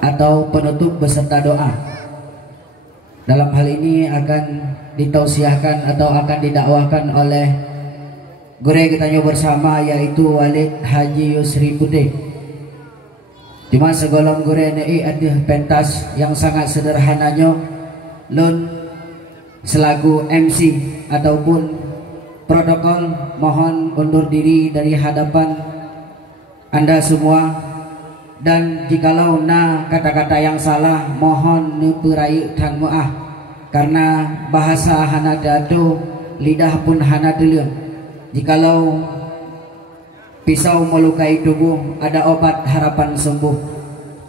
atau penutup beserta doa. Dalam hal ini akan ditausiahkan atau akan didakwahkan oleh guru kita bersama, yaitu Walid Haji Yusri Putih. Cuma segolong guru ini ada pentas yang sangat sederhananya, lun selaku MC ataupun protokol mohon undur diri dari hadapan Anda semua, dan jikalau kata-kata yang salah mohon nuperai dan maaf, karena bahasa hana datu lidah pun hana delium. Jikalau pisau melukai tubuh ada obat harapan sembuh,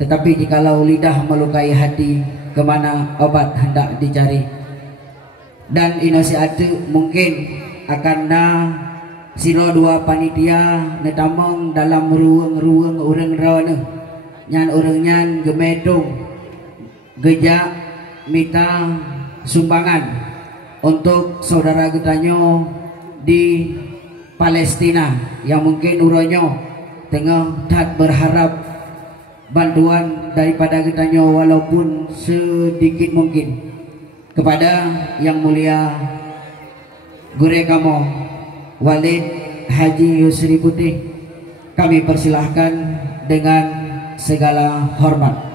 tetapi jikalau lidah melukai hati kemana obat hendak dicari. Dan inasiatu mungkin akan silo dua panitia netamong dalam ruang-ruang orang rawana nyan orang nyan gemetung gejak minta sumbangan untuk saudara getanyo di Palestina yang mungkin uronyo tengah tak berharap bantuan daripada getanyo walaupun sedikit mungkin. Kepada yang mulia guru kamu Walid Haji Yusri Putih kami persilahkan dengan segala hormat.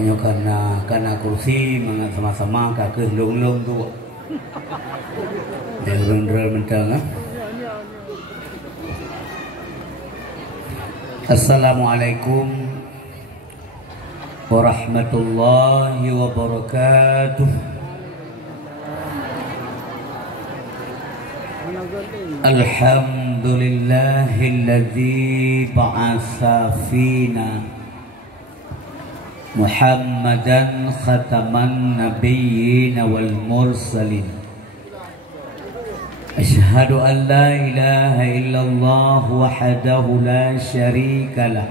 Nyo karena kursi mga sama-sama kakeh long-long tu. Rel mentang. Assalamualaikum warahmatullahi wabarakatuh. Alhamdulillahilladzi ba'atsa fina Muhammadan khataman nabiyyin wal mursalin. Asyhadu an la ilaha illallah wahdahu la syarika lah,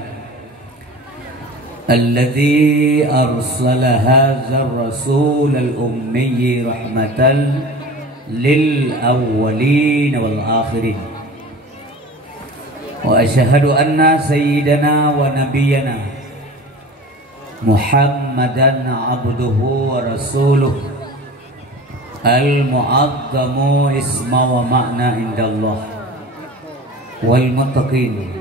alladzi arsala hadzal rasul al ummi rahmatan lil awwalin wal akhirin. Wa asyhadu anna sayyidana wa nabiyyana Muhammadan abduhu wa rasuluh al-mu'azzamu isma wa ma'na indallah wal muttaqin.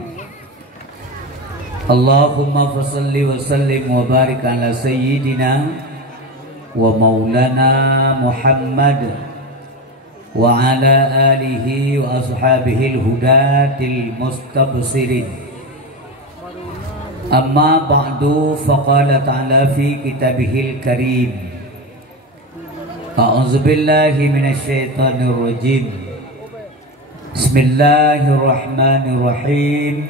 Allahumma fasalli wa sallim wa barik ala sayyidina wa maulana Muhammad wa ala alihi wa ashabihi al-hudatil mustabsirin. Amma ba'du, faqala ta'ala fi kitabihil karim, a'udzu billahi minasy syaithanir rajim. Bismillahirrahmanirrahim.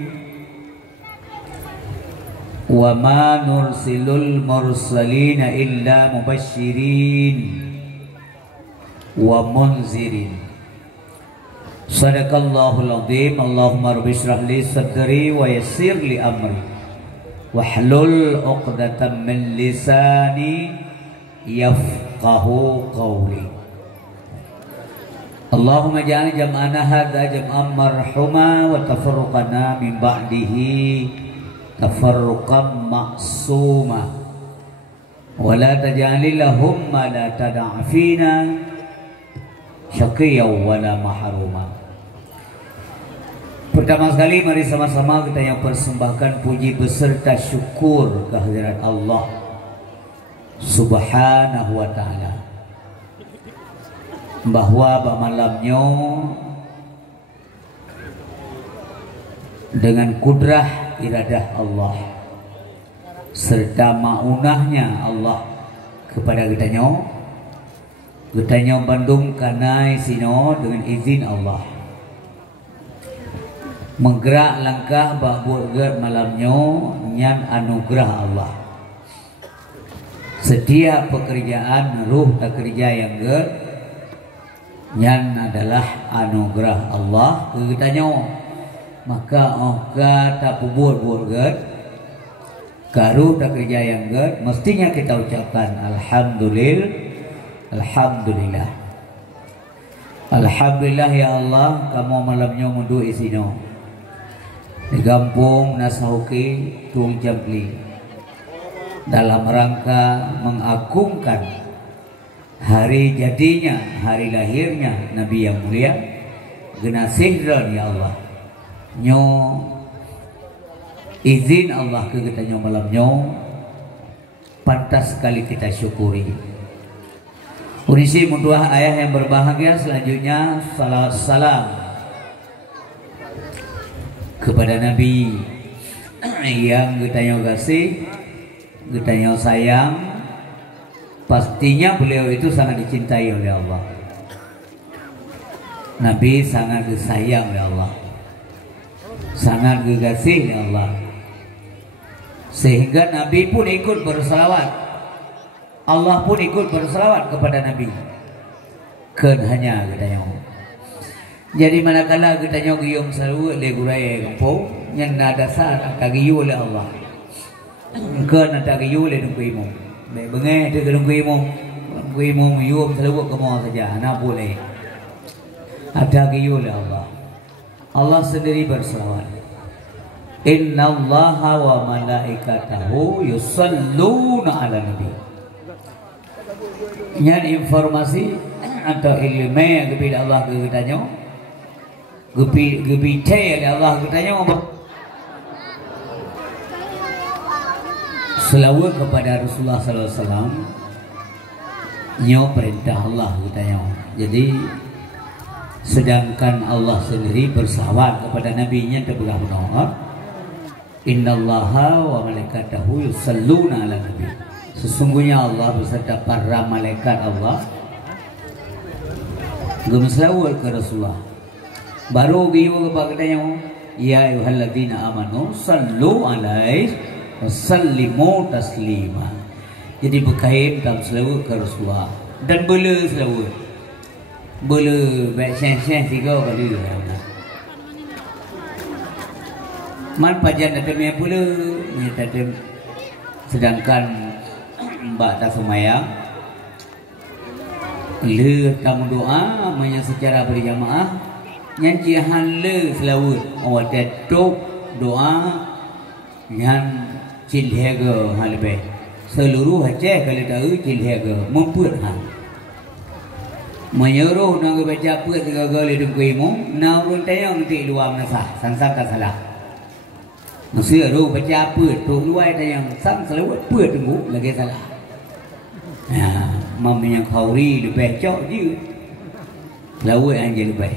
Wa ma nursilul mursalina illa mubasysyirin wa munzirin. Sadaqallahul azim. Allahumma rabbi shrah li sadri wa yassir li amri wahlul 'uqdatam min lisani yafqahu qawli. Allahumma ja'al jam'ana hadza jam'an marhuma wa tafarruqana min ba'dihi tafarruqan ma'suma wa la taj'al lahum ma la tad'a fina syaqiyyan wa la mahruma. Pertama sekali mari sama-sama kita yang persembahkan puji beserta syukur kehadirat Allah Subhanahu wa ta'ala, bahwa malamnya dengan kudrah iradah Allah serta maunahnya Allah kepada getanyo Bandung kanai sino dengan izin Allah menggerak langkah bak buat malamnyo nyan anugerah Allah. Setiap pekerjaan ruh dan kerja yang nyan adalah anugerah Allah kegitanyo. Maka tak buat karuh dan kerja yang mestinya kita ucapkan Alhamdulillah. Alhamdulillah ya Allah, kamu malamnya mundu isino di kampung Nasahuki Tung Jambli dalam rangka mengagungkan hari jadinya, hari lahirnya Nabi yang mulia Genasihran ya Allah. Nyo izin Allah ke kita nyo malamnya pantas sekali kita syukuri. Urisi munduah ayah yang berbahagia selanjutnya salam kepada Nabi yang kita nyo kasih, kita nyo sayang. Pastinya beliau itu sangat dicintai oleh Allah. Nabi sangat disayang oleh Allah, sangat dikasih oleh Allah, sehingga Nabi pun ikut berselawat, Allah pun ikut berselawat kepada Nabi. Ken hanya katanya. Jadi manakala katanya giyong selalu le gurai kampung yang nada saat tak giyu oleh Allah. Ken tak giyu le nungguimu. Baik bengai tu nungguimu yum selalu kamu saja. Nak boleh. Ada giyu oleh Allah. Allah sendiri berselawat. Innallaha wa malaikatahu yusalluna ala nabi. Yang informasi atau ilmu yang kepada Allah ketanya, kepada Allah ketanya selawat kepada Rasulullah sallallahu alaihi wasallam. Nyo perintah Allah ketanya. Jadi sedangkan Allah sendiri berselawat kepada nabinya terbelah menolak. Innallaha wa malaikatahu yusalluna ala nabi. Sesungguhnya Allah beserta para malaikat Allah gemselawat ke Rasulullah. Baru giyu kepada katanya, ya ayyuhalladzina amanu sallu alaihi wasallimu taslima. Jadi berkait dalam selawat ke Rasulullah dan bela selawat. Bela baik syekh 3 kali. Man pajan ada me pula, ni tadi sedangkan mbak tak semayang le tamu doa manya secara berjamaah nyanyi le selawat awal tetuk doa yang cilhega halbe seluruh Aceh kalau tahu cilhega mempuat hal menyuruh nak baca apa 3 kali dengkuimu na urun tayang nanti luar nasah sansaka salah maksudnya roh baca apa tu luar tayang sang selawat apa tunggu lagi salah. Ya, mamanya khauri lebih cok je. Selawat aja lebih.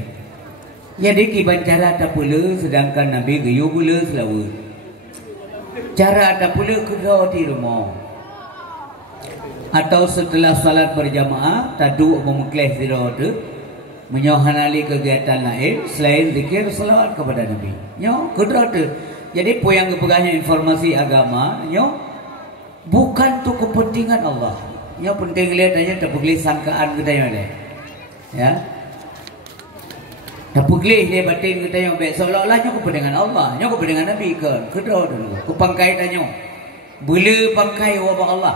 Jadi kiban cara tak pula sedangkan Nabi gayu pula selawat. Cara tak pula kerja di rumah. Atau setelah salat berjamaah taduk memuklis zirah tu menyohanali kegiatan lain selain zikir selawat kepada Nabi. Nyo kerja tu. Jadi poyang kepegahnya informasi agama nyo bukan tu kepentingan Allah. Yang penting lihat aja tak boleh sangkaan kita yang ada, ya. Tak boleh dia batin kita yang baik seolah-olah nyok kepentingan Allah, nyok kepentingan Nabi ke kedua dulu. Kupangkai tanya, boleh pangkai wabah Allah,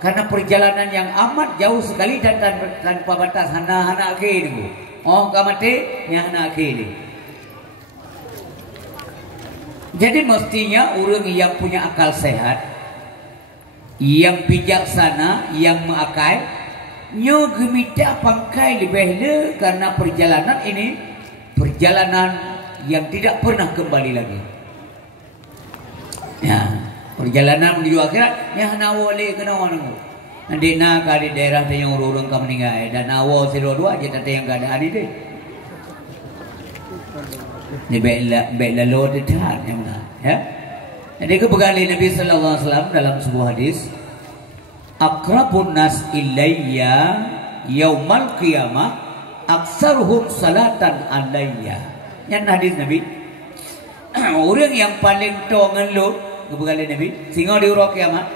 karena perjalanan yang amat jauh sekali dan tanpa batas hana akhir ni. Oh kamate yang hana akhir ni. Jadi mestinya orang yang punya akal sehat, yang bijaksana, yang mengakai, nyo gemita pangkai lebih le karena perjalanan ini perjalanan yang tidak pernah kembali lagi. Ya, perjalanan menuju akhirat yang nawale kena wangu. Nanti nak kali daerah yang urung kamu meninggal dan awo 02 aja tata yang keadaan ini. Ni baiklah lo dekat yang mana, ya. Jadi kebegali Nabi sallallahu alaihi wasallam dalam sebuah hadis, akrabun nas ilayya yaumal qiyamah aksaruhum salatan alayya. Yang hadis Nabi, orang yang paling tahu ngeluh kebegali Nabi sehingga di hari kiamat,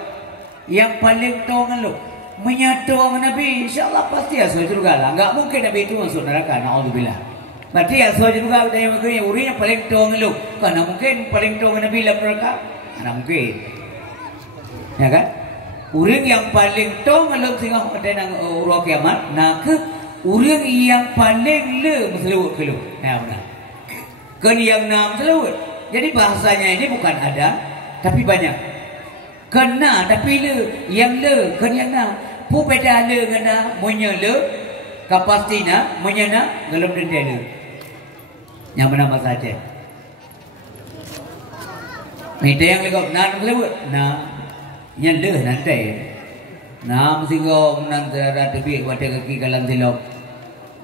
yang paling tahu ngeluh menyatu dengan Nabi, insyaallah pasti masuk surga lah. Enggak mungkin Nabi itu masuk neraka, naudzubillah. Berarti masuk surga ada yang mungkin orang yang paling tahu ngeluh. Karena mungkin paling tahu dengan Nabi dalam neraka, mana mungkin. Ya kan? Orang yang paling tahu ngeluh sehingga ada nang hari kiamat, nak orang yang paling le meselawat keluh. Ya benar. Kan yang nam selawat. Jadi bahasanya ini bukan ada, tapi banyak. Kena tapi le, yang le kan yang na. Pu beda le ngana munya le, kapastina munya na dalam denda le. Yang mana saja. Ini yang legok nan kelewat, na yang le nanti. Na mesti kau nanti ada tebi pada kaki kalan silap.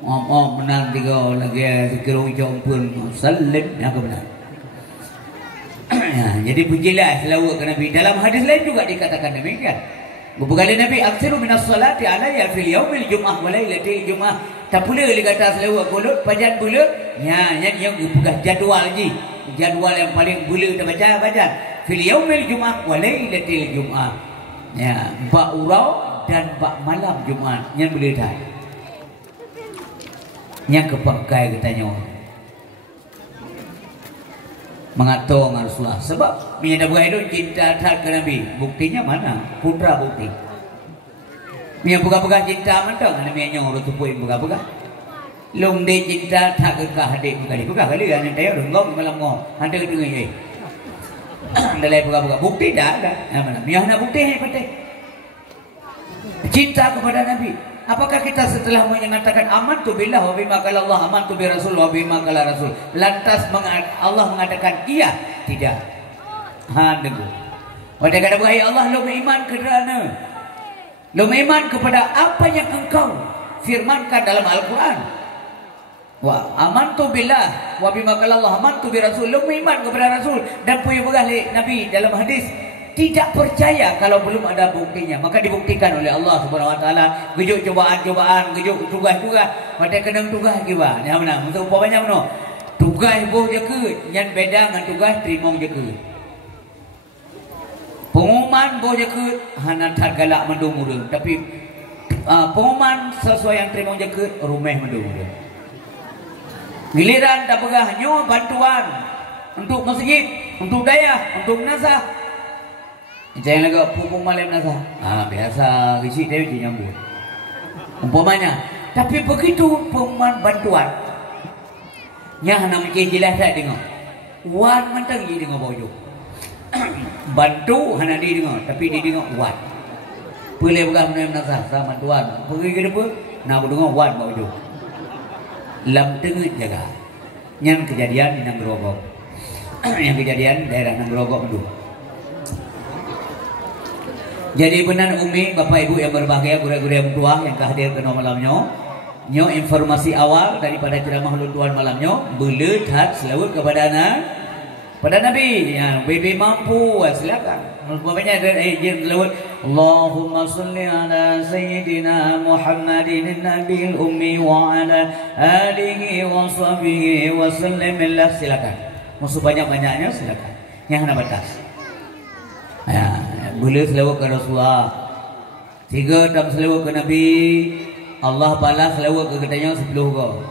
Om menang tiga lagi sekirau jom pun salim yang benar. Ya, jadi pujilah selawat ke Nabi. Dalam hadis lain juga dikatakan demikian. Beberapa kali Nabi aksiru minas salati alayya fil yaumil jum'ah wa lailatil jum'ah. Tak pula dia kata selawat kulut pajan bulat. Ya, yang bukan jadual lagi. Jadual yang paling bulat kita baca. Fil yaumil jum'ah wa lailatil jum'ah. Ya, bak urau dan bak malam Jumaat yang boleh dah. Yang kepakai katanya. Mengatur dengan Rasulullah sebab minyak buah itu cinta tak ke Nabi. Buktinya mana? Putra bukti. Minyak buka-buka cinta mentang Nabi yang orang tupui buka-buka. Long de cinta tak ke hadik buka kali kan dia renggong malam ngom. Ada dengar ye. Dalai buka-buka bukti dah ada. Mana? Minyak nak bukti ni patah. Cinta kepada Nabi. Apakah kita setelah mengatakan aman tu billah wa bima qala Allah, aman tu bi rasul wa bima qala rasul, lantas Allah mengatakan iya? Tidak. Dengar. Pada kata wahai Allah, lu beriman kerana lu beriman kepada apa yang engkau firmankan dalam Al-Quran. Wa amantu billah wa bima qala Allah, amantu bi rasul, lu beriman kepada rasul dan punya begali Nabi dalam hadis. Tidak percaya kalau belum ada buktinya, maka dibuktikan oleh Allah Subhanahu Wa Taala. Gejuk cobaan, gejuk tugas. Pada kena tugas juga. Ni mana? Untuk umpamanya mana? Tugas boh je ke, yang beda dengan tugas terima je ke. Pengumuman boh je ke, hana galak mendung murung. Tapi pengumuman sesuai yang terima je ke, rumah mendung murung. Giliran tak pegah nyo bantuan untuk masjid, untuk daya, untuk nazah. Jangan lagi pupuk malam nasa. Biasa risik dia je nyambut. Umpamanya. Tapi begitu pengumuman bantuan. Yang nak macam jelas tak dengar. Wan mentang dia dengar bawah. Bantu hana dia dengar. Tapi dia dengar wan. Boleh bukan malam nasa. Sama bantuan. Pergi ke depan. Nak dengar wan bawah. Lam tengah jaga. Yang kejadian di Nanggerogok. Yang kejadian daerah Nanggerogok itu. Jadi benar umi, bapak ibu yang berbahagia, guru-guru yang tua yang kehadir ke malamnya, nyo informasi awal daripada ceramah luntuan malamnya, boleh tak selawat kepada Nabi. Ya, bibi mampu, silakan. Bapaknya ada izin selawat. Allahumma salli ala sayyidina Muhammadin nabiyil ummi wa ala alihi wa sahbihi wa sallim. Silakan. Musuh banyak-banyaknya silakan. Yang nak batas. Ya, boleh selawat ke Rasulullah. 3 tam selawat ke Nabi. Allah balas selawat ke katanya 10 kau.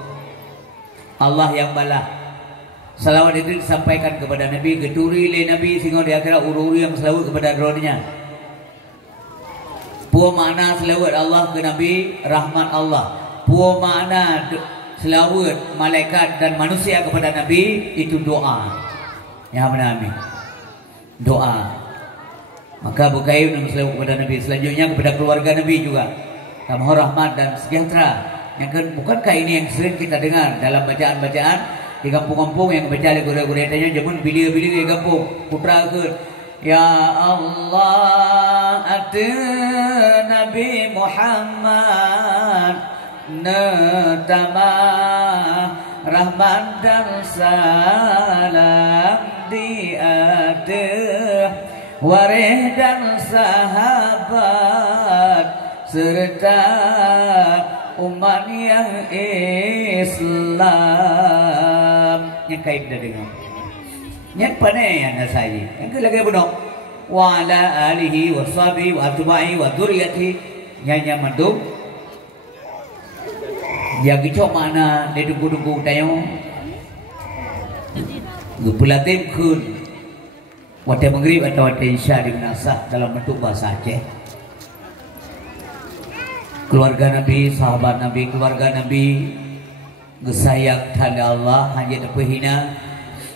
Allah yang balas. Salawat itu disampaikan kepada Nabi, keturi le Nabi sehingga di akhirat uru-uru yang selawat kepada dronnya. Puan makna selawat Allah ke Nabi, rahmat Allah. Puan makna selawat malaikat dan manusia kepada Nabi itu doa. Ya benar amin. Doa. Maka bukayu dan selawat kepada Nabi. Selanjutnya kepada keluarga Nabi juga. Kamu rahmat dan sejahtera. Yang kan, bukankah ini yang sering kita dengar dalam bacaan-bacaan di kampung-kampung yang baca oleh guru-guru tanya jamun bila-bila di kampung putra ke ya Allah atu Nabi Muhammad natama rahmat dan salam di ada wareh dan sahabat serta umat yang Islam yang kait dengan yang panai yang nasai yang lagi benar wa ala alihi wa sahbihi wa atba'i wa dzurriyyati nyanya mandum yang kicok mana di dugu-dugu tayo gepulatin kun waktu maghrib atau waktu isya di Manasah dalam bentuk bahasa Aceh. Keluarga Nabi, sahabat Nabi, keluarga Nabi gesayang tanda Allah hanya terpehina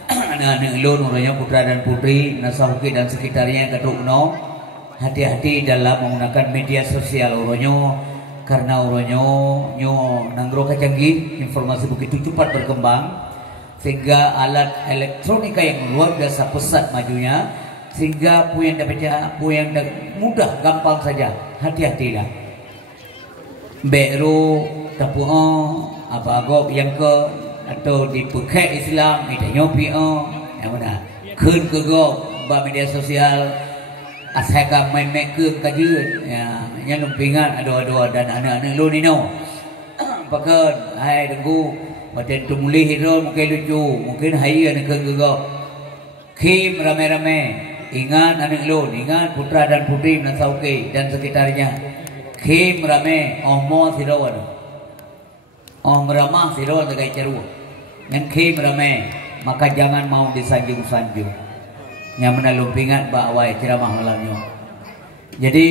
anak-anak ulun orangnya putra dan putri Nasahuki dan sekitarnya yang ketukno hati-hati dalam menggunakan media sosial orangnya karena orangnya nyo nanggro kecanggih informasi begitu cepat berkembang sehingga alat elektronika yang luar biasa pesat majunya sehingga puyang mudah gampang saja hati-hatilah beru tapuo apa agok yang ke atau di pekai Islam itu nyopi yang mana kun ke gok ba media sosial asaka main ke kajut ya yang lumpingan ado-ado dan anak-anak lu ni no pakai hai tunggu macam tu mulih hero mungkin lucu mungkin hai anak ke gok kim rame-rame ingat anak lu ingat putra dan putri Nasauke dan sekitarnya kim rame omo sirawan om ramah sirawan segai ceru yang kim rame maka jangan mau disanjung-sanjung yang menalumpingan bawa ceramah malamnya jadi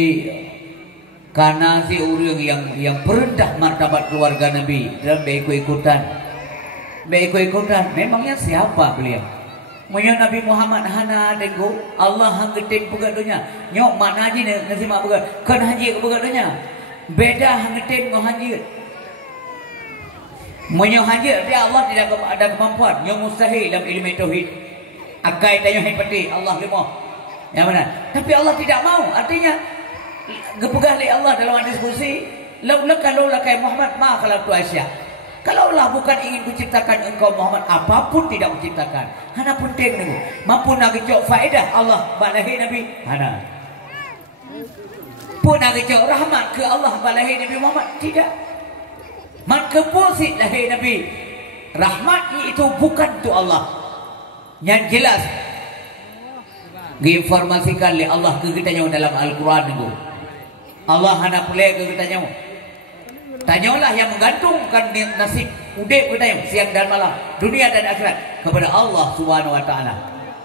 karena si urang yang perendah martabat keluarga Nabi dalam beikut-ikutan memangnya siapa beliau Moyo Nabi Muhammad hana dengku Allah hanggetin pegadunya nyok mana haji nasi mak pegad kan haji ke pegadunya beda hanggetin ngo haji moyo haji dia Allah tidak ada kemampuan yang mustahil dalam ilmu tauhid akai tayo hepati Allah limo ya mana tapi Allah tidak mau artinya gepegah li Allah dalam diskusi laula kalau lakai Muhammad ma kalau tu Aisyah kalaulah bukan ingin kuciptakan engkau Muhammad apapun tidak kuciptakan hana penting niku mampu nak kecok faedah Allah balahi Nabi hana pun nak kecok rahmat ke Allah balahi Nabi Muhammad tidak maka posit lahir Nabi rahmat itu bukan tu Allah yang jelas diinformasikan oleh Allah ke kita dalam Al-Quran niku Allah hana pelai ke kita tanyalah yang menggantungkan nasib udip kita yang siang dan malam dunia dan akhirat kepada Allah Subhanahu wa taala.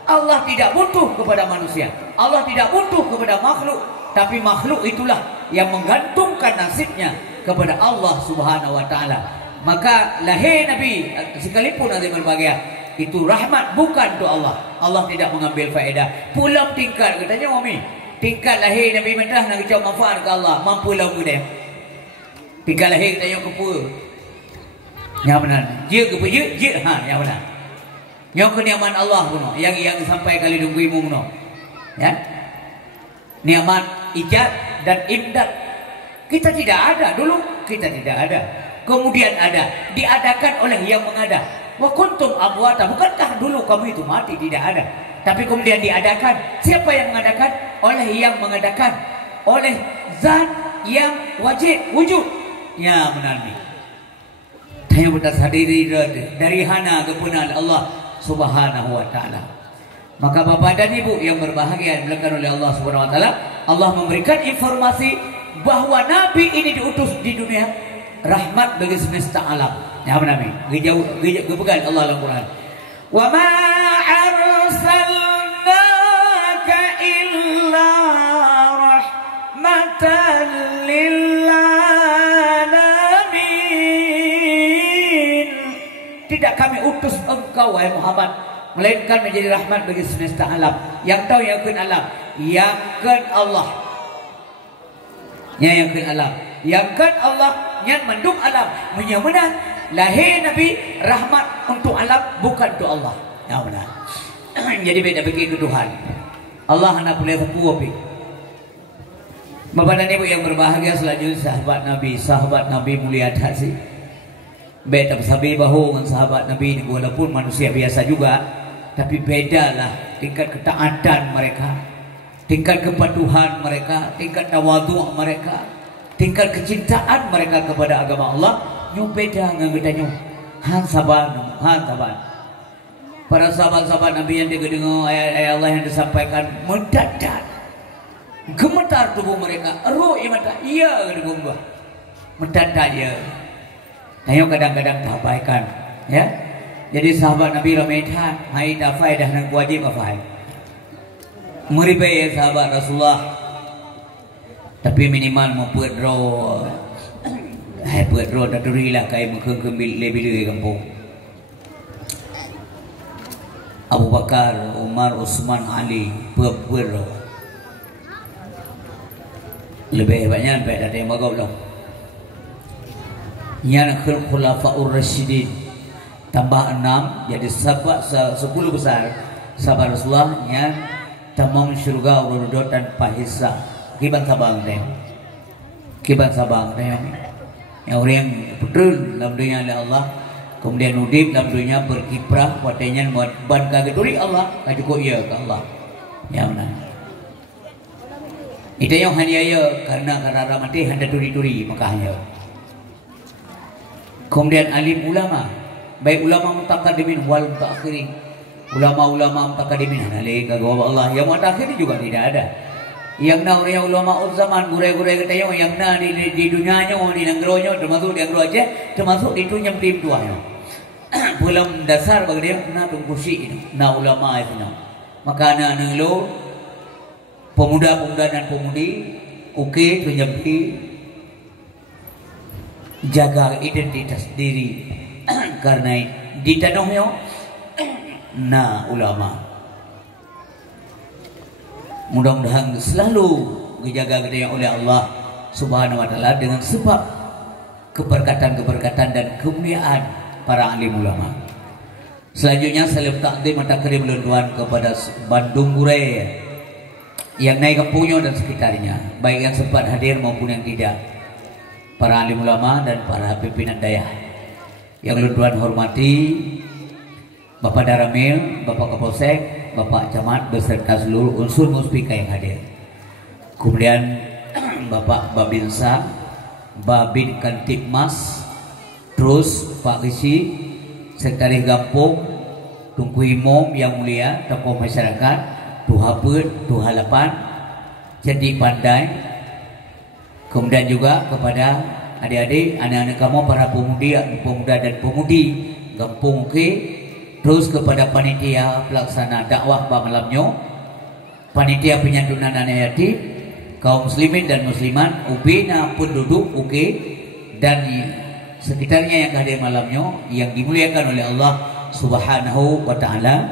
Allah tidak butuh kepada manusia. Allah tidak butuh kepada makhluk, tapi makhluk itulah yang menggantungkan nasibnya kepada Allah Subhanahu wa taala. Maka lahir Nabi sekalipun ada berbahagia itu rahmat bukan tu Allah. Allah tidak mengambil faedah. Pulang tingkat katanya Umi. Tingkat lahir Nabi mendah nak cari manfaat ke Allah, mampu lah dia. Tinggal lahir kita yang kepul yang benar je ke je ha yang benar yang keniaman Allah kuno yang sampai kali dunggu imung no ya niamat ijad dan imdad kita tidak ada dulu kita tidak ada kemudian ada diadakan oleh yang mengada wa kuntum amwata bukankah dulu kamu itu mati tidak ada tapi kemudian diadakan siapa yang mengadakan oleh yang mengadakan oleh zat yang wajib wujud ya benar ni. Tanya betas hadiri dari hana kepunahan Allah Subhanahu wa taala. Maka Bapak dan Ibu yang berbahagia dimuliakan oleh Allah Subhanahu wa taala, Allah memberikan informasi bahwa nabi ini diutus di dunia rahmat bagi semesta alam. Ya benar ni. Gepegan Allah dalam Quran. Wa ma arsalnaka illa rahmatan lil tidak kami utus engkau wahai Muhammad melainkan menjadi rahmat bagi semesta alam yang tahu yang kun alam yang kun Allah yang kun alam yang kun Allah yang mendung alam menyamuna lahir Nabi rahmat untuk alam bukan untuk Allah ya benar jadi beda bagi Tuhan Allah hendak boleh berpuapi Bapak dan Ibu yang berbahagia selanjutnya sahabat Nabi mulia hati beda sabi bahu dengan sahabat Nabi ini walaupun manusia biasa juga tapi bedalah tingkat ketaatan mereka tingkat kepatuhan mereka, tingkat tawadhu mereka, tingkat kecintaan mereka kepada agama Allah nyu beda dengan kita nyu. Han saban. Para sahabat-sahabat Nabi yang dengar ayat-ayat Allah yang disampaikan mendadak gemetar tubuh mereka, roh mata iya dengar mendadak ya. Ayo kadang-kadang terabaikan, ya. Jadi sahabat Nabi Ramadhan, hai dah faedah dan wajib apa? Meribai sahabat Rasulullah, tapi minimal membuat roh, buat roh dah durilah kai mengkembil lebih kampung. Abu Bakar, Umar, Utsman, Ali, buat roh. Lebih banyak pada yang bagus loh. Yang khulafaur rasyidin tambah 6 jadi sahabat 10 besar sahabat Rasulullah yang tamam syurga urudot dan pahisah kiban sabang deh yang orang betul dalam dunia oleh Allah kemudian udip dalam dunia berkiprah watenya buat ban kageturi Allah kajuko iya ke Allah ya benar itu yang hanya ya karena mati hendak turi-turi makanya kemudian alim ulama baik ulama mutaqaddimin wal mutaakhirin ulama-ulama mutaqaddimin hanale kagawab Allah yang mutaakhirin juga tidak ada yang na orang ulama zaman gure-gure kita yang na di dunianya di negronya termasuk di negro aja termasuk di dunia tim tuanya belum dasar bagi dia na tungkusi itu na ulama itu maka na nanglo pemuda-pemuda dan pemudi oke penyempi jaga identitas diri karena di tanahnya na ulama mudah-mudahan selalu dijaga oleh Allah Subhanahu wa taala dengan sebab keberkatan dan kemuliaan para alim ulama. Selanjutnya salam takdim takrim lunduan kepada Bandung Gure yang naik kampungnya dan sekitarnya, baik yang sempat hadir maupun yang tidak. Para alim ulama dan para pimpinan daya yang lunduan hormati Bapak Daramil, Bapak Kapolsek, Bapak Camat beserta seluruh unsur muspika yang hadir. Kemudian Bapak Babinsa, Babin Kantipmas, terus Pak Risi, Sekretaris Gampung, Tungku Imam yang mulia, tokoh masyarakat, Tuha Put, Tuha Lapan, Jadi Pandai. Kemudian juga kepada adik-adik, anak-anak kamu, para pemuda dan pemudi Gampung Oke. Terus kepada panitia pelaksana dakwah malamnya, panitia penyantunan anak yatim, kaum muslimin dan muslimat, ubina penduduk oke dan sekitarnya yang hadir malamnya yang dimuliakan oleh Allah Subhanahu wa taala.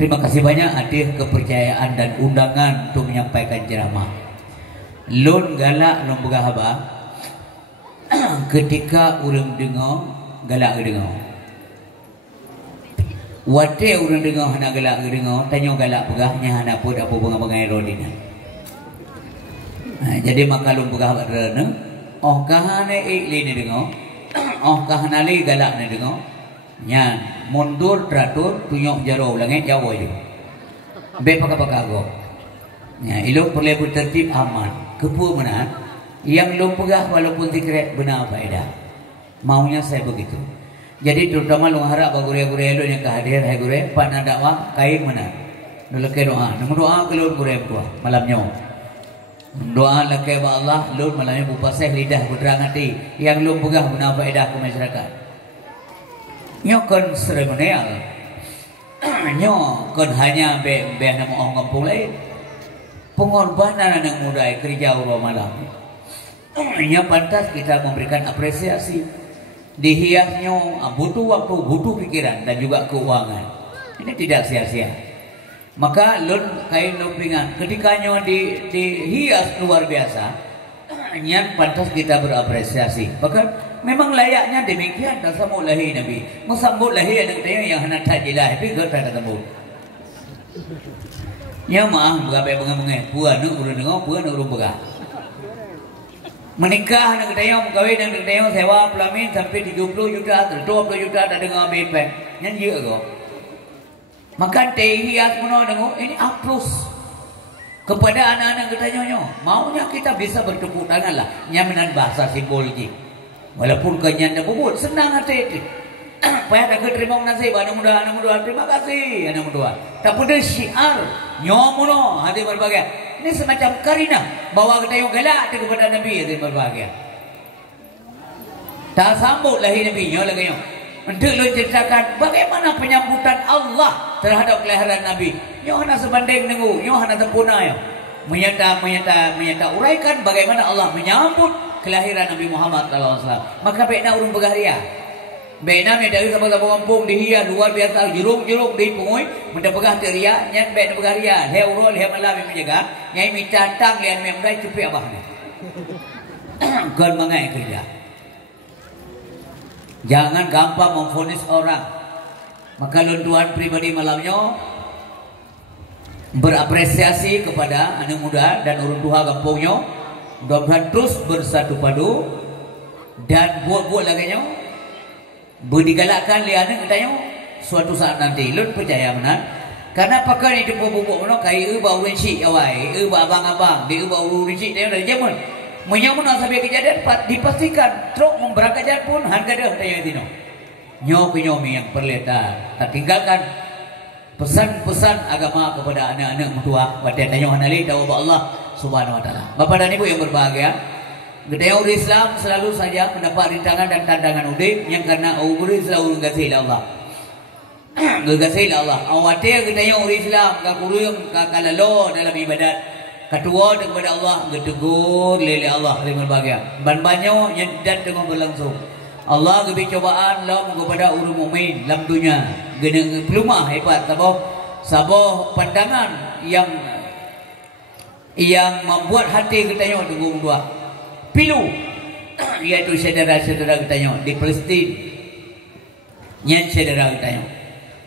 Terima kasih banyak atas kepercayaan dan undangan untuk menyampaikan ceramah. Lun galak lun begahaba ketika urang dengar galak dengar. Wate urang dengar hana galak dengar, tanya galak pegahnya hana pun apa bunga-bunga rodina. Jadi maka lum pegah rene, oh kahane ikli ni dengar, oh kahana li galak ni dengar. Nyan mundur teratur tunjuk jaro langit jauh je. Be pakai go. Ya, ilok perlu bertertib aman. Kepu mana? Yang lum pegah walaupun zikret benar faedah. Maunya saya begitu. Jadi terutama lu harap bagure-gure lu yang kehadir hai gure pana dakwah kain mana. Dulu ke doa. Namun doa ke lu gure tua malamnya. Doa lake ba Allah lu malamnya bupaseh lidah putra ngati yang lu pegah benar faedah ke masyarakat. Nyokon seremonial. Nyokon hanya be nama orang kampung lain. Pengorbanan anak muda kerja urus malam. Nya pantas kita memberikan apresiasi. Dihiasnya butuh waktu, butuh pikiran dan juga keuangan. Ini tidak sia-sia. Maka lun kain lumpingan ketikanya dihias luar biasa. Yang pantas kita berapresiasi. Bahkan memang layaknya demikian. Dan sambut lahi Nabi. Mesambut lahi anak kita yang hendak tajilah. Tapi gak tak ketemu. Ya mah berapa bunga-bunga. Puan nak urun dengar, puan nak urun begah. Menikah dengan kita kawin dengan kita sewa pelamin sampai 70 juta, 20 juta tak dengar BPN. Yang dia kau. Maka teh hias mana dengar ini A+. kepada anak-anak kita nyonya, maunya kita bisa bertepuk tangan lah nyaminan bahasa simbolji walaupun kenyanda bubut senang hati itu. Payah dah terima nasib anak muda terima kasih anak muda tapi dia syiar nyomono hati berbahagia ini semacam karina bawa kita yang galak kepada Nabi hati berbahagia tak sambut lahir Nabi nyo lagi nyo untuk lo ceritakan bagaimana penyambutan Allah terhadap kelahiran Nabi. Nyo hana sebanding dengu, nyo hana sempurna ya. Menyata uraikan bagaimana Allah menyambut kelahiran Nabi Muhammad sallallahu alaihi wasallam. Maka baikna urung bergaria. Baikna me dari sama-sama kampung dihia luar biasa jeruk-jeruk di pungui, menda pegah teria, nyat baik bergaria. He urul he malam menjaga, nyai mi catang lian me mendai cupi abah ni. Gon mangai kerja. Jangan gampang memvonis orang. Maka lunduan pribadi malamnya berapresiasi kepada anak muda dan urun duha kampungnya. Mudah-mudahan terus bersatu padu dan buat-buat lagi nyo berdigalakkan liana katanya suatu saat nanti lun percaya benar. Karena pakai ni bubuk-bubuk mana kai bau rincik awai, bau abang-abang, dia bau rincik dia dari zaman. Menyamun sampai kejadian dipastikan truk memberangkat pun harga dah tanya tino. Nyo penyomi yang perleta tak tinggalkan pesan-pesan agama kepada anak-anak mutua pada tanya hanali tahu Allah Subhanahu wa taala. Bapak dan Ibu yang berbahagia, gedaya umat Islam selalu saja mendapat rintangan dan tantangan udik yang karena umur selalu ngasih Allah. Ngasih Allah. Awate gedaya umat Islam ka kurung ka kalalo dalam ibadat. Kedua kepada Allah getegur lele Allah terima bahagia. Ban banyak yang dan tengah berlangsung. Allah gebih cobaan lam kepada orang mukmin dalam dunia. Gena pelumah hebat sabah pandangan yang membuat hati kita tenggung dua. Pilu iaitu saudara-saudara kita di Palestin. Yang saudara kita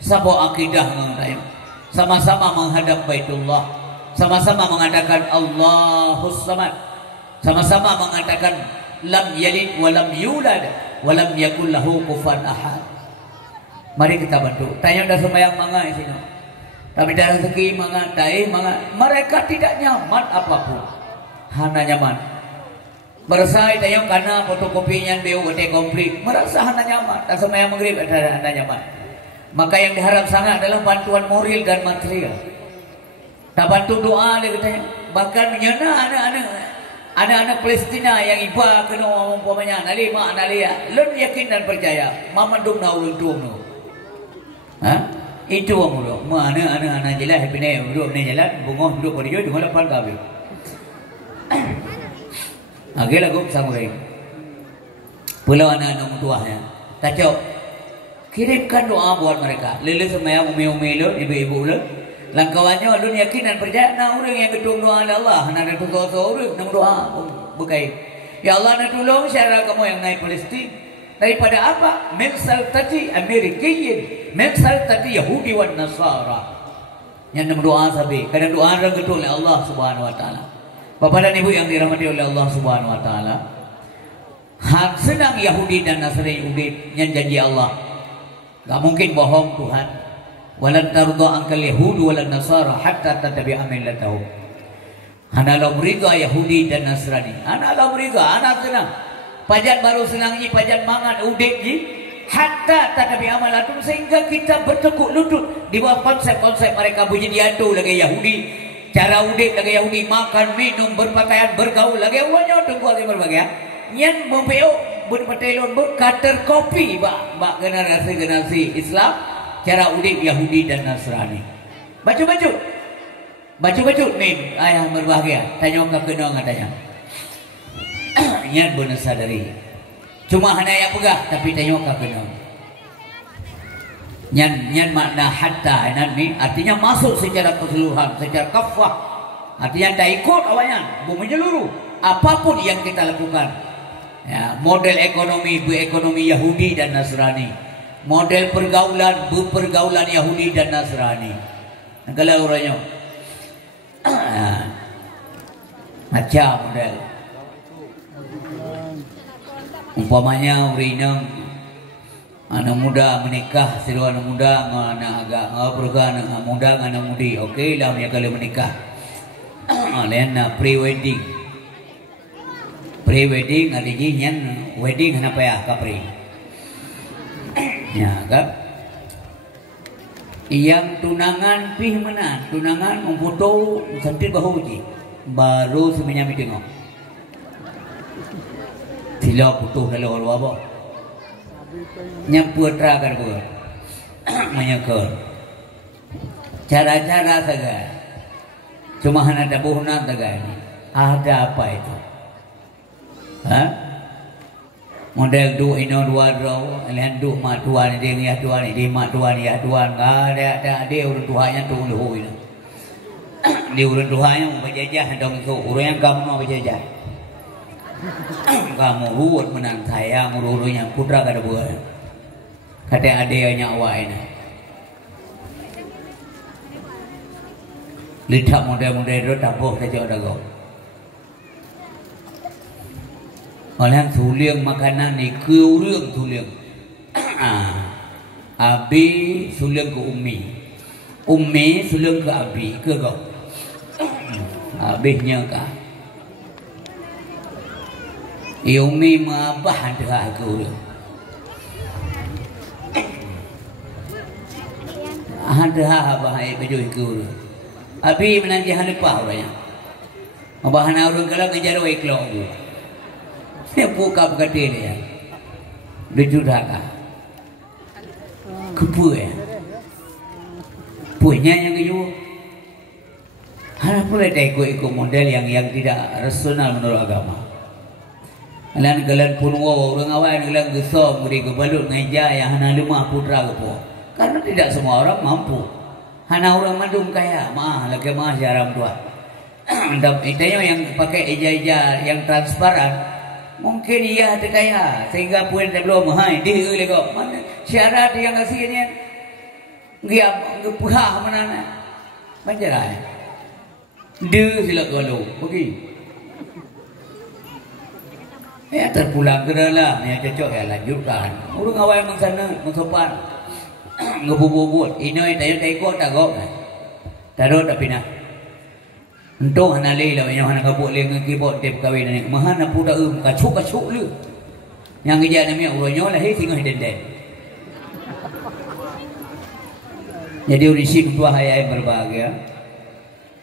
sabah akidah kita sama-sama menghadap Baitullah. Sama-sama mengatakan Allahus Samad. Sama-sama mengatakan lam yalid wa lam yulad wa lam yakul lahu kufuwan ahad. Mari kita bantu. Tanya dah sembahyang manga di sini. Tapi dah rezeki manga, dai manga. Mereka tidak nyaman apapun. Hana nyaman. Bersai tanya karena fotokopinya beu ote komplit. Merasa hana nyaman. Dah sembahyang maghrib ada hana nyaman. Maka yang diharap sangat adalah bantuan moral dan material. Tak bantu doa dia katanya. Bahkan menyana anak-anak Palestina yang iba kena umpamanya nali mak nali ya. Lun yakin dan percaya mamandung na ulun tuang no. Ha? Itu amulo. Mana anak jelas pine duduk ni jalan bungoh duduk pada jo dengan lapan kabe. Agak lagu samurai. Pulau anak-anak tuahnya. Kacau. Kirimkan doa buat mereka. Lele semayang umi-umi lo, ibu-ibu lo. Langkawannya alun yakin dan percaya nak orang yang gedung doa Allah nak ada tukar-tukar orang nak doa berkait. Ya Allah nak tolong syariat kamu yang naik Palestin daripada apa? Mensal tadi Amerikiyin, mensal tadi Yahudi wan Nasara. Yang nak doa sabi, kadang doa orang gedung oleh Allah Subhanahu wa taala. Bapak dan Ibu yang dirahmati oleh Allah Subhanahu wa taala. Hak senang Yahudi dan Nasrani Yahudi yang janji Allah. Tak mungkin bohong Tuhan. Walan tarda ankal yahudu walan nasara hatta tattabi'a millatahum. Ana la muriga Yahudi dan Nasrani. Ana la muriga, ana senang. Pajan baru senang ni, pajan mangan udik ni hatta tattabi'a millatum sehingga kita bertekuk lutut di bawah konsep-konsep mereka punya diatur lagi Yahudi. Cara udik lagi Yahudi, makan, minum, berpakaian, bergaul lagi awalnya tunggu lagi berbagai. Nyan membeo berpatelon berkater kopi bak generasi Islam. Cara udik Yahudi dan Nasrani. Baju-baju nih ayah berbahagia. Tanya ke kena katanya. Nyan benar sadari. Cuma hanya yang pegah tapi tanya ke kena. Nyan makna hatta ni artinya masuk secara keseluruhan, secara kafah. Artinya dah ikut awalnya, menyeluruh. Apapun yang kita lakukan. Ya, model ekonomi Yahudi dan Nasrani. Model pergaulan Yahudi dan Nasrani. Kalau orangnya macam model umpamanya urinang anak muda menikah seru anak muda anak agak anak muda anak mudi okey lah punya kalau menikah lain pre-wedding. Pre-wedding artinya nyan wedding kenapa ya kapri? Ya kan? Yang tunangan pih mana? Tunangan memfoto cantik bahu je. Baru semuanya tengok. Sila putuh kalau orang apa? Nyampu terakan pun, menyekor. Cara-cara saja. Cuma hanya ada buhuna saja. Ada apa itu? Hah? Model du ino dua draw, lihat du mak tuan dia ni tuan ni, mak tuan ni tuan. Ada dia urut tuhannya tu ulu ini. Dia urut tuhannya mau berjajah dong itu. Urut yang kamu mau berjajah. Kamu ruwet menang saya, urutnya putra kada buat. Kata adanya awak ini. Lihat model-model itu tabuh saja ada kau. Orang tuliang makanan ni keurang tuliang. Abi tuliang ke Umi tuliang ke Abi ke kau. Abihnya kah? Umi mabah dah keurang. Ada apa yang baju keurang? Abi menanti hanipah orangnya. Abahan orang kalau kejar ikhlas tu. Saya buka berkata dia. Berjudaka. Kepu ya. Punya yang keju. Harap boleh ikut model yang tidak rasional menurut agama. Kalian pun orang awal kalian gesong beri kebalut ngeja yang hana lemah putra kepo. Karena tidak semua orang mampu. Hana orang madum kaya, lagi jaram tua. Itu yang pakai ija-ija yang transparan, mungkin ia ada kaya sehingga puan belum hai dia lego. Mana syarat yang kasihnya dia puha mana banjaran. Dia sila galau, okey. Ya terpulang kerana yang cocok ya lanjutkan. Orang awal mengsana mengsopan. Ngebubut ino tayo tayo tak kok taruh tapi nak untuk hanali lah yang hana kabut le ngibot tip kawin ni mahana puda kacuk lu yang kerja namanya urangnya lah singoh den. Jadi urisi dua hayai berbahagia.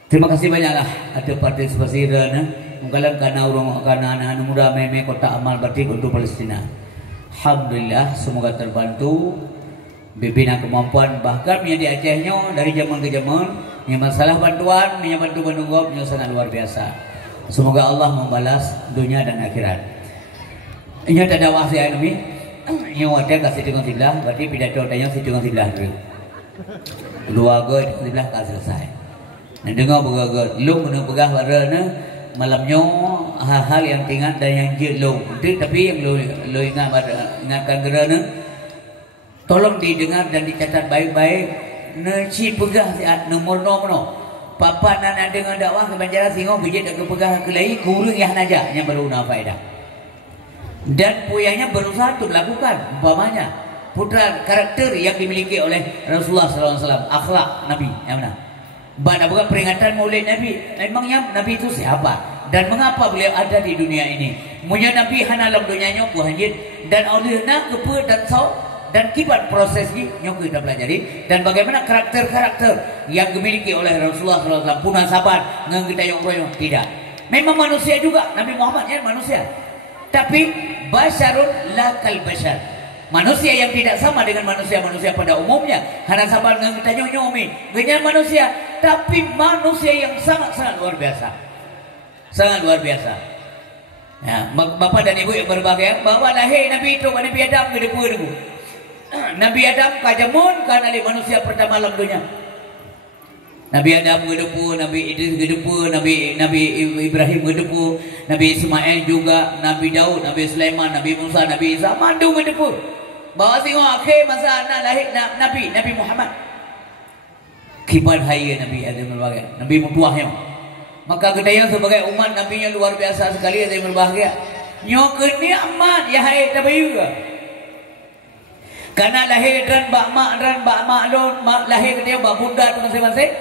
Terima kasih banyaklah ada partisipasi dana mungkin karena anak-anak muda meme kota amal batik untuk Palestina. Alhamdulillah semoga terbantu. Bibina kemampuan bahkan yang di Acehnya dari zaman ke zaman yang masalah bantuan yang bantu menunggop yang sangat luar biasa. Semoga Allah membalas dunia dan akhirat. Ini ada wahsi ini yang wadah kasih dengan silah berarti pidato tanya si dengan silah dulu. Dua gol silah tak selesai. Nah dengar bergagak lu menung pegah barana malamnya hal-hal yang tinggal dan yang jelung. Tapi yang lu ingatkan gerana tolong didengar dan dicatat baik-baik. Neci pegah siat nomor papa nana dengan dakwah ke Banjaran Singo bijak tak kepegah kelai kurang yang najak yang berguna faedah. Dan puyahnya berusaha untuk melakukan umpamanya putra karakter yang dimiliki oleh Rasulullah SAW, akhlak Nabi yang mana? Pada bukan peringatan maulid Nabi. Memangnya Nabi itu siapa? Dan mengapa beliau ada di dunia ini? Munya Nabi hana dalam dunianya buhanjit dan olehna kepe dan sau dan kibat proses ini yang kita pelajari dan bagaimana karakter-karakter yang dimiliki oleh Rasulullah SAW punah sabar ngang kita yang tidak. Memang manusia juga Nabi Muhammad ya manusia. Tapi basyarun lakal basyar. Manusia yang tidak sama dengan manusia-manusia pada umumnya. Hana sabar ngang kita nyomi. Dengan manusia, tapi manusia yang sangat-sangat luar biasa. Sangat luar biasa. Ya, Bapak dan Ibu yang berbahagia, bahwa lahir Nabi itu Nabi Adam ke Nabi Adam kajamun karena manusia pertama alam dunia. Nabi Adam gedepu, Nabi Idris gedepu, Nabi Ibrahim gedepu, Nabi Ismail juga, Nabi Daud, Nabi Sulaiman, Nabi Musa, Nabi Isa mandu gedepu. Bawa singo akhir masa anak lahir Nabi Muhammad. Kibat hayya Nabi Adam berbahagia, Nabi mutuahnya. Maka kita sebagai umat Nabi-nya luar biasa sekali yang berbahagia. Nyok nikmat ya hai tapi juga. Karena lahir dan bak mak don lahir dia bak bunda tu masing-masing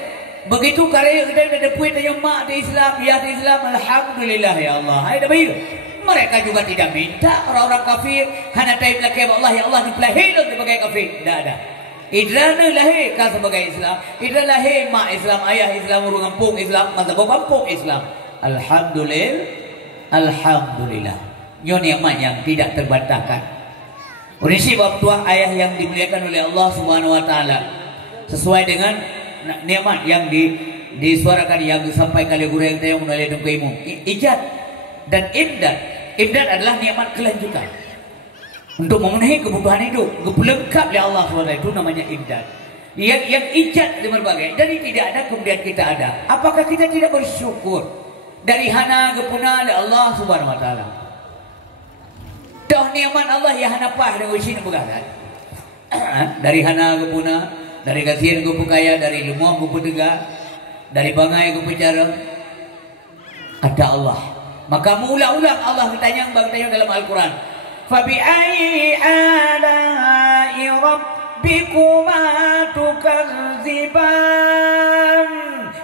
Begitu karya kita dah dapat yang mak di Islam, ya di Islam, alhamdulillah ya Allah. Hai dah baik. Mereka juga tidak minta orang-orang kafir hanya taib laki Allah ya Allah dilahir sebagai kafir. Tidak ada. Idrana lahir kan sebagai Islam. Idra lahir mak Islam, ayah Islam, urang kampung Islam, masa kampung Islam. Alhamdulillah. Alhamdulillah. Nyo nikmat yang tidak terbantahkan. Oleh sebab itulah ayah yang dimuliakan oleh Allah Subhanahu wa taala sesuai dengan nikmat yang disuarakan yang disampaikan oleh guru yang tayang oleh dengku ijad dan imdad. Imdad adalah nikmat kelanjutan untuk memenuhi kebutuhan hidup, pelengkap oleh Allah SWT, itu namanya imdad. Yang ijad berbagai, dari tidak ada kemudian kita ada. Apakah kita tidak bersyukur dari hana kepuna oleh Allah Subhanahu wa taala? Dah nikmat Allah yang hana pah dengan usin begaran. Dari hana kepuna, dari kasihan ku kaya, dari lemah ku pedega, dari bangai ku bicara, ada Allah. Maka mengulang-ulang Allah bertanya dalam Al-Quran. Fabi ayyi ala'i rabbikuma tukadziban.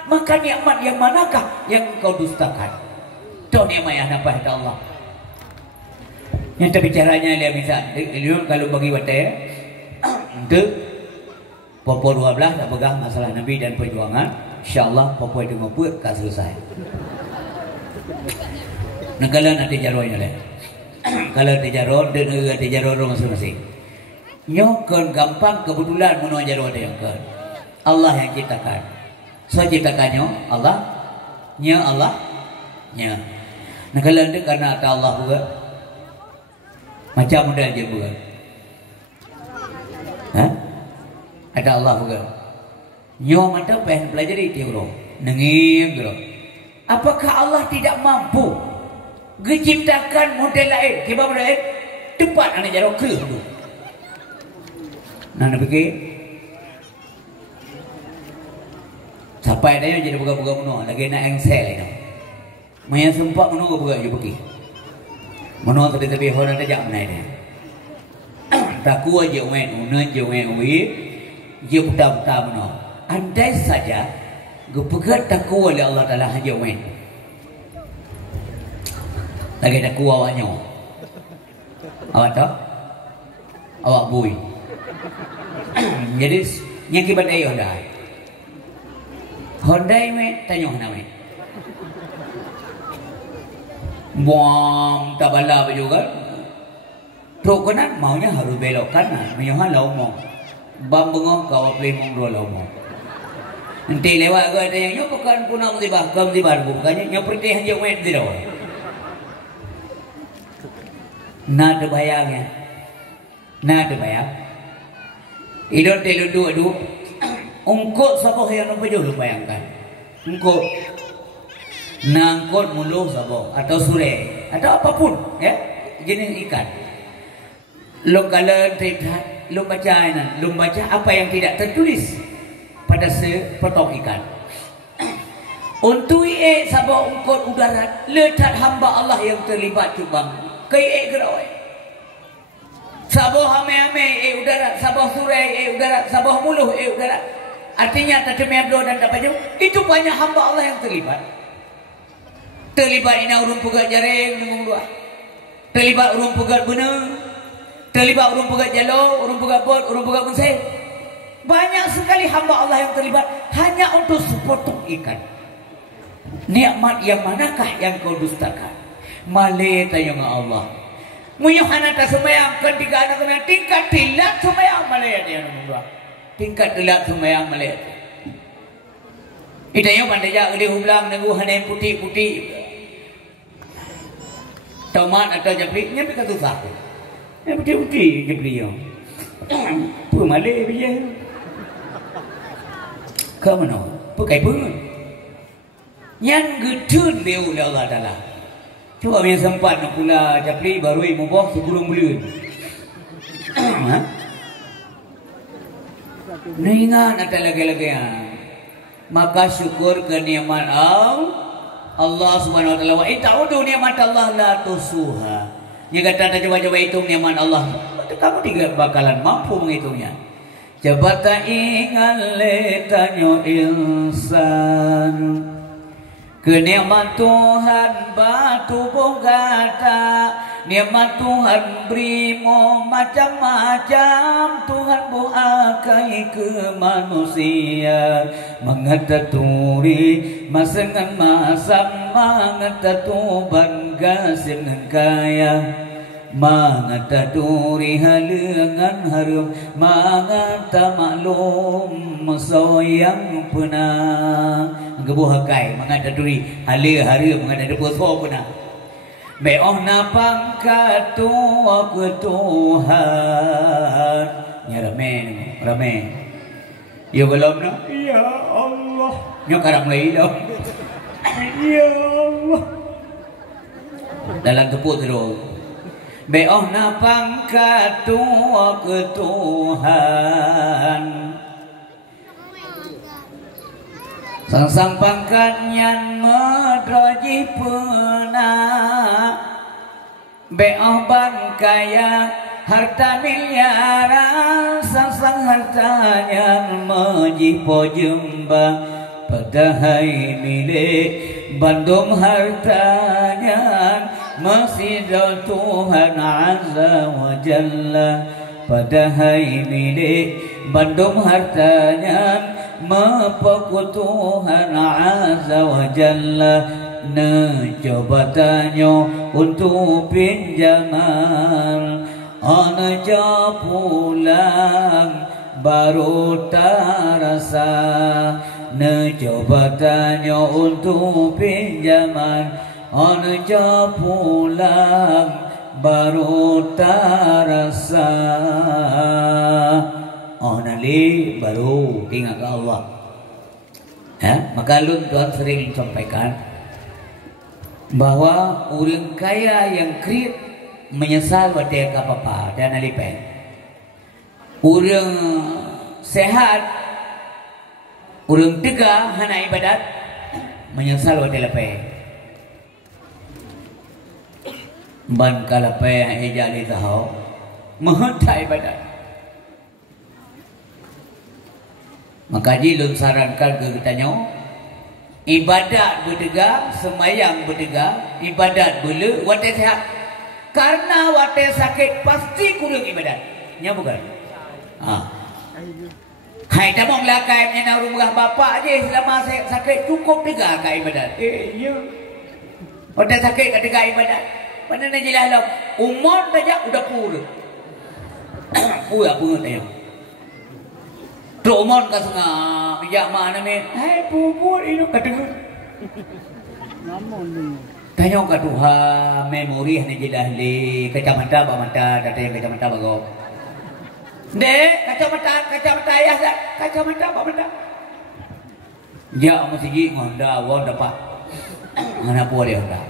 Maka nikmat yang manakah yang kau dustakan? Itu nikmat yang apa kata Allah. Yang terbicaranya dia bisa. Kalau bagi wadah untuk Popo 12 tak pegang masalah Nabi dan perjuangan. InsyaAllah Popo itu membuat tak selesai. Negara nanti jaronya lah. Kalau dijaro, dia jaro masing-masing. Nyokon gampang kebetulan menua jaro ada yang kan. Allah yang ciptakan. So ciptakannya Allah, nya Allah, nya. Nah kalau itu karena ada Allah juga, macam model aja bukan. Hah? Ada Allah juga. Nyo mata pengen pelajari teori, nenging gitu. Apakah Allah tidak mampu menciptakan model lain? Kibar model lain tepat anak jaro ke tu. Nah, fikir sampai dia jadi buka-buka menua lagi nak engsel itu. Maya sempat menua buka je pergi. Menua tepi-tepi orang tak menai dia. Taku aja wen, unan je wen wi, je putar-putar menua. Andai saja gepegat takwa oleh Allah Taala haja wen. Lagi takwa awaknya. Awak tahu? Awak bui. Jadi yang kibat ayo dah. Hondai me tanya hana me. Buang tabala juga. Truk kanan maunya harus belok kanan. Menyohan laumong. Bam bengok kau play mong dua laumong. Nanti lewat ke ada yang nyo bukan punang musibah, ke musibah bukannya nyo pergi hanya wet di dalam. Nada bayangnya. Nada bayang. Idot telu dua. Ungkot saboh yang nampak jauh bayangkan. Ungkot nangkot mulu saboh atau sure atau apapun ya jenis ikan. Lo kalau tidak lo baca apa yang tidak tertulis pada sepetok ikan. Untuk sabar ungkot udara letak hamba Allah yang terlibat cubang. Kai gerawai. Sabar hame-hame udara, sabar surai udara, sabar muluh udara. Artinya tercemar dan dapat jauh. Itu banyak hamba Allah yang terlibat. Terlibat ina urung pegat jaring dengan dua. Terlibat urung pegat benang. Terlibat urung pegat jalo, urung pegat bot, urung pegat bonsai. Banyak sekali hamba Allah yang terlibat hanya untuk sepotong ikan. Nikmat yang manakah yang kau dustakan? Malay tanya Allah. Muyuhana ta semayang ketika anak kena tingkat tilat semayang malay dia nombor. Tingkat tilat semayang malay. Itanya pandai jak dia ulang nunggu hana putih-putih. Tomat atau japri nya pika susah. Yang putih-putih japri yo. Pu malay dia. Ke mana? Pakai pun. Yang gedun dia oleh Allah Taala. Coba yang sempat nak pula japli baru mubah sebelum bulan. Ningan ada lagi-lagi maka syukur ke nikmat Allah Subhanahu wa taala. Wa ta'udu nikmat Allah la tusuha. Jika kata coba-coba hitung nikmat Allah, kamu tidak bakalan mampu menghitungnya. Coba tak ingat letanyo insan kenikmat Tuhan batu bogata, nikmat Tuhan berimo macam-macam, Tuhan buakai ke manusia. Mengataturi masengan masam, mengatatuban gasengan kaya, mengataturi halengan harum, mengataklum soyang pernah gebuhakai, mengataturi halu-haru, mengataturi so pernah. Beoh na pangkat tuwa ke Tuhan. Ya rame. Ya belum na. Ya Allah. Ya karang lagi dah. Ya Allah. Dalam tepuk terus. Beoh na pangkat tuwa ke Tuhan. Sang pangkat nyan medroji pernah beoh bangkaya harta miliaran, sang hartanya mejipo jembah padahai milik Bandung hartanya Masjidul Tuhan Azza wa Jalla, padahai milik Bandung hartanya Mapakut Tuhan Azza wa Jalla. Coba tanya untuk pinjaman, anak pulang baru terasa. Coba tanya untuk pinjaman, anak pulang baru terasa. Oh nanti baru tinggal ke Allah. Maka Tuhan sering sampaikan bahwa orang kaya yang kredit menyesal pada apa-apa dan alipay. Orang sehat, orang tegak hana ibadat menyesal pada lapay. Ban kalapay eja di tahu menghenta ibadat. Maka jilun sarankan ke kitanya ibadat berdega, semayang berdega, ibadat bela, wate sehat. Karena wate sakit pasti kurang ibadat. Nya bukan? Hai tamong lakai menyana rumah bapak aja selama sakit cukup dega ka ibadat. Iya. Wate sakit ka dega ibadat. Mana nak jelas lah. Umur saja udah pura. Pura tanya. Umur ka sengah bijak mana ni? Hai pupur ini kata. Tanya ka Tuhan memori hanya jelas li kacamata bamata data yang kacamata bago. Dek kacamata ayah dah kacamata bamata. Ja masih ngonda wong dapat. Mana boleh honda.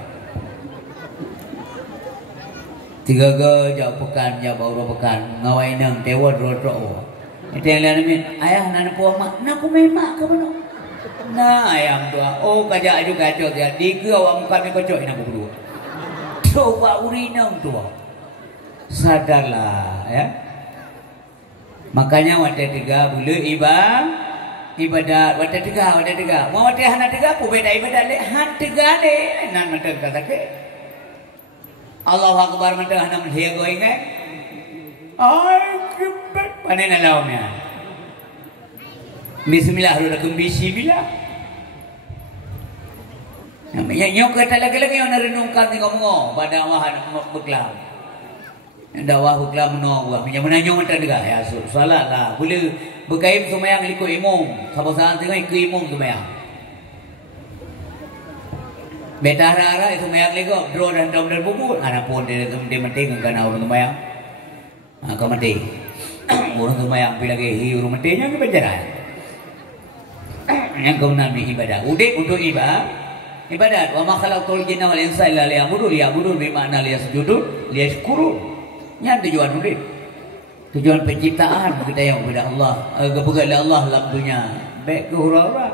Tiga jauh pekan jauh baru pekan ngawai nang tewa dro. Itu yang lain ni, ayah nana puak mak, nak aku memak ke mana? Nah ayam tua, oh kajak aju kacau dia, tiga awak muka ni kacau nak aku berdua. Coba urinang tua, sadarlah ya. Makanya wadah tiga boleh ibadat, wadah tiga. Mau wadah hana tiga, aku beda ibadat le, han tiga le, nan mentang kata ke. Allahu Akbar mentang hana menhias kau ingat? Panen alaumnya. Bismillahirrahmanirrahim. Bismillah. Yang kata lagi-lagi yang renungkan ni ngomong pada awahan beklam. Dakwah beklam menong. Yang menanyong mentang juga. Ya salat lah. Boleh berkaim semayang ikut imam. Siapa saat tengok ikut imam semayang. Beta hara-hara semayang ikut. Draw dan dom dan bubur. Anak pun dia penting kerana orang semayang. Kau mati. Orang semayang bila lagi orang matinya ke penjara. Yang kau nabi ibadah. Udik untuk ibadat. Wa ma khalaqtul jinna wal insa illa liya'budun bermakna liyasjudun liyashkurun. Yang tujuan udik. Tujuan penciptaan kita yang kepada Allah. Kepada Allah dalam dunia. Baik ke hura-hura.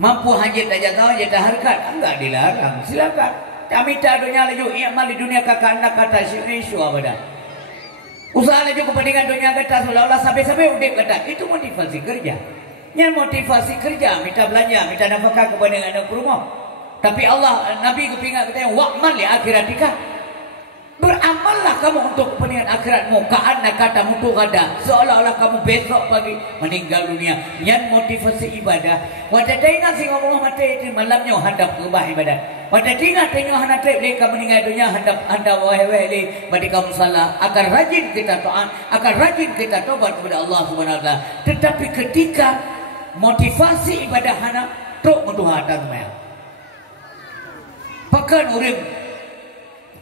Mampu hajat aja kau jatah harkat. Enggak dilarang. Silakan. Kami tak dunia laju. I'mal di dunia kakak anak kata syu'isu abadah. Usaha juga kepentingan dunia kata seolah-olah sampai-sampai udip kata. Itu motivasi kerja. Yang motivasi kerja, minta belanja, minta nafkah kepada anak rumah. Tapi Allah, Nabi kepingat kata, wa'mal li akhiratika. Beramallah kamu untuk kepentingan akhiratmu. Ka'anna kata mutu kada. Seolah-olah kamu besok pagi meninggal dunia. Yang motivasi ibadah. Wadah tengah si ngomong mati itu malamnya hadap kebah ibadah. Wadah tengah tengah hanap boleh kamu meninggal dunia hadap wahai-wahai bagi kamu salah. Akan rajin kita taat, akan rajin kita tobat kepada Allah Subhanahu wa taala. Tetapi ketika motivasi ibadah hanap truk mentuhan dan maya. Pakan orang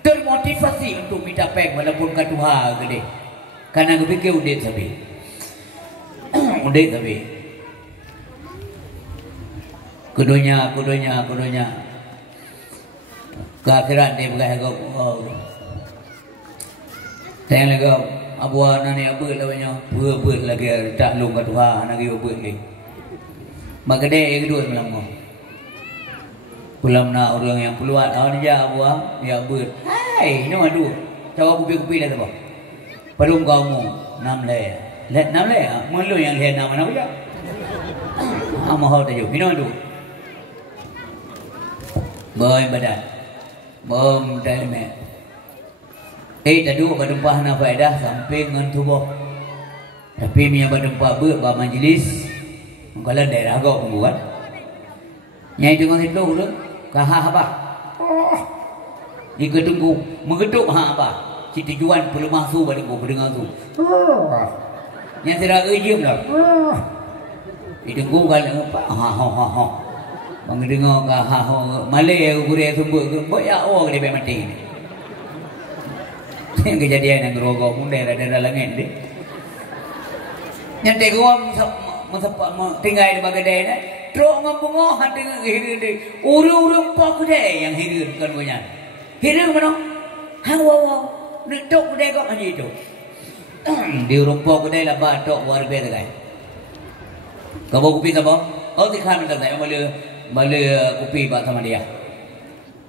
termotivasi untuk minta peng walaupun katuha gede. Karena gue pikir udah sabi. Udah sabi. Kudunya. Keakhiran dia bukan aku. Tengok lagi abuan nani abu lawanya. Buat lagi tak lung katuha nagi buat lagi. Maka dia yang kedua malam kau. Pulang nak orang yang peluat awak dia abuah dia buat. Hai, ni madu. Tahu kupi-kupi dah tu. Pelum kamu 6 le. Let 6 le. Mulu yang le nama nak dia. Amah tu je. Minum tu. Boy badan. Bom dalme. Tadu badempah na faedah sampai ngan tubuh. Tapi miya badempah ba majlis. Mengkala daerah agak pembuat. Nyai dengan itu tu kahah apa? Jika tunggu mengetuk ha apa? Si tujuan perlu masuk balik gua pendengar tu. Yang tidak ujung lah. Ditunggu kalau apa? Ha. Mendengar ha. Malay gurih sumber ke boya awak dia mati. Yang kejadian yang gerogok pun daerah langit dia. Yang tegom tinggal di bagai daerah. Terus ngomong dengan hidup dia. Urung-urung pak dia yang hidup kan punya. Hidup mana? Hang wow. Nitok dia kok aja itu. Di rumpok dia lah batok luar biasa kan. Kau kopi kau? Oh tikar minta saya malu kopi buat sama dia.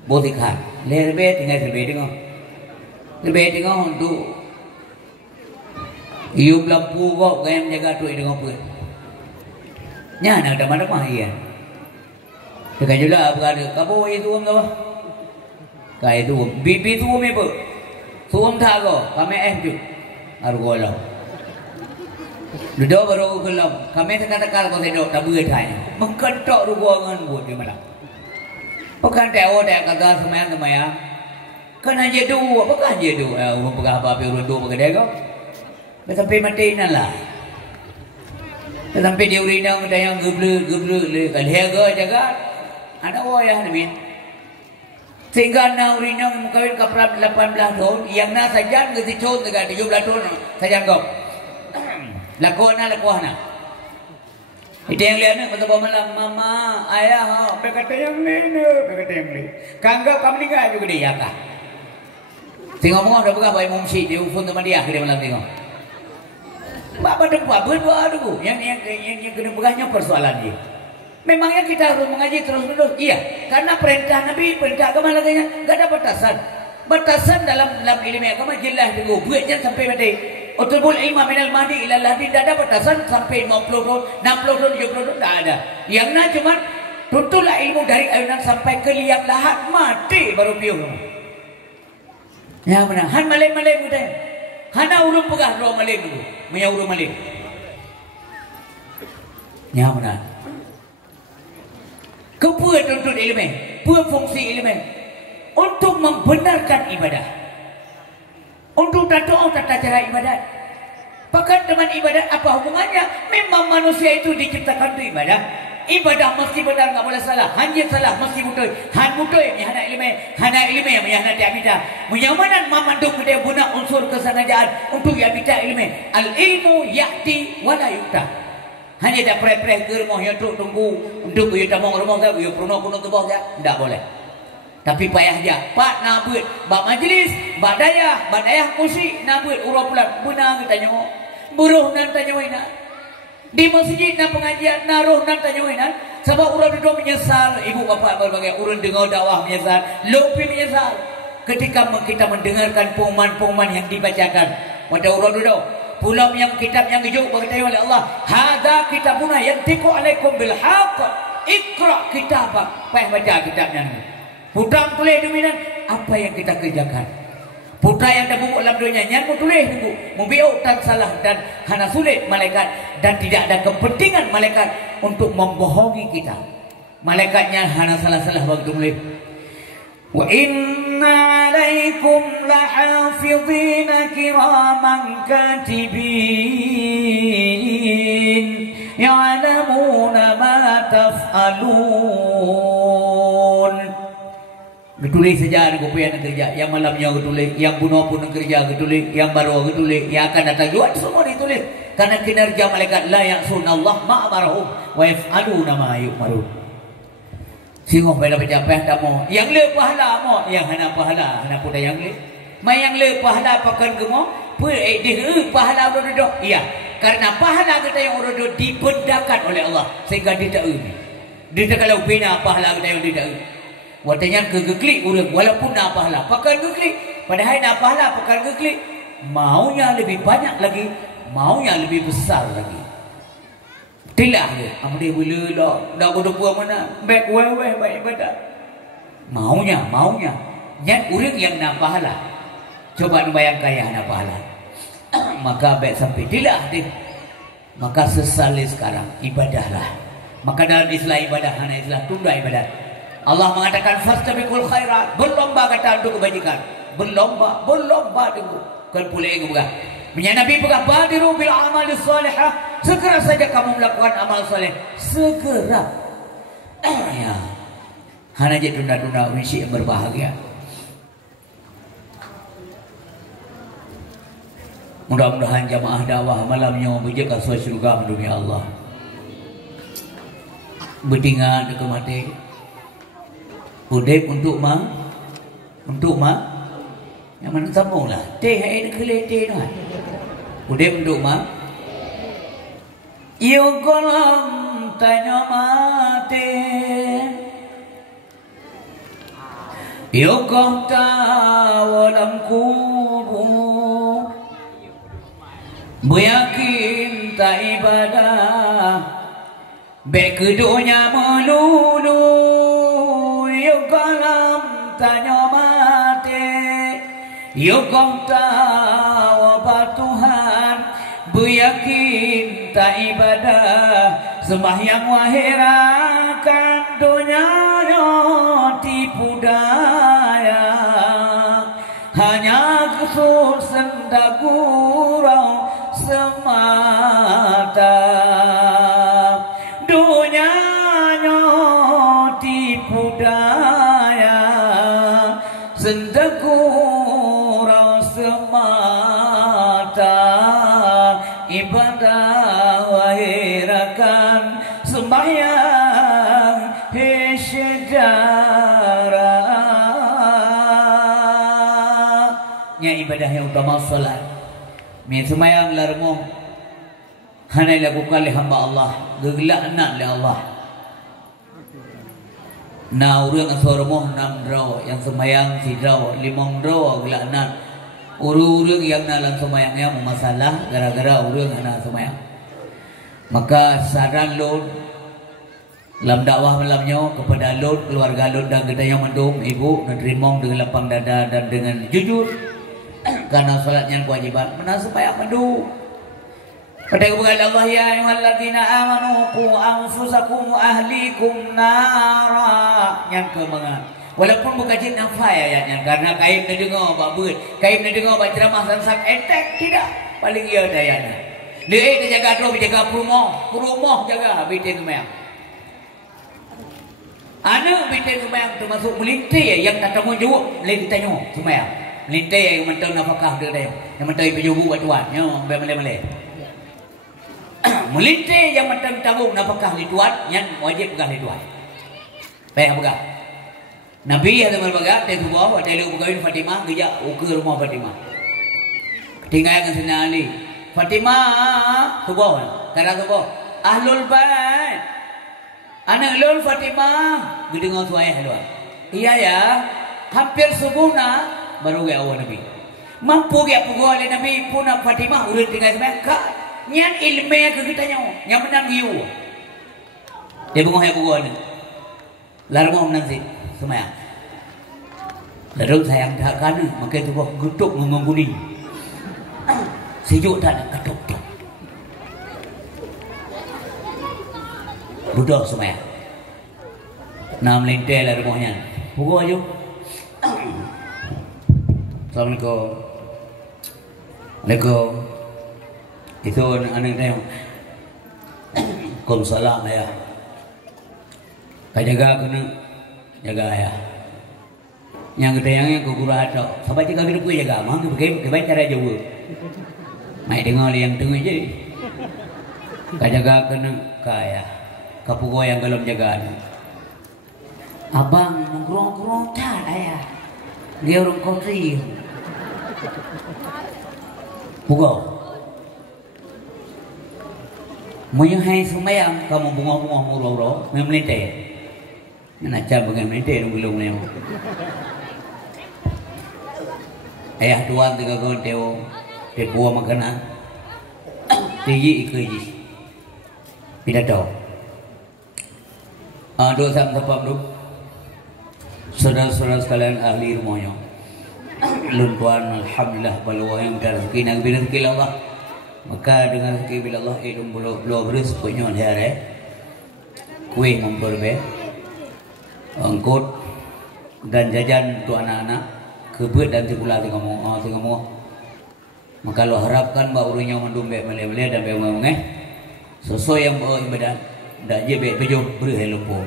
Boleh tikar. Lebih tinggal tengok. Lebih tengok untuk iup lampu kau gaya menjaga tu dengan apa? Nya nak ada mana mahir. Dekat juga berada. Kau itu apa? Kaya tu, bibi tu apa? Suam tak kau, kami tu, argolah. Duduk baru kelam, kami sekadar kau sedok tak berthai. Mengkentok ruangan buat di mana? Bukan tahu tak kata semaya. Kan aja dua, bukan aja dua. Orang pegah apa orang dua pegah kau. Sampai mati nalah. Sampai dia urina kita yang geblu le, kalau harga jaga, ada orang yang lebih. Sehingga na urina mengkawin kapra 18 tahun, yang na sajan ke tichon dengan 17 tahun sajan kau. Lakuana. Itu yang lihat pada malam mama, ayah, berkata yang ni. Kanggap kamu nikah juga dia kah? Tengok dah buka bayi mumsi dia ufun teman dia akhirnya malam tengok. Bapa depan berdua dulu, yang kena pegahnya persoalan dia. Memangnya kita harus mengaji terus-menerus? Iya, karena perintah Nabi, perintah agama katanya enggak ada batasan. Batasan dalam ilmu agama jelas dulu. Buatnya sampai mati. Utubul ilma minal mahdi ila lahdi, tidak ada batasan sampai 50 tahun, 60 tahun, 70 tahun tidak ada. Yang nak cuma tuntulah ilmu dari ayunan sampai ke liang lahat mati baru piuh. Ya benar. Han malai muda. Hana urung pegah roh malai dulu. Punya urung malai. Ya benar. Kepuat tuntut ilmu, puat fungsi ilmu untuk membenarkan ibadah, untuk doa tata cara ibadat. Bahkan teman ibadat apa hubungannya? Memang manusia itu diciptakan untuk ibadah. Ibadah mesti benar, tak boleh salah. Hanya salah mesti betul. Han betul yang hana ilmu yang hana diabita. Menyamanan memandung dia guna unsur kesengajaan untuk diabita ilmu. Al ilmu yakti wala yukta. Hanya dah pre-pre ke rumah yang tunggu untuk you tamong rumah ke you penuh ke bawah tak boleh. Tapi payah aja. Pak nak buat bab majlis, bab dayah kursi nak buat urut pulang. Benar kita tanya. Buruh nan tanya wina. Di masjid nak pengajian naruh nan tanya wina. Sebab urut itu menyesal, ibu bapa berbagai urut dengar dakwah menyesal, lupi menyesal. Ketika kita mendengarkan pengumuman-pengumuman yang dibacakan Wata urut dulu. Pulau yang kitab yang hijau berkata oleh Allah, "Hadza kitabuna yantiqu alaikum bil haqq." Iqra kitabak. Payah baca kitabnya. Putra tulis dominan apa yang kita kerjakan. Putra yang dah bubuk dalam dunia nyan mu tulis buku. Mubiuk dan salah dan hana sulit malaikat dan tidak ada kepentingan malaikat untuk membohongi kita. Malaikatnya hana salah-salah waktu tulis. Wa inna alaikum lahafidhina kiraman katibin ya'lamuna ma taf'alun. Getulis saja aku punya kerja, yang malamnya getulis, yang bunuh pun kerja getulis, yang baru getulis, yang akan datang juga semua ditulis. Karena kinerja malaikat la ya'sunallah ma amarahum wa yaf'aluna ma yu'marun. Singoh pada pencapaian tamu, yang le pahala mo, yang hana pahala, hana pun yang le. Mai yang le pahala pakan gemo, dia pahala rodok. Iya, karena pahala kita yang rodok dibedakan oleh Allah sehingga dia tak dia kalau bina pahala kita yang tidak watanya kegeklik urang walaupun nak pahala pakai geklik padahal nak pahala pakai geklik maunya lebih banyak lagi maunya lebih besar lagi tilah dia amde bila dak kudu mana baik weh baik ibadah maunya nyat urang yang nak pahala coba bayangkan yang nak pahala maka baik sampai tilah dia maka sesali sekarang ibadahlah maka dalam Islam ibadah hanya Islam tunda ibadah. Allah mengatakan fastabiqul khairat, berlomba kata untuk kebajikan. Berlomba itu. Kan pula yang bukan. Menyana Nabi bukan badiru bil amali salihah. Segera saja kamu melakukan amal saleh. Segera. Ya. Hana je tunda-tunda misi yang berbahagia. Mudah-mudahan jamaah dakwah malamnya menjaga suai surga dunia Allah. Betingan dekat mati. Udep untuk ma yang mana sambung lah teh hai kelih teh noh udep untuk ma yo kolam tanya mate yo kota walam kubu buyakin ta ibadah be kedunya melulu kalam tanya mati yukong tawa Tuhan beryakin tak ibadah sembahyang wahirakan dunia tipu daya hanya kesul sendagurau semata dunia tipu daya sendagurau semata ibadah wahirakan sembahyang sejarah nya ibadah yang utama salat mi sembahyang larmo hanya dilakukan oleh hamba Allah gegelak nak oleh Allah. Nah urang asoromoh 6 draw yang semayang si draw 5 draw gelaknan urang yang dalam semayangnya masalah gara-gara urang hana semayang maka saran lo dalam dakwah malamnya kepada lo keluarga lo dan kita yang mendung ibu menerima dengan lapang dada dan dengan jujur karena salatnya kewajiban mana semayang mendung. Kata kepada Allah ya ayyuhalladzina amanu qu anfusakum wa ahlikum nara yang kemengan walaupun bukan jin nafa ayatnya karena kain dengar babut kain dengar bab ceramah sangat etek tidak paling ia dayanya dia jaga terus jaga rumah jaga bitin kemayang anak bitin kemayang termasuk melintir yang tak tahu jawab lagi tanya kemayang melintir yang mentang nafkah dia yang mentang ibu buat tuannya boleh melintir yang mentang tanggung nafkah li tuan yang wajib pegang li tuan baik pegang Nabi ada berbagai teh buah ada lu berkawin Fatimah geja ukur rumah Fatimah tinggal dengan Sayyidina Ali Fatimah buah karena buah ahlul bait anak lul Fatimah gede ngau tuai luar iya ya hampir subuhna baru ke awal Nabi mampu dia pukul oleh Nabi Puna Fatimah urut dengan semayang kak nyan ilmu ke kita nyawa yang menang you dia bengok pukul ni lalu mau menang sih semayang lalu sayang tak kan maka itu kok getuk mengguni sejuk tak nak getuk budak semayang nam lentel lalu rumahnya pukul aja. Assalamualaikum. Assalamualaikum. Itu anak tengok. Waalaikumsalam ya. Kau jaga kena jaga ya. Yang kita yang kau guru ada. Sampai jika kita kau jaga, mah kita baik cara jauh. Mai dengar yang tengok je. Kau jaga kena kaya. Kau pukul yang belum jaga. Abang nongkrong tak ayah. Dia orang kontri. Pukul. Menyuhai semayang kamu bunga-bunga murah-murah memelintir. Nak cakap dengan melintir dong belum lewat. Ayah tuan tiga kawan teo, tepuah makanan, tinggi ikuji. Tidak tahu. Dua sam tempat dulu. Saudara-saudara sekalian ahli rumahnya. Lumpuan alhamdulillah balwa yang rezeki nak bila rezeki Allah. Maka dengan rezeki bila Allah ilmu belum beres punya hari. Kue memperbe. Angkut dan jajan untuk anak-anak kebet dan sekolah tengok. Maka lo harapkan bahawa urusnya mendumbek mele-mele dan bengong sesuai yang bawa ibadah dak je be bejo beri lupa.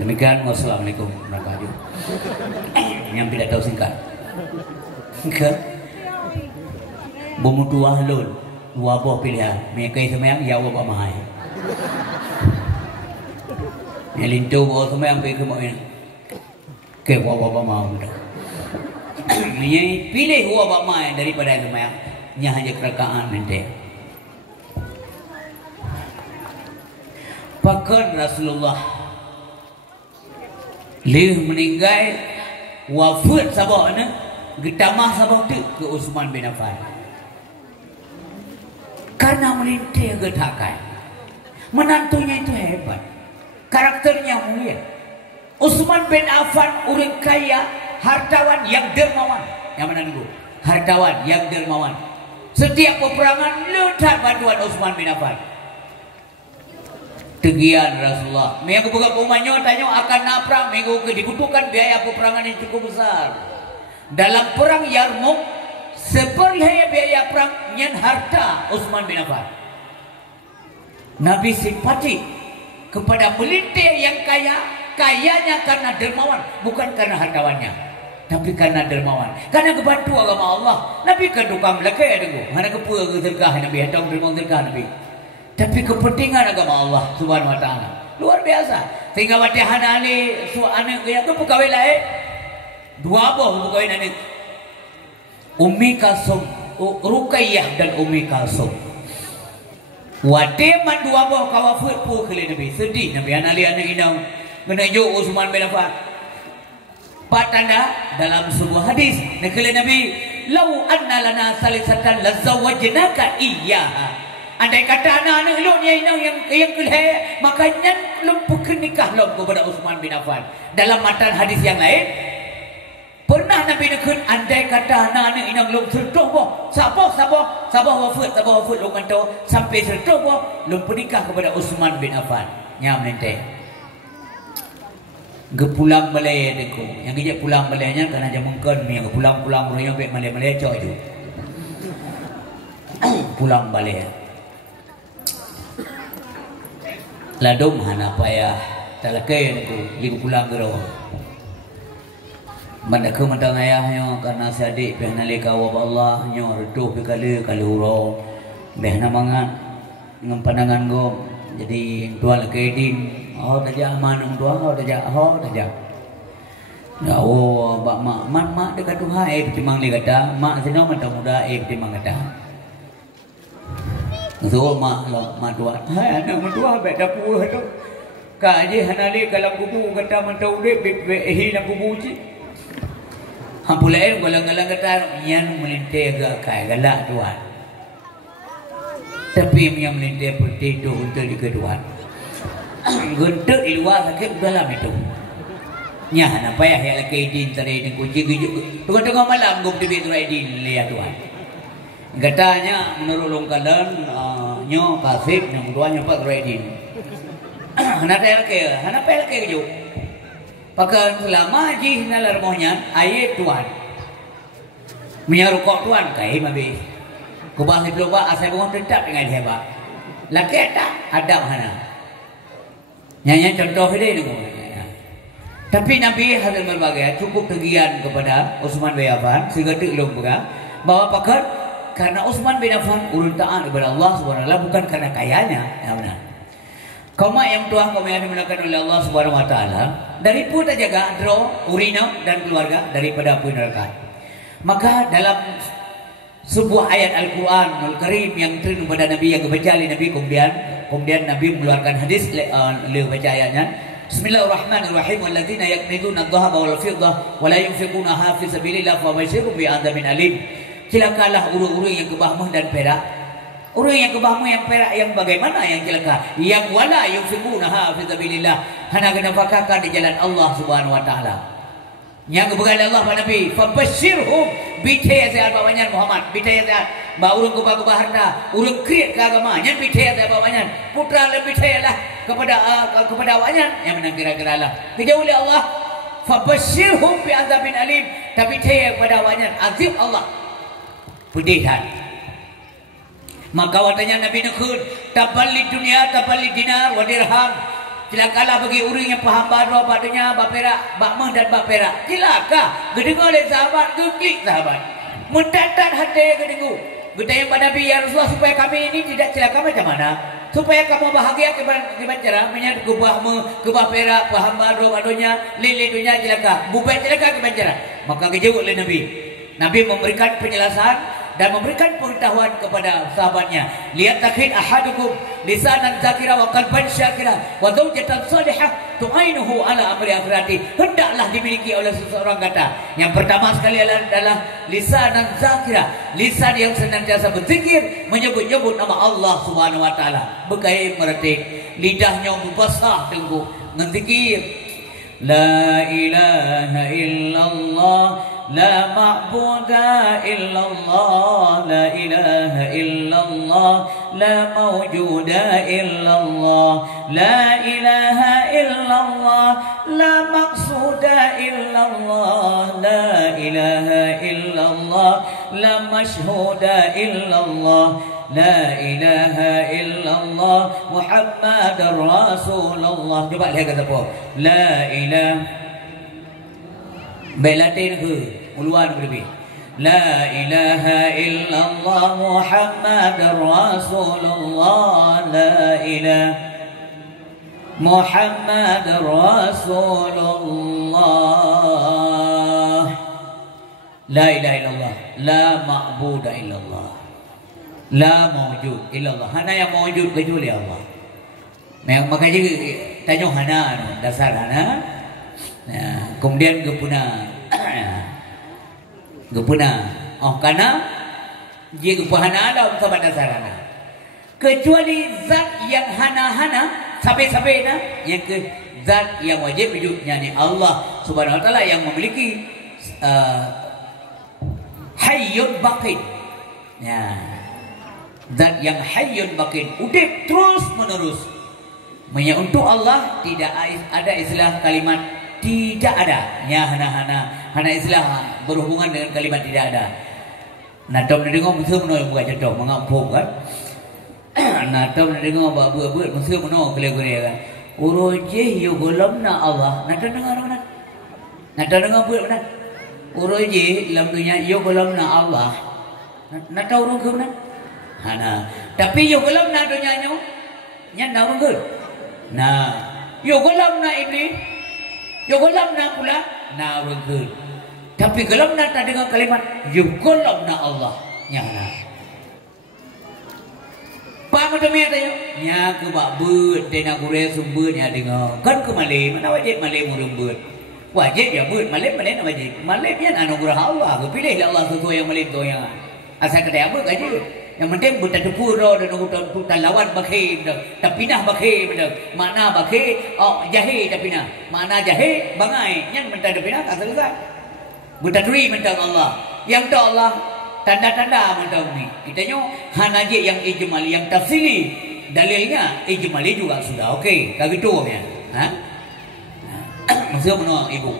Demikian wassalamualaikum warahmatullahi wabarakatuh. Yang tidak tahu singkat. Ke bomu tua lon dua buah pilihan. Mereka semayang ya wa mahai. Melintu bawa semayang pergi ke mana? Ke wa mau dah. Menyai pilih wa mahai daripada semayang. Nya hanya kerakaan nanti. Pakar Rasulullah Lih meninggal wafat sabah ni getamah sabah tu ke Utsman bin Affan karena melintir getakan menantunya itu hebat karakternya mulia Utsman bin Affan orang kaya hartawan yang dermawan yang mana dulu hartawan yang dermawan setiap peperangan letak bantuan Utsman bin Affan tegian Rasulullah. Minggu buka umatnya tanya akan nak perang. Minggu dibutuhkan biaya peperangan yang cukup besar. Dalam perang Yarmouk, seperlaya biaya perang nyan harta Utsman bin Affan. Nabi simpati kepada melintir yang kaya, kayanya karena dermawan, bukan karena hartawannya, tapi karena dermawan. Karena kebantu agama Allah. Nabi kan tukang belakang dengu. Mana kepua ke sedekah Nabi, atau dermawan sedekah Nabi. Tapi kepentingan agama Allah Subhanahu wa taala luar biasa. Tinggal watihan ali suane kaya tu pegawai lain. Dua buah pegawai nani. Ummi Kalsum, Ruqayyah dan Ummi Kalsum. Wate man dua buah kawafut pu kali Nabi. Sedih Nabi ali anak inang menuju Utsman bin Affan. Pak tanda dalam sebuah hadis nakala Nabi, "Lau anna lana salisatan lazawajnaka iyyaha." Andai kata anak-anak eloknya yang kelih, makanya lumpuk nikah lom kepada Utsman bin Affan. Dalam matan hadis yang lain, pernah Nabi nekun andai kata anak-anak inang lom sertuh boh, sabah wafat lom kantau sampai sertuh boh, lom pernikah kepada Utsman bin Affan. Nyam nanti. Gepulang Malaya deku. Yang dia pulang Malayanya karena dia mungkin yang pulang royong bek Malaya coy tu. Pulang Malaya. Ladum hana payah talakai tu ligu pulang ke roh. Mandaku mentang ayahnya karena sadik behnali kawab Allah nyo reduh ke kali huro behna mangan dengan pandangan go jadi tuan kedin taja aman tua taja Dawo bak mak dekat Tuhan timang li kata mak sino mata muda timang kata so mak tua hai anak tua bek dapur tu ka je hanali kalam kubu kata mentau de hilang kubu ji Hampulain galang-galang kata yang melintir agak kai galak tuan. Tapi yang melintir putih itu untuk di keduan. Guntuk di luar sakit dalam itu. Nyah nak payah yang laki idin tadi dengan kunci tengah-tengah malam gum tibik tu idin lihat tuan. Katanya menurut longkalan nyo kasih yang keduanya pak idin. Hana payah laki kejuk. Pakai selama ji nalar mohnya ayat tuan. Menyarukok tuan kai mabis. Kubah itu pak asal bunga tetap dengan dia pak. Laki tak ada mana. Nyanyi contoh dia ni. Tapi Nabi hasil berbagai cukup tegian kepada Utsman bin Affan sehingga diulung pegang bahwa pakai karena Utsman bin Affan urut taat kepada Allah Subhanahu wa taala bukan karena kayanya, ya benar. Koma yang tuah koma yang dimenangkan oleh Allah Subhanahu wa taala dari pun terjaga dro urina dan keluarga daripada api neraka. Maka dalam sebuah ayat Al-Qur'an Al-Karim yang turun kepada Nabi yang kebaca oleh Nabi kemudian Nabi mengeluarkan hadis beliau baca ayatnya. Bismillahirrahmanirrahim. Walladzina yaknizuna adh-dhahaba wal fiddah wa la yunfiqunaha fi sabilillah fabashshirhum bi'adzabin alim. Celakalah orang-orang yang kebahmah dan perak. Orang yang kebahmah yang perak yang bagaimana yang celaka? Yang wala yunfiqunaha fi sabilillah, hana nafkahkan di jalan Allah Subhanahu wa taala. Yang kebegal Allah pada Nabi, fabashshirhum bitaya sehat bawanya Muhammad, bitaya sehat. Ba urang kubah-kubah harta, urang kriat ke agama, nyan bitaya sehat bawanya. Putra lebih bitayalah kepada awaknya yang menang kira-kira lah. Dijauh oleh Allah, fabashshirhum bi'adzabin alim, tapi bitaya kepada awaknya azab Allah. Pedihkan. Maka watanya Nabi Nukhud, tabali dunia, tabali dinar, wa dirham. Celakalah bagi orang yang paham bahawa padanya baperak, bakmah dan baperak. Celaka. Gedengar oleh sahabat, geklik sahabat. Mendatat hati gedengu. Gedaya pada Nabi ya Rasulullah supaya kami ini tidak celaka macam mana? Supaya kamu bahagia gimana cara? Menyat kubah perak, paham bahawa padanya, lili dunia celaka. Bukan celaka gimana cara? Maka kejauh oleh Nabi. Nabi memberikan penjelasan dan memberikan pengetahuan kepada sahabatnya. Lihat takhid ahadukum lisanan zakira wa qalban syakira wa zawjatan salihah tu'inuhu ala amri akhirati. Hendaklah dimiliki oleh seseorang kata. Yang pertama sekali adalah lisanan zakira, lisan yang senantiasa berzikir, menyebut-nyebut nama Allah Subhanahu wa taala. Bekai meretik, lidahnya berbasah tengku ngenzikir. La ilaha illallah لا معبود إلا الله لا إله إلا الله لا موجود إلا الله لا إله إلا الله لا مقصود إلا الله لا إله إلا الله لا مشهود إلا الله لا إله إلا الله محمد رسول الله. Coba lihat kata apa? La ilaha belatin ke uluan berlebih. La ilaha illallah Muhammadar Rasulullah. La ilaha Muhammadar Rasulullah. La ilaha illallah, la ma'budu illallah, la mawjud illallah. Hana yang mawjud kecuali Allah. Makanya tanya hana dasar hana. Nah, kemudian gepuna karena dia gepahana ada sama dasarana kecuali zat yang hana-hana sampai-sampai yang ke zat yang wajib wujudnya ni Allah Subhanahu wa taala yang memiliki hayyun baqin. Ya, zat yang hayyun baqin udip terus menerus. Untuk Allah tidak ada istilah kalimat tidak ada. Ya hana istilah berhubungan dengan kalimat tidak ada. Nah, tom dengar musuh meno bukan contoh mengampung kan. Nah, tom dengar babu-babu musuh meno kele-kele kan. Uroje yo golamna Allah. Nah, dengar mana? Nah, dengar buat mana? Uroje dalam dunia yo golamna Allah. Nah, tahu orang ke mana? Hana. Tapi yo golamna dunia nyo. Nya na orang ke. Nah, yo golamna iblis. Yo golamna pula na orang ke. Tapi golamna tak dengan kalimat yo golamna Allah. Nya na. Paham demi tanya? Nya ke bak beut dena gure sumber nya dengar. Kan ke Malay, mana wajib Malay murung beut. Wajib ya buat malam mana wajib. Malam yang anugerah Allah. Pilihlah Allah sesuai yang malam tu yang asal kedai apa aja. Yang penting buta depuro dan buta lawan bakhir dah. Tapinah bakhir dah. Mana bakhir? Oh jahil tapinah. Mana jahil? Bangai. Yang mentang tapinah tak selesai. Buta duri mentang Allah. Yang tu Allah tanda-tanda mentang ni. Kita nyo hanaje yang ijmali, yang tafsili. Dalilnya ijmali juga sudah okey. Tak gitu ya. Ha? Maksud mana ibu?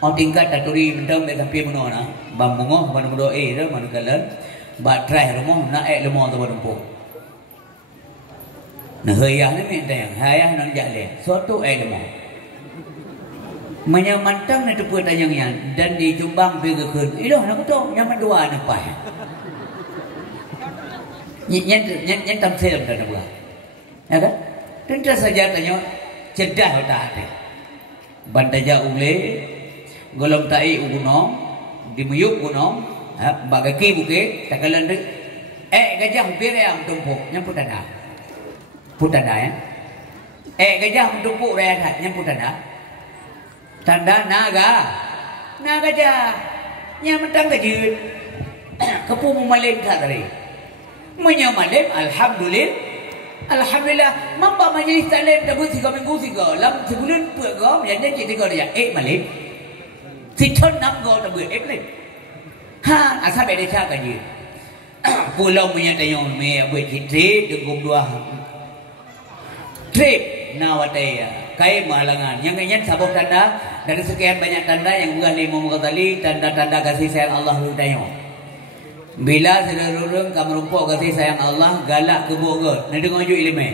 On tingkat taturi mendam be sampai mana na? Bambungo mana mudo dah mana kalan. Batrai rumah nak lemah tu berempuk. Nah hayah ni minta yang hayah nak jalan. Suatu lemah. Menyamantang na tepuk tanyangnya dan di Jombang pergi ke. Ilah nak tahu nyaman dua nak pai. Yang tamsil dah nak buat. Ya kan? Tentu saja tanya cedah tak ada. Bantaja ule golong tai ugunong dimuyuk gunong bagaki buke takalan gajah bir yang tumpuk yang putana ya gajah tumpuk rehat yang putana tanda naga jah yang mentang kejut kepu malim tak tadi menyamalim Alhamdulillah mampa majlis taklim dah 3 minggu 3 lam sebulan puak go yang dia 3 dia malim si thon 5 go tak buat malim ha asal beda cak aja pulau punya tayong me buat trip dengan dua trip nawadaya kai malangan yang sabuk tanda dari sekian banyak tanda yang bukan 5 muka tali tanda-tanda kasih sayang Allah lu tayong. Bila seluruh kamu rumpuk kasih sayang Allah galak kebuk nanti ngojo ilmu.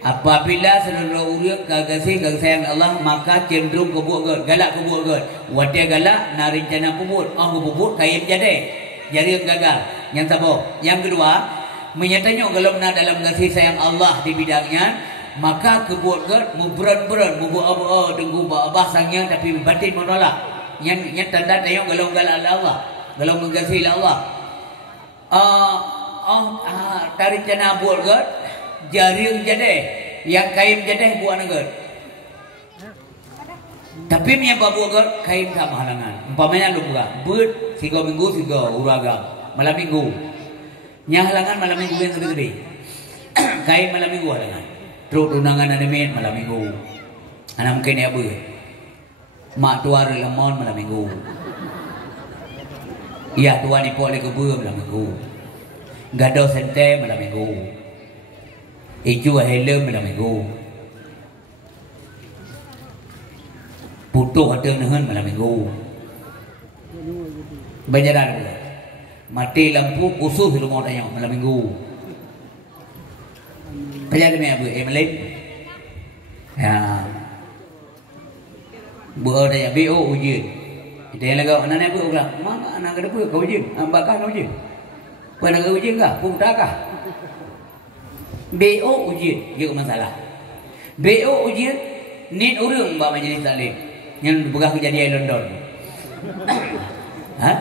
Apabila seluruh urang kasih sayang Allah maka cenderung kebuk galak kebuk wadia galak narincana puput kebuk kain jadi gagal. Yang tahu yang kedua menyatanya kalau dalam kasih sayang Allah di bidangnya maka kebuk memberan-beran membuat tenggu bahasanya tapi batin menolak yang tanda tayong kalau galak Allah kalau mengasihi Allah tarik jana buat gad jaring jade yang kain jade buat negad tapi punya babu gad kain sama halangan umpamanya lu buka buat 3 minggu 3 uragam malam minggu nya halangan malam minggu yang gede-gede kain malam minggu halangan terus undangan anemen malam minggu anak mungkin ya bu mak tua lemon malam minggu. Ya tuan ipo le kebun malam minggu. Gado sente malam minggu. Ijo helm malam minggu. Putu ada nahan malam minggu. Bajaran mati lampu khusus rumah tanya malam minggu. Pelajari me abu malam. Ya. Buat ada BO ujian. Dia lagau anak aku bilang, "Mana anak ada apa kau ujian? Ambakah kau ujian? Pernah kau ujian kah? Putar kah?" BO ujian, dia masalah. BO ujian, ni orang bawa majlis taklim yang bekas kejadian London. Ha?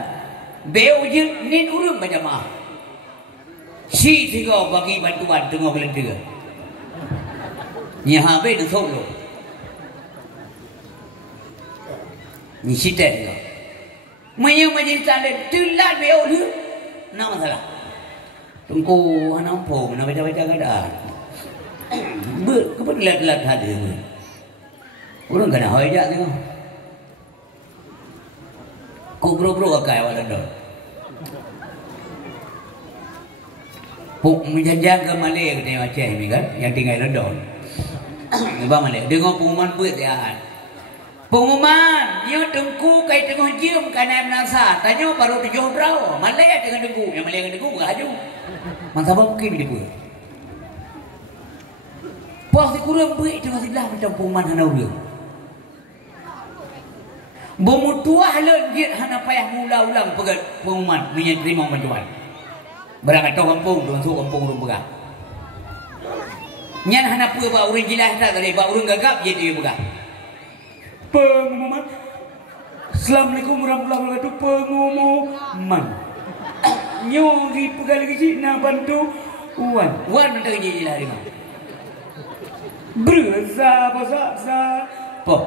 BO ujian, ni orang berjamaah. Si tiga bagi bantuan tengah bulan 3. Ni habis nak solo. Ni cerita juga. Menyang majlis taklim telat BO dia. Nak masalah. Tunggu anak pun nak baca-baca keadaan. Kebetulan ada. Orang kena hajat tengok. Kau bro-bro akai awak London. Puk menjanjang ke Malay ke Aceh ni kan yang tinggal London. Bang Malay dengar pengumuman buat dia. Pengumuman, dia tengku kai tengah jam kana menasa. Tanya baru 7 draw. Malay dengan tengku, yang Malay dengan tengku gak haju. Masa apa mungkin dia buat. Pas kurang buat tengah sebelah macam pengumuman hana ulang. Bermutuah lagi hana payah mula-ulang pegat pengumuman menerima bantuan. Berangkat ke kampung, masuk kampung orang pegang. Nyan hana pun ba orang jelas tak tadi, ba orang gagap je dia pegang. Pengumuman. Assalamualaikum warahmatullahi wabarakatuh. Pengumuman. Nyori pegang lagi nak bantu wan. Wan nak kerja jelas dia. Berasa pasaksa. Po.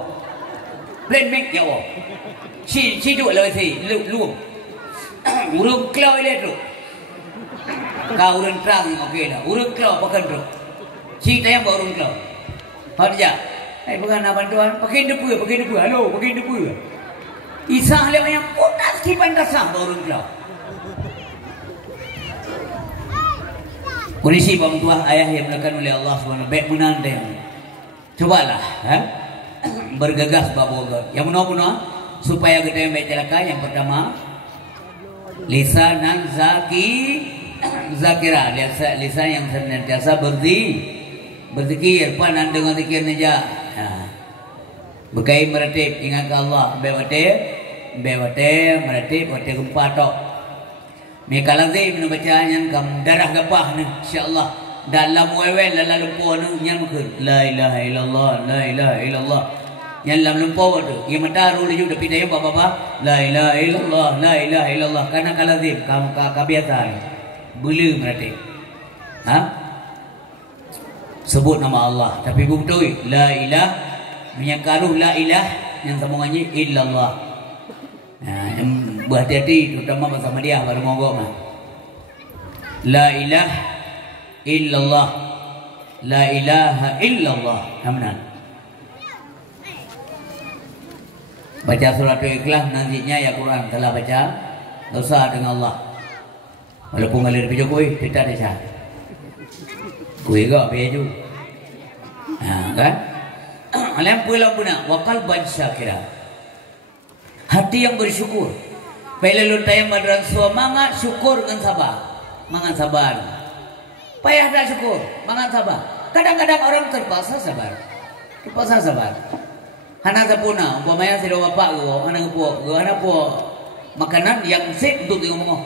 Plan make ya Allah. Si duk lah si lu. Urung klau ile tu. Kau urung terang okey dah. Urung klau pakai tu. Si tayang baru urung klau. Hot ja. Bukan apa tuan. Pakai depu. Halo, pakai depu. Isah le yang putas kipan dasah baru urung klau. Kondisi bantuan ayah yang melakukan oleh Allah SWT baik menandang. Cobalah bergegas baboga. Yang menua supaya kita yang baik celaka. Yang pertama, lisanan zakira, lisan yang senantiasa berzikir, panan dengan zikir saja. Berkait meratib ingat ke Allah, bewate meratib, wate gempa tok. Mereka lazim nak baca yang kam darah gapah ni insya-Allah dalam wewen dalam lumpur ni yang mungkin la ilaha illallah la ilaha illallah yang dalam lumpur tu yang mataru dia juga pindah bapa la ilaha illallah la ilaha illallah karena kalazim kam kebiasaan bela mereka sebut nama Allah tapi betul la ilah menyangkaruh la ilah yang sambungannya illallah. Yang berhati-hati terutama bersama dia baru mogok mah. La ilaha illallah. La ilaha illallah. Amin. Baca surat Ikhlas nantinya ya Quran telah baca dosa dengan Allah. Walaupun ngalir ke Jokowi kita ada sah. Kuih gak beju. Kan? Alam pulang puna wakal ban syakira. Hati yang bersyukur. Bila lu tayang madran semangat syukur dengan sabar. Mangan sabar. Payah dah syukur, mangan sabar. Kadang-kadang orang terpaksa sabar. Terpaksa sabar. Hana sapuna, umpamanya si bapak go, anak po makanan yang sip untuk ngomong.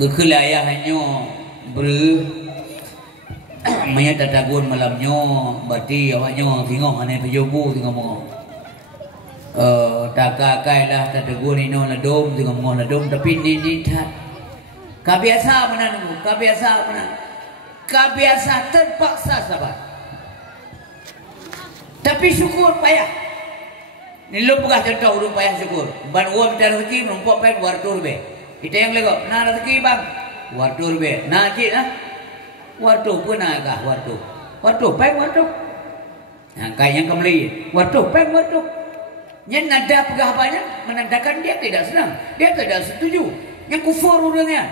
Gekelaya hanya maya tatagun malamnya, berarti awaknya tengok hana pejobu tengok ngomong. Takakai lah tatagun ino ladom tengok ngomong ladom tapi ni tak. Kabiasa mana nunggu, kabiasa terpaksa sabar. Tapi syukur payah. Ni lu bukan contoh urung payah syukur. Ban uang minta rezeki menumpuk payah wartur be. Kita yang lego, nah rezeki bang, wartur be. Nah cik nah, wartur pun nak kah wartur. Wartur payah wartur. Nah kayak yang kembali, wartur payah wartur. Yang nada pegahapannya menandakan dia tidak senang, dia tidak setuju. Yang kufur urangnya.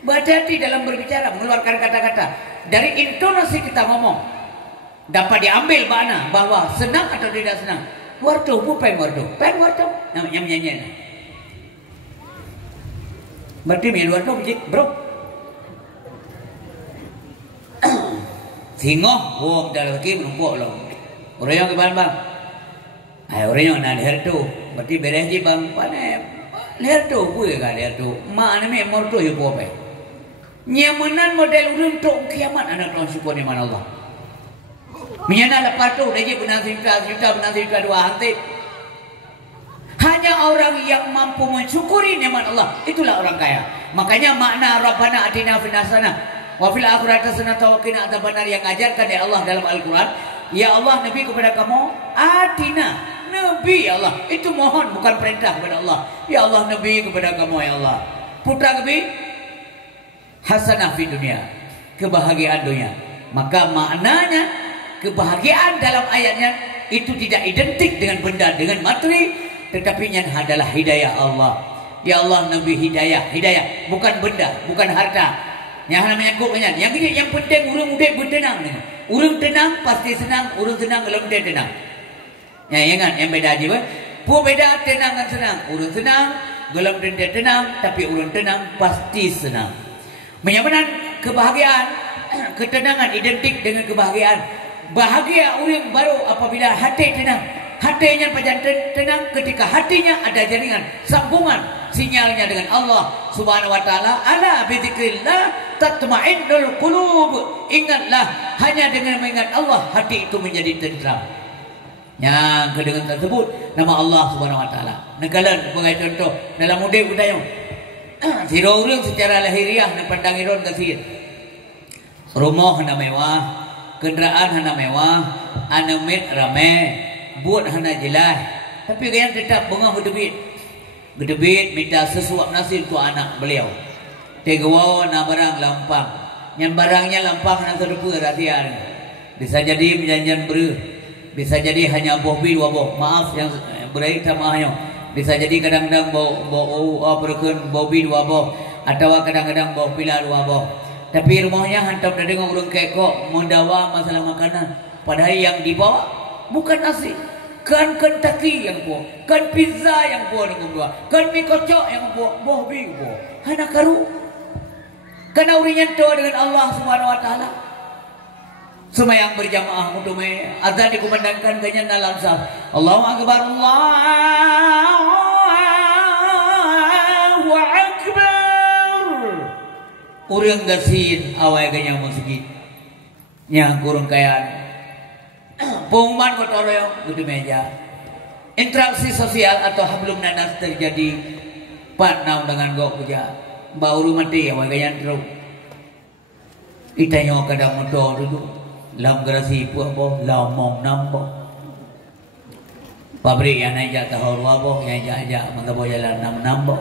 Berhati-hati dalam berbicara, mengeluarkan kata-kata. Dari intonasi kita ngomong dapat diambil makna bahwa senang atau tidak senang. Wartu bukan wartu, pen wartu. Yang menyanyi. Berarti main wartu bro. Singoh, dalam lagi menumpuk loh. Orang yang keban bang. Orang yang nak leher tu, berarti beres je bang. Panen leher tu, boleh kan leher tu. Mak ni memang tu yang buat. Nyamanan model untuk kiamat anak tuan syukur ni mana Allah. Menyana lepas tu dia benar cerita dua hantik. Hanya orang yang mampu mensyukuri nikmat Allah itulah orang kaya. Makanya makna Rabbana atina fil hasanah wa fil akhirati hasanah wa qina adzabannar yang ajarkan oleh Allah dalam Al-Qur'an. Ya Allah Nabi kepada kamu atina Nabi ya Allah itu mohon bukan perintah kepada Allah. Ya Allah Nabi kepada kamu ya Allah. Putra Nabi hasanah fi dunia, kebahagiaan dunia. Maka maknanya kebahagiaan dalam ayatnya itu tidak identik dengan benda, dengan materi, tetapi yang adalah hidayah Allah. Ya Allah Nabi hidayah bukan benda, bukan harta. Yang namanya kuknya, yang penting urang udah bertenang. Urang tenang pasti senang, urang senang kalau dia tenang. Ya ingat yang beda aja. Pu beda tenang dan senang. Urang senang, kalau dia tenang, tapi urang tenang pasti senang. Menyamakan kebahagiaan, ketenangan identik dengan kebahagiaan. Bahagia orang baru apabila hati tenang. Hatinya pajan tenang ketika hatinya ada jaringan sambungan sinyalnya dengan Allah Subhanahu wa taala. Ala bizikrillah tatmainnul qulub. Ingatlah hanya dengan mengingat Allah hati itu menjadi tenteram. Yang dengan tersebut nama Allah Subhanahu wa taala. Negala sebagai contoh dalam mudik budaya. Siro orang secara lahiriah ni pandang iron kasih. Rumah hana mewah, kenderaan hana mewah, anemit rame, buat hana jelas. Tapi kalian tetap bengah gedebit minta sesuap nasi untuk anak beliau. Tegawa na barang lampang. Yang barangnya lampang na serupa ratian. Bisa jadi perjanjian bisa jadi hanya bohbi dua boh. Maaf yang berai tamahnya. Bisa jadi kadang-kadang bohbi dua boh atau kadang-kadang boh pila dua boh. Tapi rumahnya hantam dari urang kekok mendawa masalah makanan. Padahal yang dibawa bukan nasi, kan Kentucky yang buah, kan pizza yang buah dengan dua, kan mie kocok yang buah, bohbi buah. Hana karu. Karena urinya doa dengan Allah Subhanahu Wa Taala. Semayang berjamaah mutumai azan dikumandangkan ganyan dalam sah. Allahu Akbar, Allahu Akbar. Urang gasin awai ganyan musik. Nya kurang kayaan. Pengumuman kotor yang di meja. Interaksi sosial atau hablum nanas terjadi. Pak naum dengan gok puja. Bauru mati awai ganyan terus. Itanya kadang motor dulu. Lam gerasi pu apa lamong nampo pabrik yang aja tahu apa yang aja mengabo jalan nampo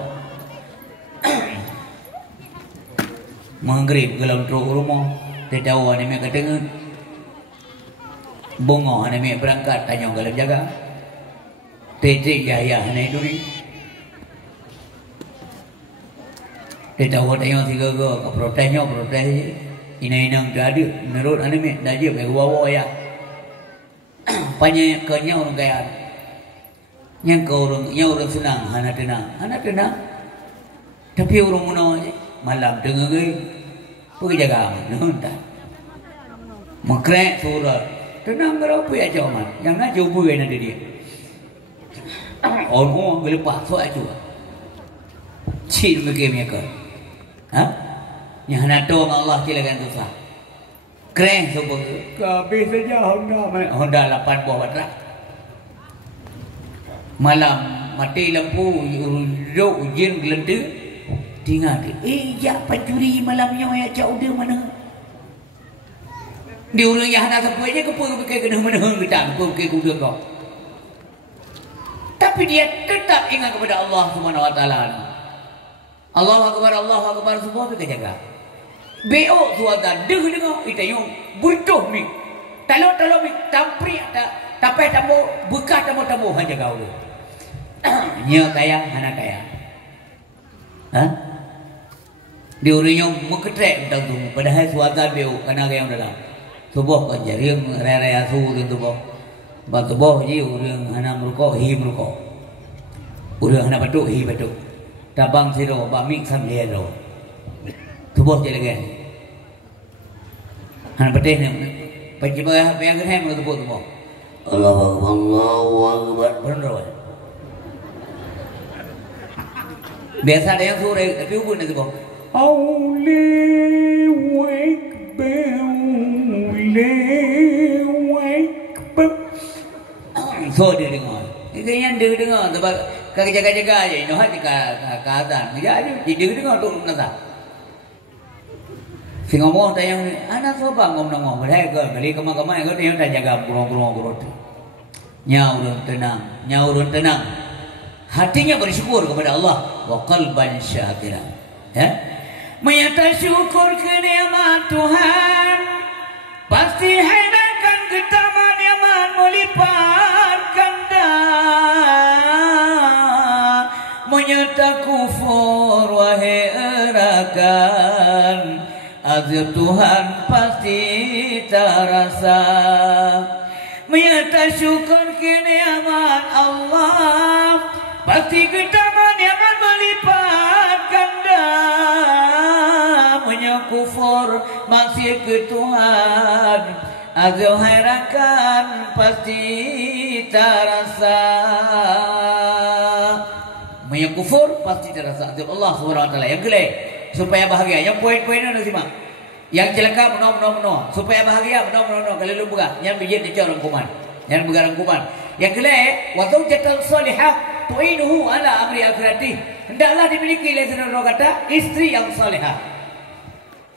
menggrip gelam tru rumah tedawa ni mek kedengen bongo ni mek berangkat tanya gelam jaga tete ya ni duri tedawa tanya tiga ke protesnya protes inang jadi menurut anime dah dia bagi wawa ya banyak kenya orang kaya yang orang senang hana tenang tapi orang muno malam dengar pergi jaga nonton makrek surat tenang berapa ya jaman yang nak coba kan ada dia orang gelepas soal tu cil mereka yang hendak tolong Allah silakan susah. Keren sebab habis saja Honda 8 buah baterai. Malam mati lampu ujian gelenda tinggal ya pencuri malamnya ya jauh dia mana di urang yang hendak sampai ke pakai kena mana kita pakai kuda kau. Tapi dia tetap ingat kepada Allah Subhanahu Wa Taala. Allahu Akbar semua kita jaga. Beo suada dengar kita yung butuh mi talo mi tampri ada tapi tamu buka tamu hanya kau tu nya kaya anak kaya di urinya muketrek tentang tu padahal suada beo anak yang dalam tubuh kan jaring raya su tu tubuh batu boh je urang anak merukok hi merukok urang anak batuk hi batuk tabang siro bamik samlelo tubuh je lagi han betih ni penjiba yang kehem tu tubuh Allahu Akbar benar biasa ada yang sore tapi ubun tu tubuh Allahu Akbar so dia dengar ini dia dengar sebab jaga-jaga aja ini hati keadaan dia dengar tu nasa si ngomong tayang anak soba ngomong mereka kali kemana itu dia tak jaga burung nyaurun tenang hatinya bersyukur kepada Allah wa qalban syakira ya menyata syukur kenikmatan Tuhan pasti hendakan ketaman nyaman melipat ganda menyata kufur wahai erakan azab Tuhan pasti terasa menyata syukur kenikmatan Allah pasti ketaman nyaman melipat ganda menyakufur masih ke Tuhan azab herakan pasti terasa menyakufur pasti terasa azab Allah SWT yang gelap supaya bahagia yang poin-poinnya ada simak yang celaka menol supaya bahagia menol kalau lu buka yang bijak dicor rangkuman yang buka rangkuman yang gelap wa zawjatan salihah tu'inuhu ala amri akhirati hendaklah dimiliki oleh saudara kata istri yang salihah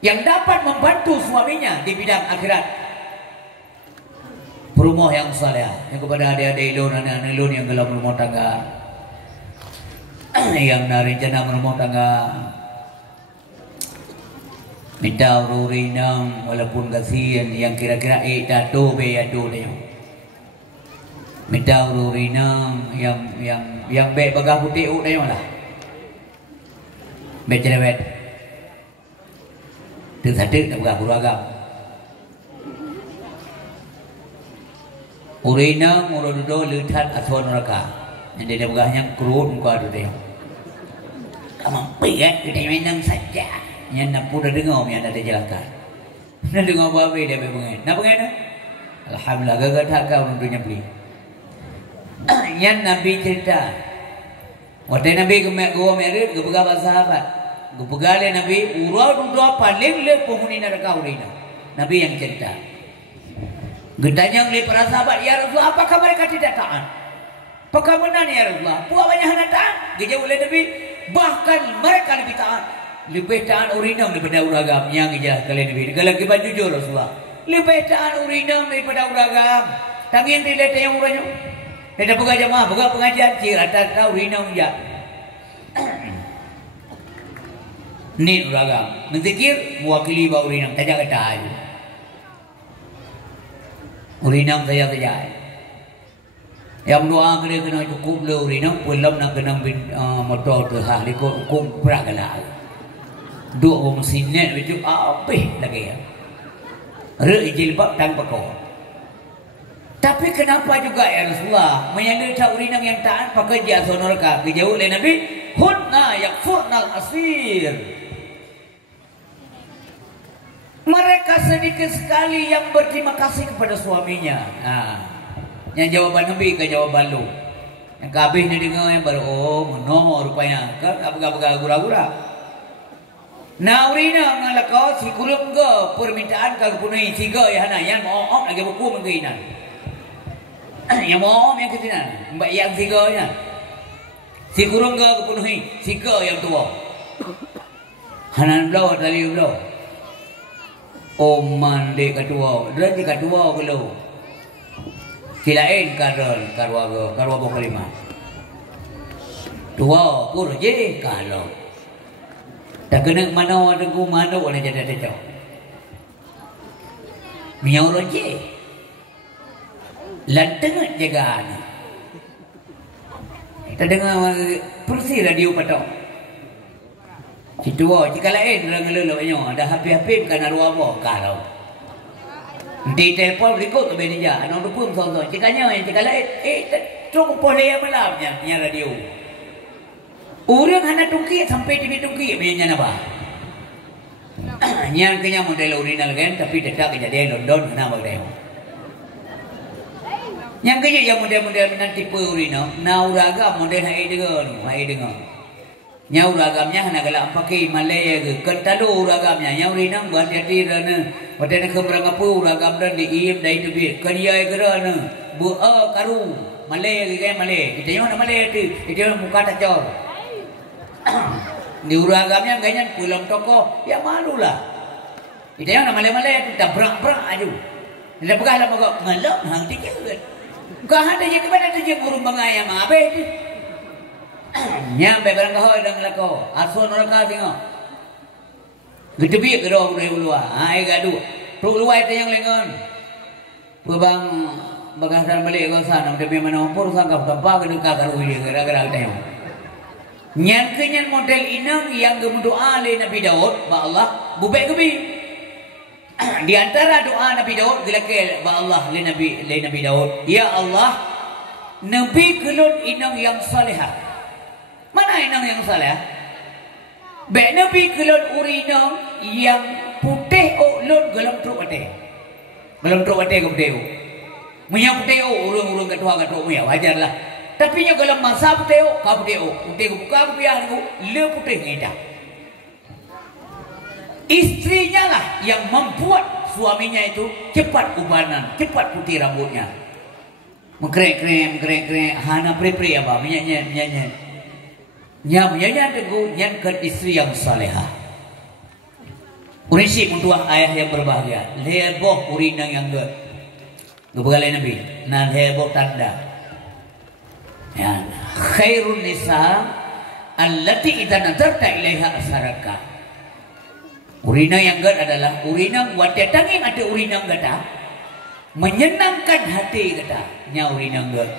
yang dapat membantu suaminya di bidang akhirat berumah yang saleh, yang kepada adik-adik ilun, anak-anak ilun yang dalam rumah tangga, yang rencana berumah tangga, minta ururinang walaupun kasihan yang kira-kira dado be ado dia. Minta ururinang yang be bagah putih dia lah. Be cerewet. Từ sadek nak bagah kuragam. Urinang urodo lutat ason neraka. Yang dia bagahnya kerut muka dia. Kamu pergi kita menang saja. Yang nak pun dah dengar yang ada jelakan. Nak dengar apa dia berpengen. Nak pengen? Alhamdulillah gagal tak kau untuknya beli. Yang Nabi cerita. Waktu Nabi kemek gua merit, gua pegang sahabat. Gua pegang Nabi urau dua paling le penghuni neraka urina. Nabi yang cerita. Getanya oleh para sahabat, ya Rasulullah, apakah mereka tidak taat? Apakah benar ya Rasulullah? Puak banyak hendak taat. Dijawab oleh Nabi, bahkan mereka lebih taat. Lebih taat urinam daripada uragam yang ijah kalian lebih. Kalau kita jujur Rasulullah, lebih taat urinam daripada uragam. Tangan tidak yang uranya. Tidak pegang jamaah, pegang pengajian cira tak tahu urinam je. Ni uragam. Menzikir mewakili bahawa urinam tajak kata aja. Urinam tajak. Yang doa kena cukup le urinam, pulam nak kena motor tu hal ikut hukum beragalah. Dua orang sinet itu apa lagi ya? Rek jilbab tanpa kau. Tapi kenapa juga ya Rasulullah menyandung urinam yang taat pakai jasa neraka? Dijauh oleh Nabi, hunna yakfurnal asir. Mereka sedikit sekali yang berterima kasih kepada suaminya. Nah, yang jawaban Nabi ke jawaban lu. Yang kabeh ni dengar yang baru no rupanya kan apa-apa gura-gura. Nah urina ngalah kau si kurung ke permintaan kau penuhi tiga ya hana yang mau lagi buku mengkinan. Yang mau yang ketinan mbak yang tiga nya. Si kurung ke penuhi tiga yang tua. Hanan belau tali belau. Oman de kedua, dan di kedua belau. Kilain karwa kelima. Dua puluh je kalau. Tak kena mana ada ku mana boleh jadi ada. Miau roje. Lanteng jaga ni. Kita dengar kursi radio patau. Citua jika lain orang leloknya ada habis-habis kan arwah apa kalau. Di telefon berikut ke benia, anak pun sonson. Cikanya jika lain teruk boleh malamnya punya radio. Orang hanya tungki sampai di tungki punya apa? Yang kenya model original kan, tapi tetap kejadian London nama dia. Yang kenya yang model-model nanti tipe original, nauraga model hai dengar. Nyau ragamnya hanya galak pakai Malaya ke, kentalo ragamnya nyau rinang buat jadi rana, pada nak keberang apa ragam dan diim dari tebir, kerja kerana buat karu Malaya ke kan Malaya, kita yang mana Malaya tu, kita muka tak jauh. Di uragamnya ganyan pulang toko, ya malulah. Kita yang nama Malaya tu tak berak aja. Tidak pegah lah pokok ngelak hang tiga kan. Kau ada je kepada tu je burung bangayam abe tu. Nyampe barang kau dah ngelako, ason neraka tengok. Gitu bi kerong dari luar, ai gaduh. Perlu luar itu yang lengan. Pebang bagasan balik kau sana, tapi mana umpur sangka tanpa kena karu dia gara-gara tengok. Nyankenyan model inang yang berdoa oleh Nabi Daud, ba Allah, bubek kebi. Di antara doa Nabi Daud dilakil ba Allah le Nabi Daud, ya Allah, Nabi kelun inang yang salihah. Mana inang yang salihah? Be Nabi kelun urinang yang putih ulun gelam truk ate. Gelam truk ate ke putih. Munya putih urung-urung ketua muya wajarlah. Tapi nya kalau masa putih buka biar aku le putih ngida. Istrinya lah yang membuat suaminya itu cepat ubanan, cepat putih rambutnya. Mengkrek-krek, hana pri-pri apa, menyanyi. Menyanyi teguh yang ke istri yang salehah. Urisik untuk ayah yang berbahagia. Leboh urinang yang Gubagale Nabi nan hebo tanda. Ya, khairun nisa allati idza nadarta ilaiha asaraka. Urina yang gad adalah urina wate tanging ada urina gada menyenangkan hati kata nya urina gad.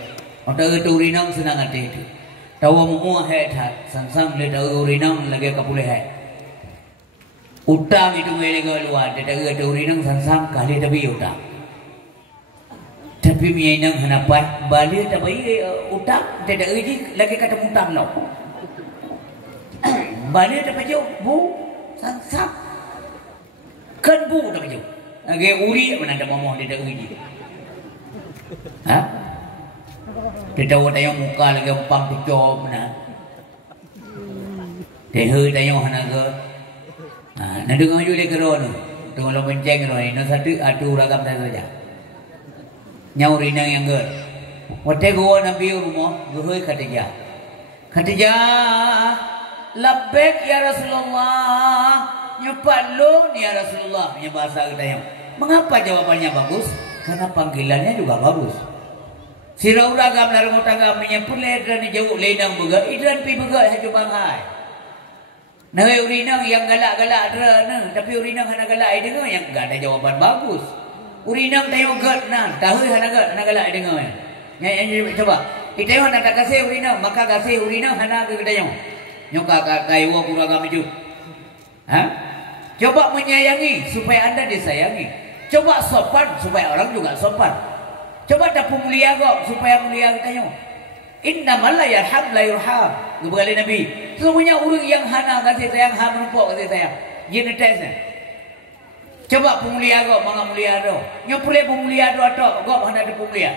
Ada itu urina senang hati itu. Tahu mu hai that sansang le tahu urina lagi kapule hai. Utang itu ngele luar ada urina sansang kali tapi utang. Tapi mianang hanapat balik tapi utang tidak uji lagi kata utang lo. Balik tapi jauh bu sansap kan bu tapi jauh. Lagi uri mana ada momoh tidak uji. Hah? Tidak ada yang muka lagi umpang kecok mana. Dehe tayong hanaga. Nadung ayo le keron. Tunggu lo menceng ro ini satu adu ragam saja. Nyauri nang yang ger. Wate gua Nabi rumah guhoi Khadijah labbaik ya Rasulullah. Nyepat lo ni ya Rasulullah punya bahasa kita yang. Mengapa jawabannya bagus? Karena panggilannya juga bagus. Sirau ragam larang utangga menyempur ledran ni jauh lenang buga idran pi buga haju bangai. Nah urinang yang galak-galak drana tapi urinang hana galak dengar yang enggak ada jawaban bagus. Urinang tayo gat nan tahu hana galak dengar. Yang coba kita hana tak kasih urinang maka kasih urinang hana ke kedayo. Nyoka kayu kurang itu. Ha? Coba menyayangi supaya Anda disayangi. Coba sopan supaya orang juga sopan. Coba dapat mulia kok supaya mulia kita nyo. Innamal la yarham la yurham. Gubali Nabi. Semuanya orang yang hana kasih sayang, ha menumpuk kasih sayang. Gini tesnya. Coba pemulia kok manga mulia do. Nyo pule pemulia do atok kok hana ada pemulia.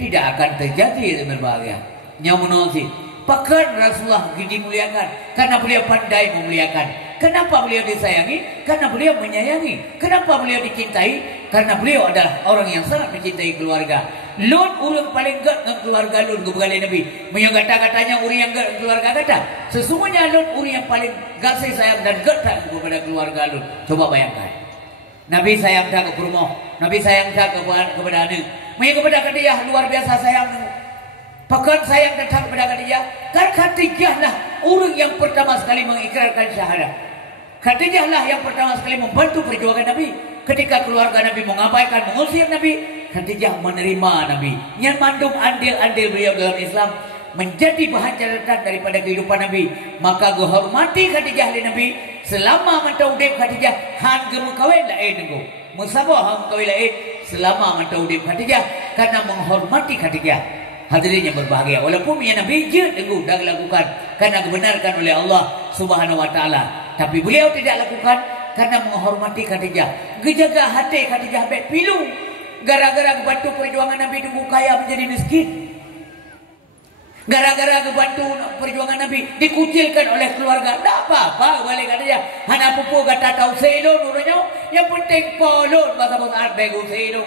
Tidak akan terjadi itu berbahagia. Nyo menonsi. Pakan Rasulullah dimuliakan karena beliau pandai memuliakan. Kenapa beliau disayangi? Karena beliau menyayangi. Kenapa beliau dicintai? Karena beliau adalah orang yang sangat mencintai keluarga. Lut orang paling gak dengan keluarga Lut kepada Nabi. Menyang kata-katanya orang yang gak keluarga kata. Sesungguhnya Lut orang yang paling kasih sayang dan gak kepada keluarga Lut. Coba bayangkan. Nabi sayang tak ke rumah. Nabi sayang tak kepada anak. Menyang kepada Khadijah luar biasa sayang. Bahkan sayang datang kepada Khadijah. Karena Khadijah lah orang yang pertama sekali mengikrarkan syahadat. Khadijah lah yang pertama sekali membantu perjuangan Nabi. Ketika keluarga Nabi mengabaikan, mengusir Nabi, Khadijah menerima Nabi. Yang mandum andil-andil beliau dalam Islam menjadi bahan catatan daripada kehidupan Nabi. Maka gue hormati Khadijah di Nabi. Selama mentau udip Khadijah, han gemu kawin lain nenggu. Musabah han kawin lain selama mentau udip Khadijah karena menghormati Khadijah. Hadirin yang berbahagia, walaupun ya Nabi je nenggu dah lakukan karena dibenarkan oleh Allah Subhanahu wa taala. Tapi beliau tidak lakukan karena menghormati Khadijah. Gejaga hati Khadijah baik pilu. Gara-gara bantu perjuangan Nabi tunggu kaya menjadi miskin. Gara-gara bantu perjuangan Nabi dikucilkan oleh keluarga. Tak apa-apa balik Khadijah. Hana pupu kata tahu selon urunyo. Yang penting polon bahasa-bahasa Arab begu selon.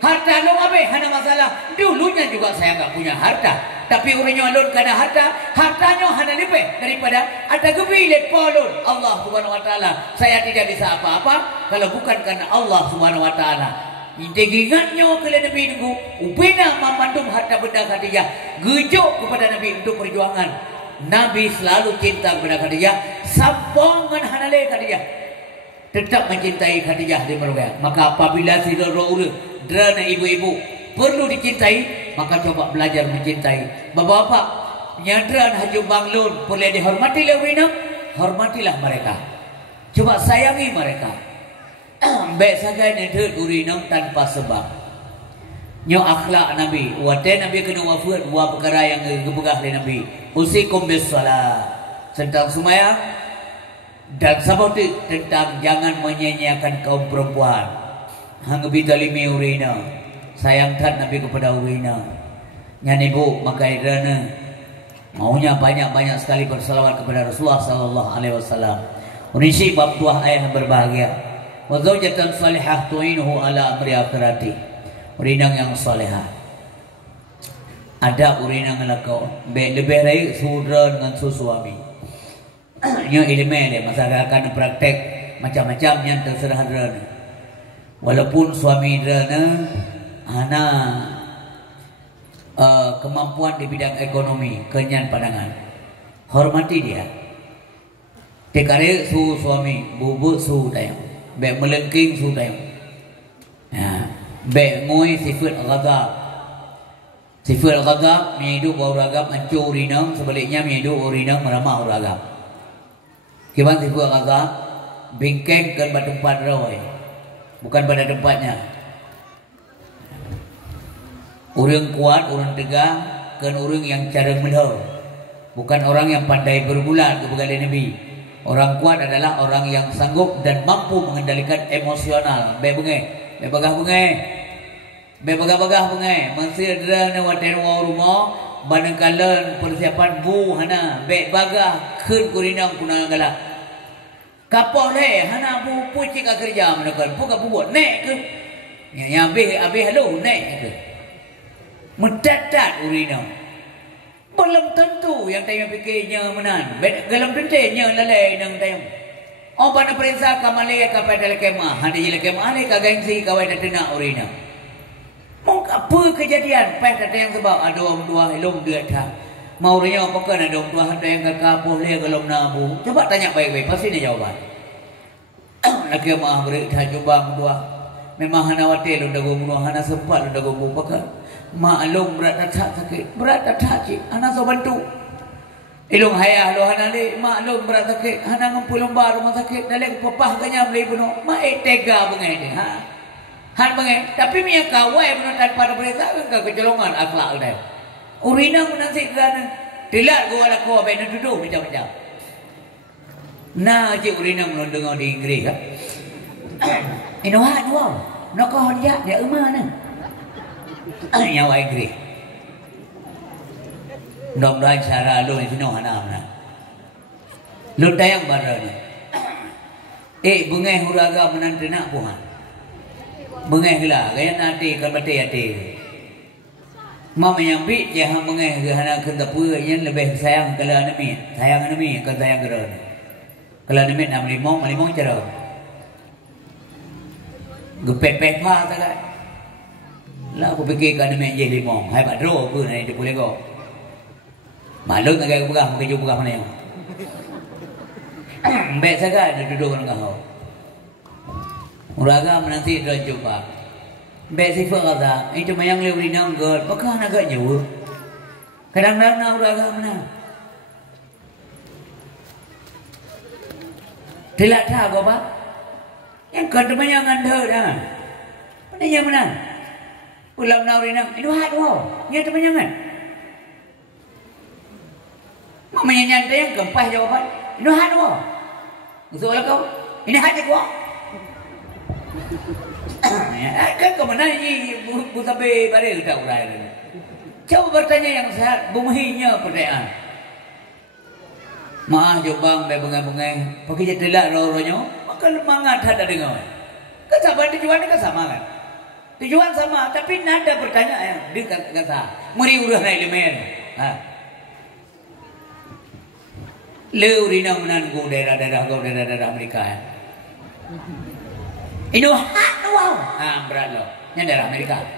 Harta lo abe hana masalah. Dulunya juga saya enggak punya harta. Tapi urunyo alun kada harta, hartanya hana lebih daripada ada gebilet polon Allah Subhanahu wa taala. Saya tidak bisa apa-apa kalau bukan karena Allah Subhanahu wa taala. Intigingannya kala Nabi nunggu upena memandum harta benda Khadijah. Gejuk kepada Nabi untuk perjuangan. Nabi selalu cinta kepada Khadijah. Sampongan hanale Khadijah. Tetap mencintai Khadijah di Meruga. Maka apabila si Roro drana ibu-ibu perlu dicintai, maka coba belajar mencintai. Bapak-bapak, nyadran haju banglun boleh dihormati lewina, hormatilah mereka. Coba sayangi mereka. Baik saja nendet urinam tanpa sebab. Nyo akhlak Nabi, wate Nabi kena wafat dua perkara yang gebegah oleh Nabi. Usikum bis salat, tentang sembahyang dan saboti tentang jangan menyanyiakan kaum perempuan. Hang bidalimi urina. Sayangkan Nabi kepada urina. Nyan ibu maka irana maunya banyak-banyak sekali bersalawat kepada Rasulullah sallallahu alaihi wasallam. Unisi bab tuah ayah berbahagia. Wa zaujatan salihah tu'inuhu ala amri akhirati. Urinang yang salihah. Ada urinang lakau lebih baik sudra dengan suami. Nya ilmu dia masyarakat praktek macam-macam yang terserah drana. Walaupun suami drana hana kemampuan di bidang ekonomi, kenyan pandangan, hormati dia. Tekare su suami, bubuk su tayang, be melengking su tayang, be ngoi sifat ghadab. Sifat ghadab hidup orang agam hancur urinang, sebaliknya hidup urinang meramah orang agam. Kiban sifat ghadab bingkeng kan pada tempat rawai, bukan pada tempatnya. Orang kuat, orang tegar, kan orang yang cara menau, bukan orang yang pandai berbulat kepada Nabi. Orang kuat adalah orang yang sanggup dan mampu mengendalikan emosional. Be bengai, be bagah bengai, be bagah bengai. Masih ada waten rumah, banangkalan persiapan bu hana, be bagah kun kurinang kunang galak. Kapal he hana bu pucik kerja menakan, buka buat nek ke, yang abih halu nek ke. Mendadak urinam. Belum tentu yang tayang fikirnya menan. Dalam tentunya lalai nang tayang. Oh pada perintah kamale kepada lekemah. Hadi lekemah ni kagengsi kawai datena urinam. Mau apa kejadian? Peh datang sebab ada orang tua ilum dia dah. Mau rinya apa kan ada orang tua handa yang kakak boleh kalau nabu. Coba tanya baik-baik pasti dia jawaban. Lekemah beri dah coba dua. Memang hana wate lu dagu munuh hana sempat lu dagu pakai. Maklum berat tak sakit, berat tak cik, anak so bantu. Ilung hayah lo hana le, maklum berat sakit, hana ngumpul lomba rumah sakit, dalek papah kanya beli penuh, mai tega bengai ni, han bengai. Tapi minyak kawai penuh tanpa ada perintah kan kecolongan akhlak dia. Urina menasik kan, tilat gua lah kau benda duduk macam-macam. Nah cik urina melon dengar di Inggeris kan. Inohat wow, nak kau dia emah ni. Nyawa Inggeris. Mudah-mudahan cara lu itu noh hana mana. Lu tayang barang ni. Bengai huraga menantena puhan. Bengai gila, gaya nanti kan bete ate. Mama yang bi jangan bengai hana kena pura yang lebih sayang kalau anami, sayang anami kan sayang geran. Kalau anami nam limong cara. Gepet-pet mah tak. Lah aku fikir kan mek je limong, hai pak dro apa ni dia boleh kau. Malu nak gaya berah, mungkin jumpa berah mana yang. Baik sangat dia duduk dengan kau. Uraga menanti dia jumpa. Baik sifat kata, itu mayang leu rinang god, pakah nak nyawa. Kadang-kadang nak uraga mana. Tidak tahu apa. Yang kau mayang anda dah. Mana yang mana? Ulam naurinang, itu hat wow, dia teman jangan. Mamanya nyantai yang kempah jawapan, itu hat wow. Maksudnya kau, ini hat wow. Kan kau mana ini busabe bare tak urai. Coba bertanya yang sehat, buminya pertanyaan. Maaf jobang bengai-bengai, pakai jadilah roh-rohnya, maka semangat ada dengar. Kesabaran tujuan kan sama kan? Tujuan sama, tapi nada pertanyaan dia kata, mari urus naik lemen. Leu rina menanggung daerah-daerah kau daerah-daerah Amerika. Ini wow, berat lo, yang daerah Amerika.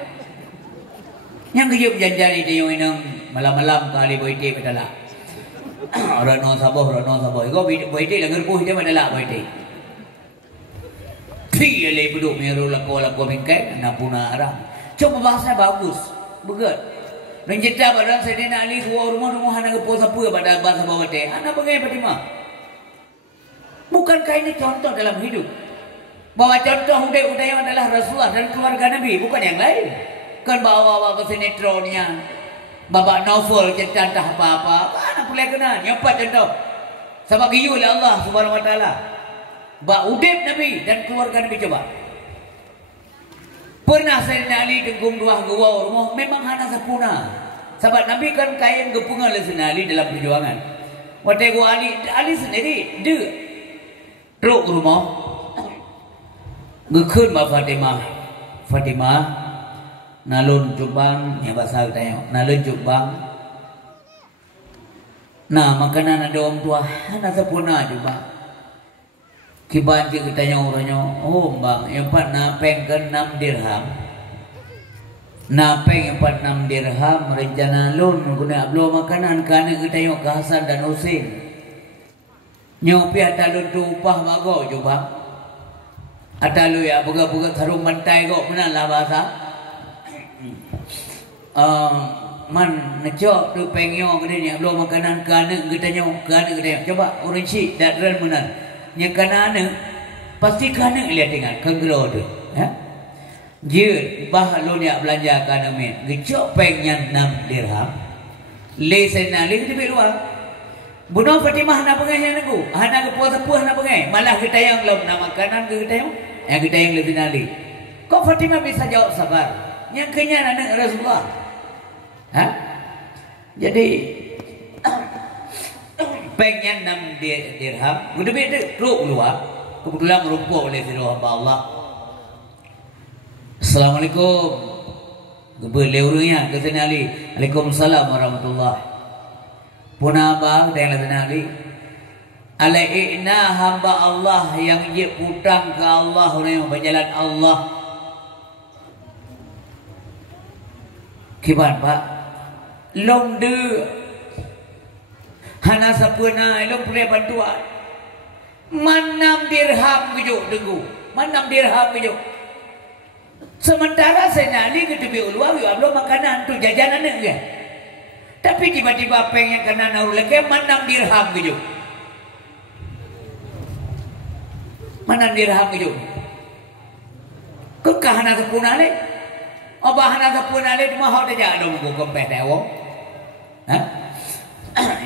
Yang kerja berjanjari dia yang malam-malam kali boite pedala. Rano saboh. Kau boite langar puh dia pedala boite. Dia le duduk meru lako bingkai napuna arang. Coba bahasa bagus. Begat. Dan jeda badan saya nak ali dua rumah hana gepo sapu pada bahasa bawah teh. Ana bengai Fatimah. Bukankah ini contoh dalam hidup? Bahwa contoh udai-udai adalah Rasulullah dan keluarga Nabi, bukan yang lain. Kan bawa sinetronnya. Babak novel cerita entah apa-apa. Mana boleh kena? Nyampat contoh. Sebab giyu oleh Allah Subhanahu wa taala. Ba udip Nabi dan keluarga Nabi coba. Pernah Sayyidina Ali denggung dua gua rumah memang hana sapuna. Sebab Nabi kan kain gepungan oleh Sayyidina Ali dalam perjuangan. Waktu gua Ali sendiri de ruk rumah. Gekun ma Fatimah nalun jubang ya bahasa kita nalun jubang. Nah makanan ada orang tua hana sapuna jubang. Kibanci kita orangnya, oh bang, yang 4 napeng ke 6 dirham. Napeng 46 dirham rencana lun guna ablo makanan kana kita yo ke Hasan dan Husin. Nyopi atalun tu upah bago coba. Atalu ya buka-buka tharung mantai go mana lah bahasa. Man ngecok tu pengyo gede ni ablo makanan kana kita nyo kana kita coba orang si dadran menan. Nya kana pasti kana lihat dengan kegelo tu. Ya. Jir bahalun ya belanja kana men gecok pengnya 6 dirham le sena le di luar buno Fatimah na pengai naku hana ke puas-puas na pengai malah kita yang lom na makanan ke kita yang lebih nali kok Fatimah bisa jawab sabar yang kenya anak Rasulullah ha jadi pengnya 6 dirham gede beda ruk luar kebetulan merumpuk oleh hamba Allah. Assalamualaikum. Gebel urungnya ke sini Ali. Waalaikumsalam warahmatullahi. Punah abang dan sini Ali. Alaina hamba Allah yang dia putang ke Allah yang berjalan Allah. Kiban Pak? Long de hana sapuna long boleh bantuan. Manam dirham kejuk dengu. Manam dirham kejuk. Sementara saya nali ke tepi ulua, belum makanan tu jajanan ni kan. Tapi tiba-tiba pengen kena naur lagi, 6 dirham kejuk. 6 dirham kejuk. Kekahana kepuna ni, obahana kepuna ni cuma hak saja dong buku kempeh dewo. Hah?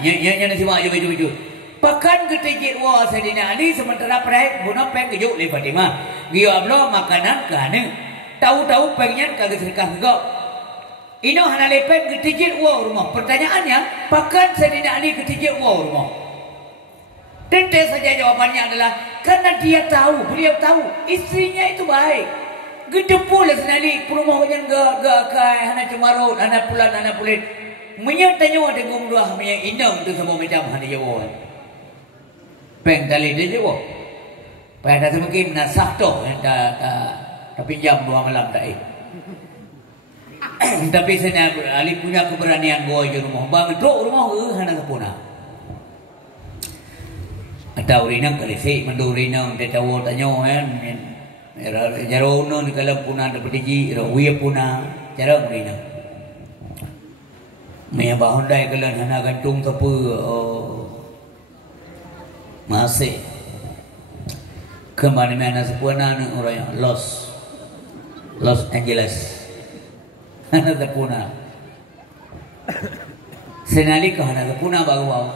Yang nasi mak jujur. Pakan ketejit wah saya nali sementara perih bunuh peng kejuk le Fatimah. Gio belum makanan kana. Tahu-tahu pengen kagak sedekah juga. Ino hana lepet ketijit uang rumah. Pertanyaannya, pakan Sayyidina Ali ketijit uang rumah? Tentu saja jawabannya adalah karena dia tahu, beliau tahu istrinya itu baik. Gedepul Sayyidina Ali perumahannya gak kai hana cemarut, hana pulan, hana pulit. Menyertanya ada gumrah punya inang tu semua macam hana jawab. Peng tali dia jawab. Pada semakin nasah tu tapi jam 2 malam tak tapi saya Ali punya keberanian gua di rumah bang duduk rumah hana kapuna atau rinang kali si mandu rinang dia tahu tanya kan jaro no ni kalau puna dapat diji rawi puna cara rinang maya bahondai kalau hana gantung tepu masih kemana-mana sepuana orang Los Angeles. Hana tapuna. Senali ka hana tapuna bago.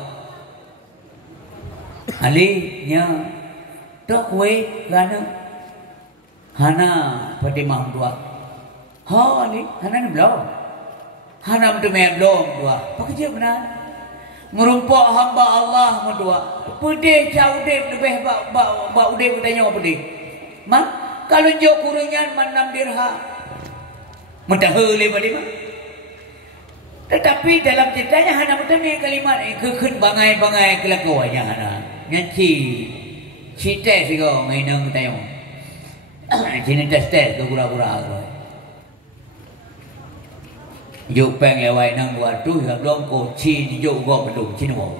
Ali nya tok we gana hana Fatimah dua. Ha ali hana ni belum. Hana tu me belum dua. Pakai benar. Merumpok hamba Allah dua. Pudih jauh deh lebih ba udeh katanya apa deh. Mak kalau jauh kurangnya 6 dirham. Mentahul lepas lima. Tetapi dalam ceritanya hana bertanya kalimat kekut bangai-bangai kelakuannya hana. Nyanci. Cites juga mainan katanya. Cina tes-tes ke gura-gura. Juk peng lewai nang buat tu ya belum ko ci juk gua bedung cina mau.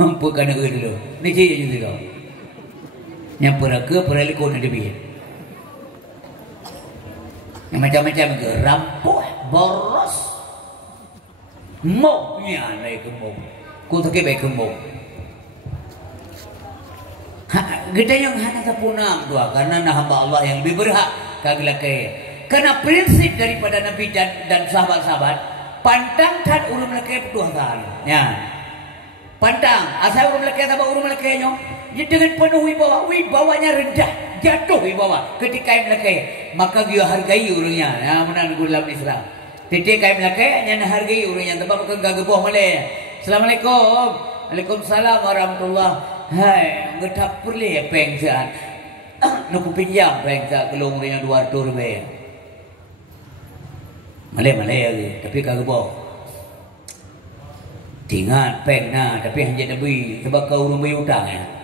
Mampu kana dulu. Ni ci je dulu. Yang peraka peraliku nak debih. Yang macam-macam ke rampok, boros. Moknya naik kembung. Ku tak baik kembung. Kita yang hana sapunam dua karena hamba Allah yang lebih berhak kagelakai. Karena prinsip daripada Nabi dan sahabat-sahabat pantang kan urun lelaki Tuhan. Ya. Pantang asal urun lelaki sama urun lelaki nyo. Dengan penuh wibawanya rendah, jatuh wibawa ketika yang melakai, maka dia hargai orangnya. Nah, menang dalam Islam. Ketika yang melakai, yang hargai orangnya. Sebab bukan gagah malay. Assalamualaikum, Waalaikumsalam warahmatullahi. Hai, getap perli peng saat. Nuku pinjam peng saat kelong orangnya 200 rupiah. Malay lagi, tapi kagak boh. Tinggal peng na, tapi hanya nabi sebab kau rumah utang ya.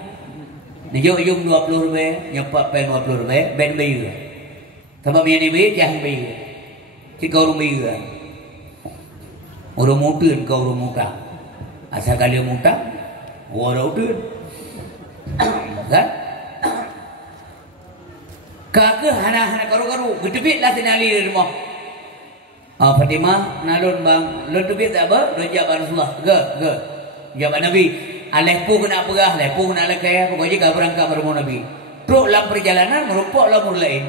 Ni jom 20 rupiah, nyepak pen 20 rupiah, ben bayu. Sebab yang ni jangan bi. Si kau rumbi ke? Orang muda kau orang muda. Asal kali muda, orang muda. Kan? Kakak hana karu gedebit lah sinali di rumah. Fatimah nalun bang, lun debit tak apa? Lun jawab Rasulullah. Ge. Jawab Nabi. Alepu kena perah, alepu kena lekaya. Pokoknya kau berangkat berumur Nabi. Teruk dalam perjalanan merupak lah mula lain.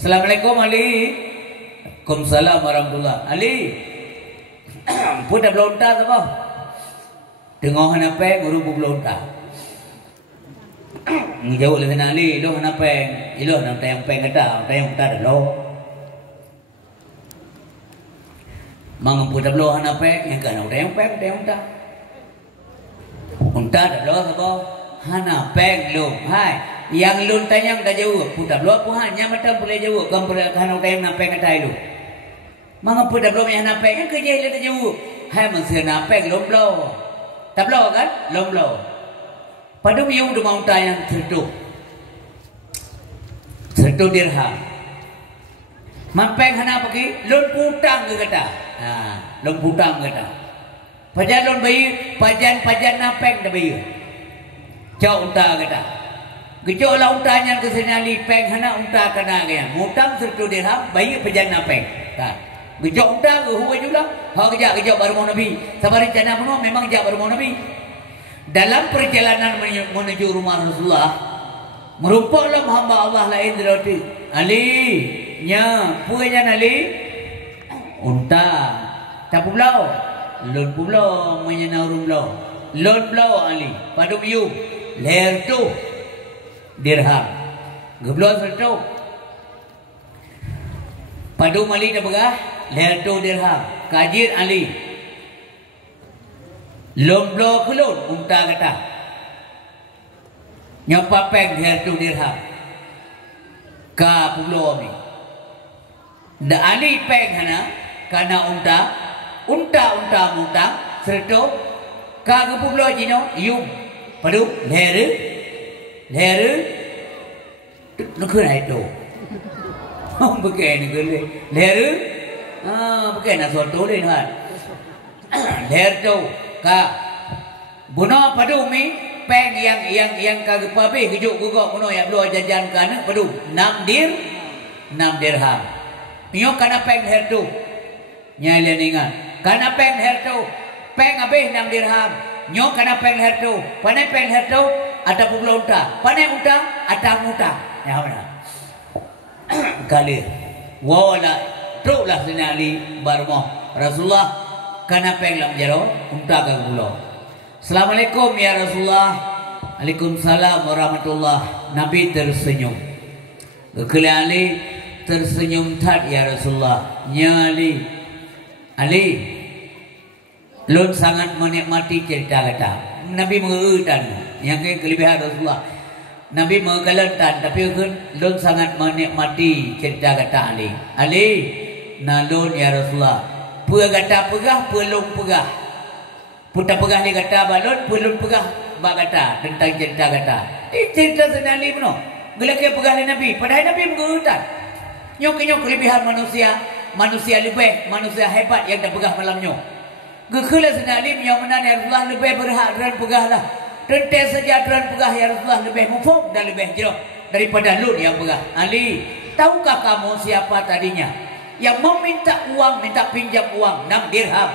Assalamualaikum Ali. Waalaikumsalam warahmatullah. Ali. Pun dah belontar apa? Tengok apa? Guru pun belontar. Jauh lebih nali, lo kenapa? Ilo nak tayang peng kata, tayang kata dah lo. Mangapun dah lo kenapa? Yang kan tayang peng, tayang kata. Unta dah lo apa? Hana peng lo, hai. Yang lo tayang dah jauh, putar lo apa? Hanya macam boleh jauh, kamu boleh hana tayang nak peng kata lo. Mangapun dah lo yang nak peng, yang kerja dia dah jauh. Hai manusia nak peng lo blow, tak blow kan? Lo blow. Pada miung de maunta yang sertuh dirham. Mampeng hana pergi, lon putang ke kata. Lon putang kata. Pajan lon bayi, pajan napeng dah bayi. Cau unta kata. Gejok lah unta yang kesenali peng hana unta kena kaya. Mutang sertuh dirham, bayi pajan napeng. Gejok unta ke huwa juga. Kejak baru mau Nabi. Sabar rencana penuh memang kejak baru mau Nabi. Dalam perjalanan menuju rumah Rasulullah, merupaklah hamba Allah lain diroti. Ali, nya, punya Ali, unta, tak pulau, lon pulau, menyenau rumlau, lon pulau Ali, padu biu, leher tu, dirham, geblau sertu, padu mali dah begah, leher tu dirham, kajir Ali. Lomblo kulun unta kata. Nyapa peng hertu dirham. Ka pulau ni. Da ali peng hana kana unta serto ka pulau jino yum. Padu leru nak naik tu. Bukan ni gele. Leru bukan nak soto ni kan. Leru tu ka buno padu mi peng yang kagak pabe hijuk gugok buno yang lu jajan kana padu 6 dirham mio kana peng hertu nyai ingat kana peng hertu peng abe 6 dirham nyo kana peng hertu pane peng hertu ada pulau unta pane unta ada muta ya mana kali wala trulah sinali barmo Rasulullah kana peng lam jaro unta ka pulau. Assalamualaikum ya Rasulullah. Waalaikumsalam warahmatullah. Nabi tersenyum. Kekali Ali tersenyum tad ya Rasulullah. Nya Ali lun sangat menikmati cerita kata. Nabi mengerutan yang kelebihan Rasulullah. Nabi mengelantan tapi lun sangat menikmati cerita kata Ali. Ali nalun ya Rasulullah. Pua kata pegah, pelung pegah. Putar pegah ni kata balon, pelung pegah bak kata tentang cerita kata. Ini cerita senali penuh. Gelak pegah ni Nabi. Padahal Nabi mengurutan. Nyok kelebihan manusia lebih, manusia hebat yang tak pegah malamnya. Gekala senali yang mana ya Rasulullah lebih berhak dan pegah lah. Tentu saja dan pegah ya Rasulullah lebih mufuk dan lebih jeruk daripada lun yang pegah. Ali, tahukah kamu siapa tadinya? Yang meminta uang, minta pinjam uang 6 dirham.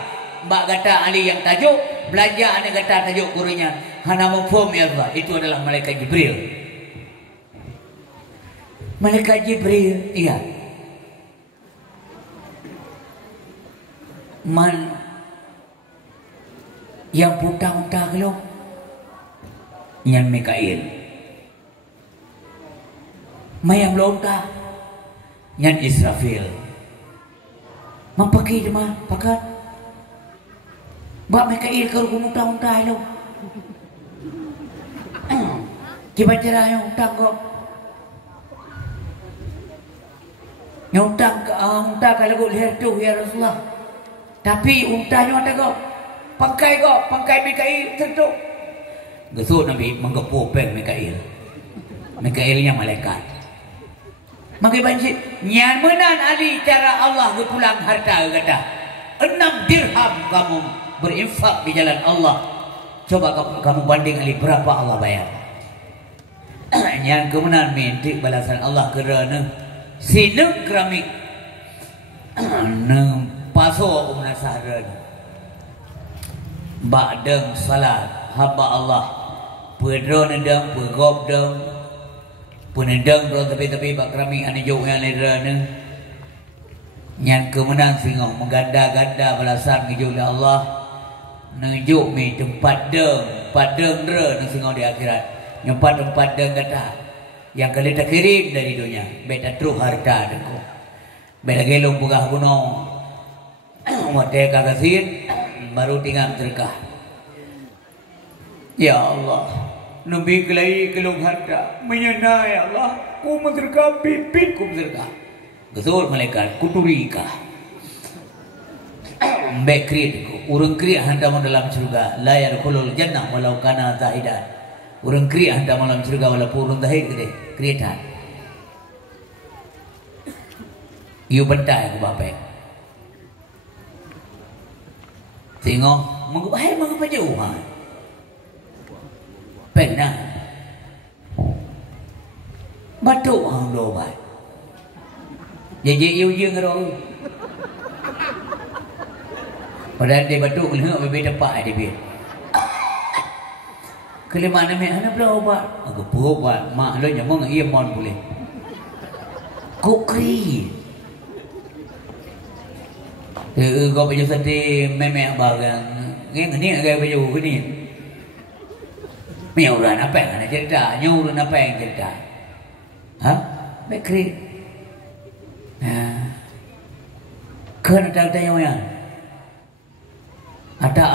Mbak kata Ali yang tajuk belanja ane kata tajuk gurunya hana mufhum ya Allah. Itu adalah malaikat Jibril. Malaikat Jibril, iya. Yang putang-putang kalau yang Mikail. Mayang lonta yang Israfil. Mampaki cuma pakat. Mbak Mikail kalau kumutang-utang lo. Coba cerah yang utang kok. Yang utang kalau kau lihat tu ya Rasulullah. Tapi untanya ada kok. Pangkai Mikail tentu. Gesuk Nabi menggepu peng Mikail. Mikailnya malaikat. Makai banci nyan menan ali cara Allah pulang harta kata 6 dirham kamu berinfak di jalan Allah. Coba kamu banding ali berapa Allah bayar. Nyan kemenan minti balasan Allah kerana sineng keramik nang paso umna sahran ba'dang salat hamba Allah pedro nendang pegop dang penendang ron tapi bak keramik ane jauh yang lerana nyan kemenan singoh mengganda-ganda balasan ngejul Allah nunjuk mi tempat deng re nang singoh di akhirat tempat deng kata yang kali tak kirim dari dunia beta tru harta dengko beta gelong bugah gunung mate kagasin baru tinggal terkah ya Allah nabi kelai gelong harta menyana ya Allah ku menterkah pipit ku menterkah gesul malaikat kuturika bekri urang kri handa dalam surga la yarkhulul jannah walau kana zaidan urang kri handa dalam surga walaupun urang zahid gede kriatan you bentai ku bapak tengok mengubah mengapa jauh pernah batuk hang dobat jadi you ngero padahal dia batuk kelihatan berbeda pak dia biar kelima nama anak belah obat aku berobat mak lo nyamong ia mon boleh kokri kau baju sate memek bagang ni agak baju ni miuran apa yang ada cerita nyuran apa yang cerita bekri kena tak tanya yang ada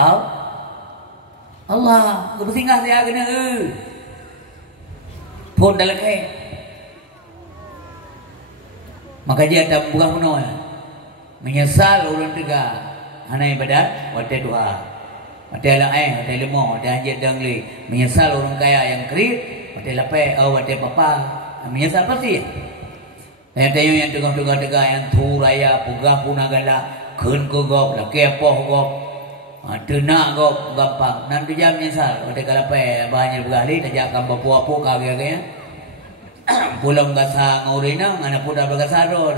Allah kepentingan saya kena pun dalam maka dia tak bukan penuh menyesal orang tiga anak ibadat wate doa wate lain wate lemah wate anjir dangli menyesal orang kaya yang kerit wate lapai wate papa menyesal pasti yang tanya yang tegak yang turaya pugah punagala kun kugop la kepoh gop tenak gop gampang nanti jam menyesal wate kalapai banyak bergali tajak kan bapu-apu kagak pulang gasa ngurina anak puda bergasado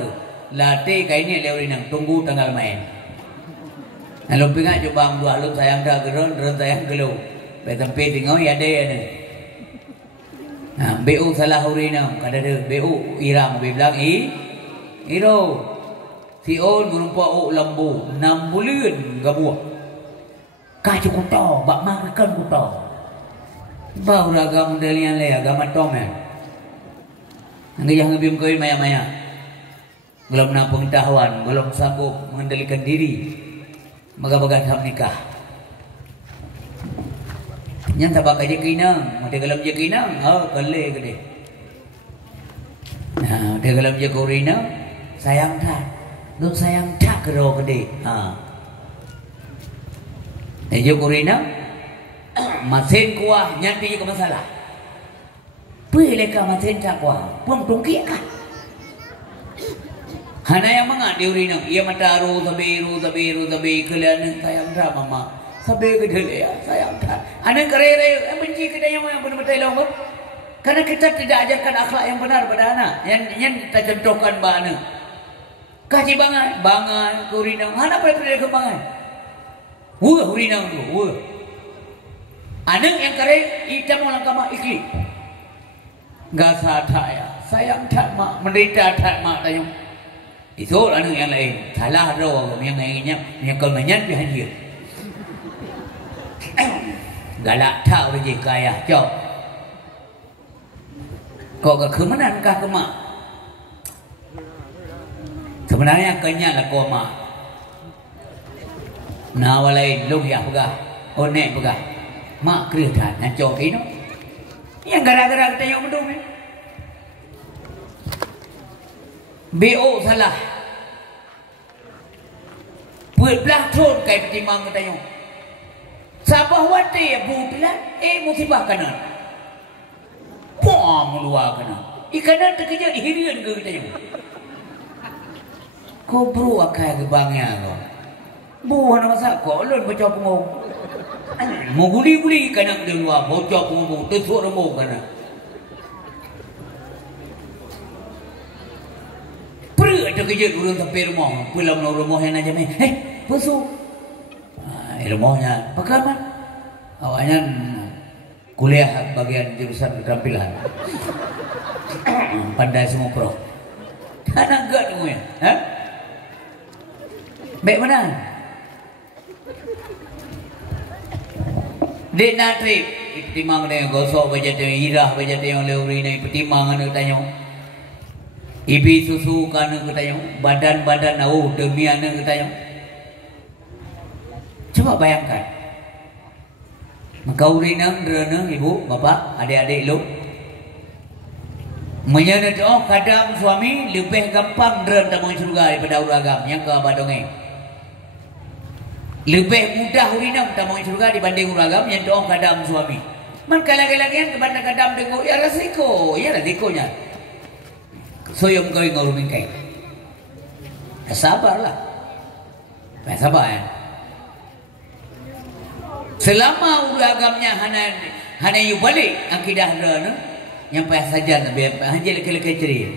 latih kain ni lewat tunggu tanggal main. Lalu pingat coba dua lu sayang dah geron sayang gelu. Betempe tinggal ya deh ni. Nah, BU salah urina kada ada BU irang bilang iro si on merumpa lembu 6 bulan gabuah. Kah cukup tau bak makan ku tau. Bau ragam dalian le agama tomen. Angge yang ngabim koin maya-maya. Belum nak pengetahuan, belum sanggup mengendalikan diri, maka bagai nikah. Yang tak pakai jekinang, mesti kalau jekinang, kale gede. Nah, dia kalau jekurina, sayang tak, lu sayang tak kero gede. Jekurina, masin kuah nyanti ke masalah. Pilih ka masin tak kuah, pun tungki kan. Hana yang mengat diurinang ia mataru sabi kalian sayang dah mama sabi kedele ya sayang dah anak kerere benci kita yang benar-benar lomba karena kita tidak ajarkan akhlak yang benar pada anak yang kita contohkan bah anak kaji bangan urinang hana apa yang kebangan urinang tu anak yang kere ita mau langkah ikli gasa tak ya sayang tak mak menderita tak mak tayung itu anak yang lain salah doang yang lainnya yang kau menyat dia hanya galak tahu je kaya cok kau kemenan kah kemak sebenarnya kenyal lah kau mak nawa lain lu ya pegah onek pegah mak kereta nak cok ini yang gara-gara kita yang mendung BO salah buat belah tron kai pertimbang kita yang sabah wate bu belah musibah kanan pom luar kanan Ikanan terkejut hirian ke katanya. Kau bro akai ke bangnya kau. Buah nama sak kau lon bocor punggung. Mau guli-guli ikanan di luar bocor punggung tusuk remuk kana. Perih terkejut urang sampai rumah. Pulang rumah yang aja main. Busuk. Rumahnya pekaman. Awalnya kuliah bagian jurusan keterampilan. Pandai semua pro. Anak gak tunggu ya? Hah? Baik mana? Dek nak trip. Pertimbangan dia gosok baca dia irah baca dia yang leuri ni pertimbangan dia tanya. Ibi susu kan dia tanya. Badan-badan demi anak dia tanya. Coba bayangkan. Kau rinang derana ibu, bapa, adik-adik lu. Menyana doa kadang suami lebih gampang deren tamu surga daripada uragam yang ke badonge. Lebih mudah urinam tamu surga dibanding uragam yang doa kadang suami. Man lagi-lagi yang kepada kadang dengo ya resikonya. Soyom kau ngurungin kai. Sabarlah. Sabar ya. Selama uragamnya hana yu balik akidah derana yang payah saja nabi hanya laki-laki ceria.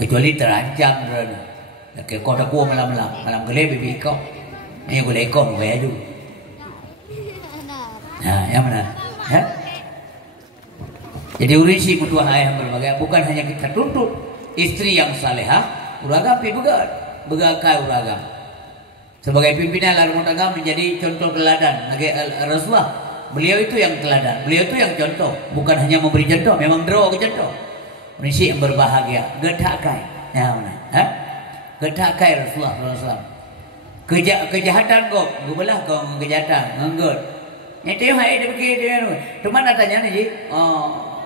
Kecuali terancam derana. Laki kau tak kuat malam gelap bibi kau. Ini boleh kau bayar juga. Nah, yang mana? Ha? Jadi urisi mutua ayah berbagai bukan hanya kita tuntut istri yang salehah, uragam pi begakai uragam. Sebagai pimpinan rumah tangga menjadi contoh teladan. Rasulullah, beliau itu yang teladan, beliau itu yang contoh, bukan hanya memberi contoh, memang draw ke contoh. Urisi yang berbahagia, gedakai. Ya mana? Ha? Gedakai Rasulullah SAW. Kejahatan kau, gubelah kau kejahatan, nganggut. Itu yang hai dia pergi dia tu. Teman datanya ni,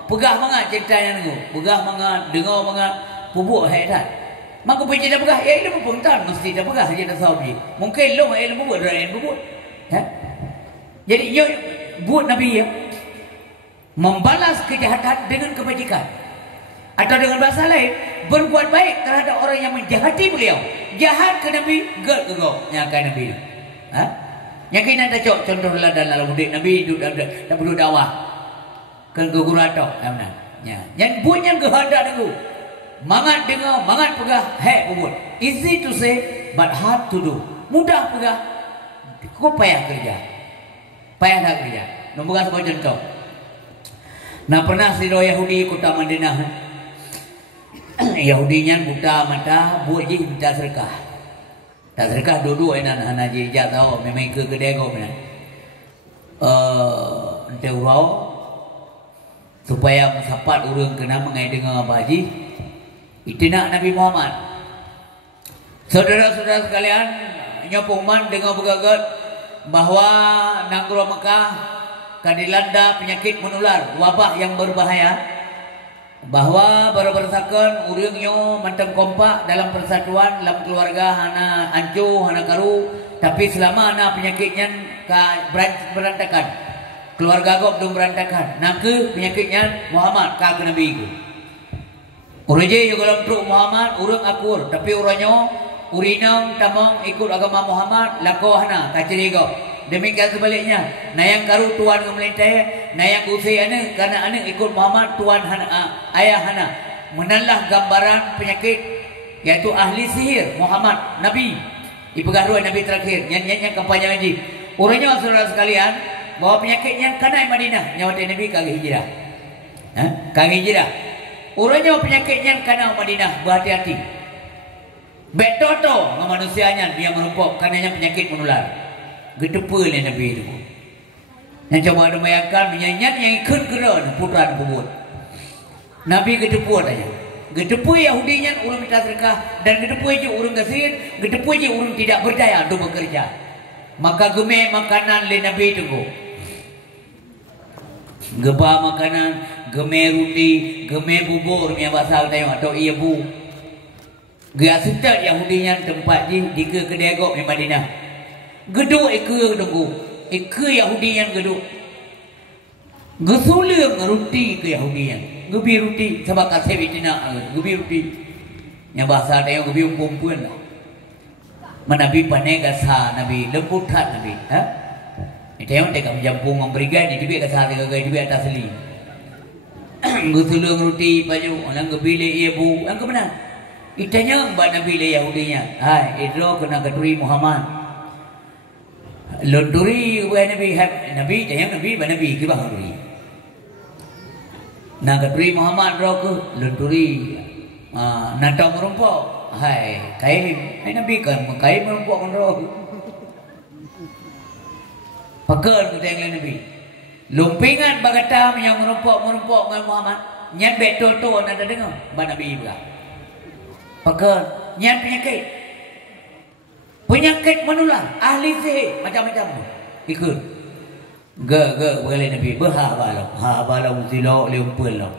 pegah mangat ceritanya ni. Pegah mangat, dengar mangat, pupuk hai dah. Maka pergi dah pegah, ya ini pun tak mesti dah pegah saja dah sahaja. Mungkin long ai lembu buat rai lembu. Ha? Jadi yo buat Nabi ya membalas kejahatan dengan kebajikan. Atau dengan bahasa lain, berbuat baik terhadap orang yang menjahati beliau. Jahat ke Nabi, gad ke kau yang akan Nabi. Ha? Yang kena ada contoh teladan dalam mudik Nabi hidup dan perlu dakwah. Kan ke guru atau mana? Ya. Yang punya kehendak aku. Mangat dengar, mangat pegah, buat. Easy to say but hard to do. Mudah pegah. Kau payah kerja. Payah nak kerja. Nombor sebuah contoh. Nah pernah si Yahudi kota Madinah. Yahudinya buta mata, buat je minta sedekah. Tak sedekah dua-dua enak anak je jak tahu memang ke kedai kau mana. Ente urau supaya sapat urang kena mengai dengan apa haji. Itu nak Nabi Muhammad. Saudara-saudara sekalian, nyopoman dengan bergagat bahawa Nanggro Mekah kadilanda penyakit menular, wabah yang berbahaya. Bahawa berdasarkan urangnya mantan kompak dalam persatuan dalam keluarga hana ancu hana karu, tapi selama hana penyakitnya berantakan, keluarga kau belum berantakan, nak penyakitnya Muhammad ke Nabi itu. Orang je yang dalam truk Muhammad urang akur, tapi orangnya urinang tamang ikut agama Muhammad lako hana kaciri kau. Demikian sebaliknya, nayang karu tuan melintai, nayang usai anak karena anak ikut Muhammad tuan hana, ayah hana menalah gambaran penyakit yaitu ahli sihir Muhammad Nabi ipegah ruang Nabi terakhir yang kampanye haji. Orangnya saudara sekalian bahawa penyakitnya kena Madinah nyawat Nabi kagak hijrah. Kagak hijrah. Orangnya penyakitnya kena Madinah, berhati-hati. Betoto manusianya dia merumpok karenanya penyakit menular. Gedepul ni Nabi itu. Yang coba ada bayangkan menyanyian yang ikut geran putaran pebut. Nabi gedepul aja. Gedepul Yahudinya urang minta sedekah dan gedepul je urang kasir, gedepul je urang tidak berdaya untuk bekerja. Maka gemeh makanan le Nabi itu go. Geba makanan, gemeh roti, gemeh bubur yang bahasa tayong atau iya bu. Gaya setat Yahudinya tempat di ke kedai go di Madinah. Geduk ikut tunggu, ikut Yahudi yang geduk. Gesuliang roti ke Yahudian. Gebi roti sebab kasih bitina. Gebi roti. Yang bahasa ada yang gebi umpuan lah. Menabi panai gasa Nabi lembut hat Nabi. Ha? Itu yang mereka menjampung memberikan di tiba gasa tiga gaya tiba atas li. Gesuliang roti baju orang gebi le ibu. Ang kemana? Itanya mbak Nabi le Yahudinya. Hai, itu kena keturi Muhammad. Londuri bukan Nabi jangan Nabi bukan Nabi kibah Londuri. Nak keturi Muhammad rok Londuri natang merumpok. Hai, kain Nabi kan kain merumpok kan rok. Pakar kita yang Nabi. Lumpingan bagatam yang merumpok dengan Muhammad. Nyan betul tu nak dengar mbak Nabi juga. Pakar nyan penyakit menular, ahli sihir macam-macam ikut. Boleh Nabi ha balau zilo leumpel lo.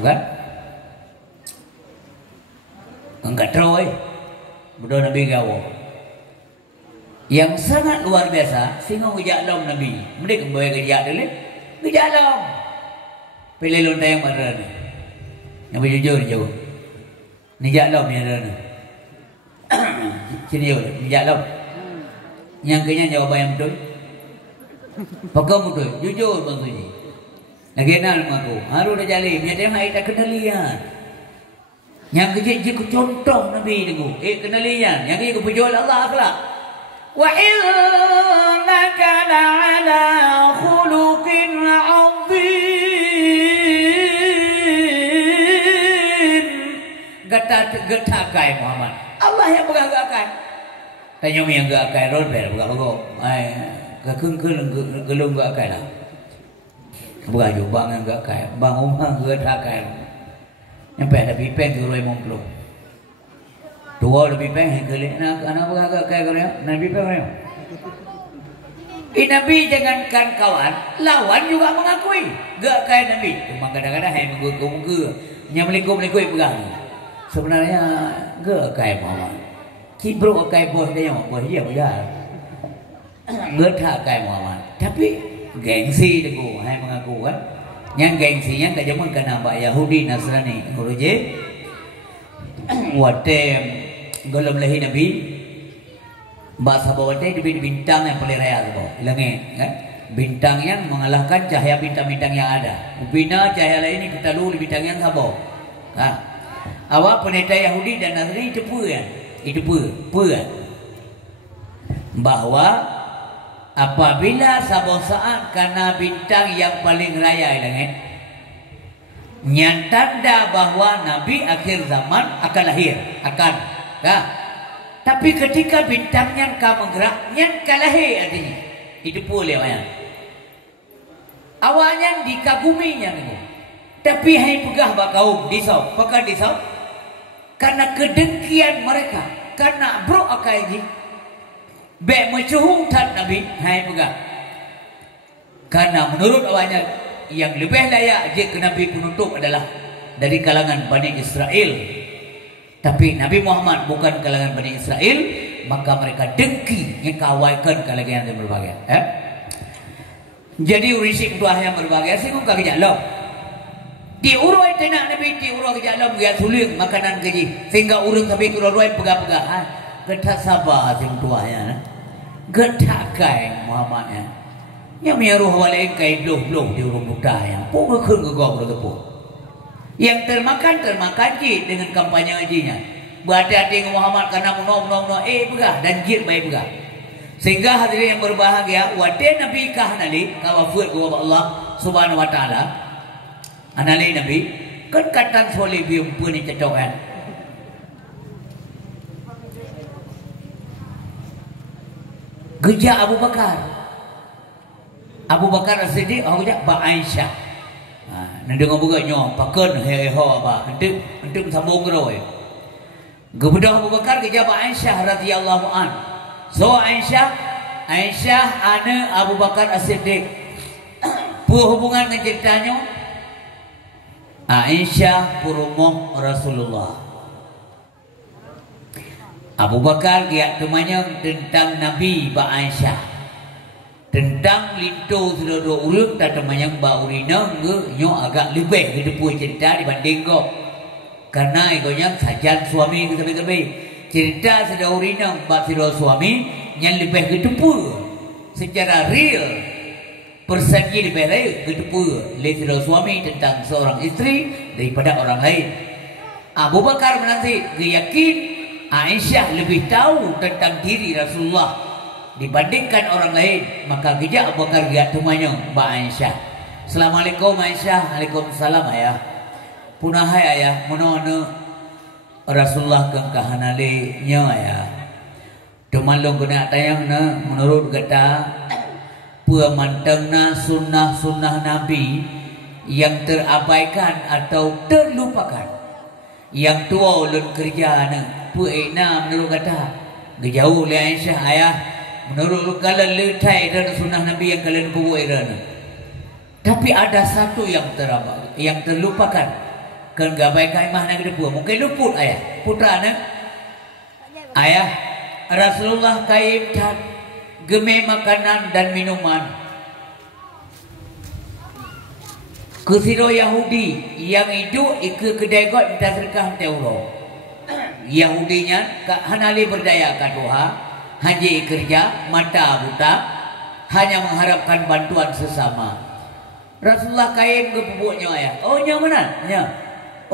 Kan? Enggak teroi. Bodoh Nabi gawo. Yang sangat luar biasa, singong gejak lom Nabi. Mereka kembali gejak dulu. Gejak lom. Pilih lontar yang mana ni? Yang berjujur jauh. Ni gejak lom yang mana? Sini jauh, gejak lom. Yang kena jawapan yang betul. Pakai betul, jujur bang Suji. Lagi kenal aku. Harus dah jali. Menyatakan saya tak kenalian. Yang kejap je contoh Nabi tu. Kenalian. Yang kejap berjual Allah kelak. Wa innaka la'ala khuluqin 'azim. Getakai Muhammad. Allah yang bergagakan. Tanya yang gagakan roller bergagak. Kekeng gelung gagakan lah. Beraju bang yang gagakan. Bang Umar getakan. Yang ada pipeng tu Roy Momplo. Dua lebih pipeng yang geleng. Anak bergagakan kau ni. Nabi pipeng ni. Nabi jangankan kawan, lawan juga mengakui. Gagakan Nabi. Memang kadang-kadang hanya menggugah. Yang melingkup-melingkup pegang. Sebenarnya gagakan Muhammad. Kibro kai bos dia yang bos dia benar. Gerta kai Muhammad. Tapi gengsi deku, hai mengaku kan. Yang gengsinya tak jaman kena mbak Yahudi Nasrani. Uruje wate golom lahi Nabi. Mbak sabawate di bintang yang paling raya tu. Langit kan. Bintang yang mengalahkan cahaya bintang-bintang yang ada. Bina cahaya lain ini kita lu bintang yang sabar. Ha. Awak pendeta Yahudi dan Nasrani itu apa kan? Itu kan? Bahawa apabila satu saat karena bintang yang paling raya langit nyantanda bahawa Nabi akhir zaman akan lahir tapi ketika bintangnya kau menggerak nyangka lahir artinya itu boleh awalnya dikaguminya tapi hai pegah bakau disau pakai disau karena kedengkian mereka, karena bro akaiji, be mencuhung tat Nabi, hai pegang. Karena menurut awalnya yang lebih layak je ke Nabi penutup adalah dari kalangan Bani Israel. Tapi Nabi Muhammad bukan kalangan Bani Israel, maka mereka dengki yang kawaikan kalangan yang berbagai. Jadi urisik tuah yang berbagai, singgung kagak lo. Diurut tenak Nabi diurut ke dalam dia suling makanan keji sehingga urut sampai urut pegah-pegah getak sabar sing tuanya getak kai Muhammadnya yang miaruh walain kai blok-blok di urut budaya pun keun ke gok bergepu yang termakan ji dengan kampanye hajinya berhati-hati dengan Muhammad karena menom pegah dan jid baik pegah sehingga hadirin yang berbahagia wadah Nabi kah nali kawafut kepada Allah Subhanahu wa taala Anali Nabi kan katan soleh bium pun ni cetokan. Geja Abu Bakar As-Siddiq orang jak Ba Aisyah. Nanti ngobrol nyo pakon he apa. Nanti sambung roy. Gebedah Abu Bakar geja Ba Aisyah radhiyallahu an. So Aisyah ana Abu Bakar As-Siddiq. Hubungan dengan ceritanya Aisyah purumong Rasulullah. Abu Bakar dia temanya tentang Nabi Ba Aisyah. tentang lintu sudah dua urut tak temayang ba urina nyo agak lebih gitu pun cerita dibanding kau karena ikonya sajan suami ketepi-tepi cerita sudah urina ba sudah suami yang lebih gitu pun secara real persegi lebih lain gitu pun lebih sudah suami tentang seorang istri daripada orang lain. Abu Bakar menanti yakin Aisyah lebih tahu tentang diri Rasulullah dibandingkan orang lain, maka gejak Abu Bakar giat tumanyong Mbak Aisyah. Assalamualaikum Aisyah. Waalaikumsalam ayah. Punah ayah munono Rasulullah kang kahanali nya ayah. Tumalong guna tayang na menurut kata pemantengna sunnah-sunnah Nabi yang terabaikan atau terlupakan. Yang tua ulun kerja na puina menurut kata gejauh le Aisyah ayah. Menurut kalian letai dan sunnah Nabi yang kalian buat irana. Tapi ada satu yang terabaikan, yang terlupakan. Kan gabaikan imah nak depu. Mungkin luput ayah. Putra nak. Ayah Rasulullah kain dan gemai makanan dan minuman. Kesiro Yahudi yang hidup ke kedai god minta sedekah teuro. Yahudinya hanali berdaya kaduha. Haji kerja, mata buta, hanya mengharapkan bantuan sesama. Rasulullah kain ke pupuknya ayah. Oh nyamanan, ya.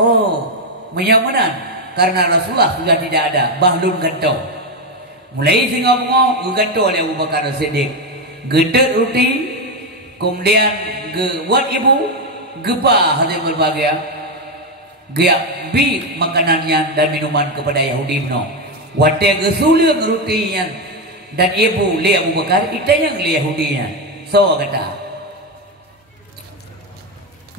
Oh menyamanan karena Rasulullah sudah tidak ada. Bahlun gantong. Mulai singa ngomong gantong oleh Abu Bakar Siddiq. Gedek roti, kemudian buat ibu, gebah hasil berbahagia. Giap bi makanannya dan minuman kepada Yahudi no. Wadah kesulian rutinya dan ibu li Abu Bakar itu yang li Yahudinya. So kata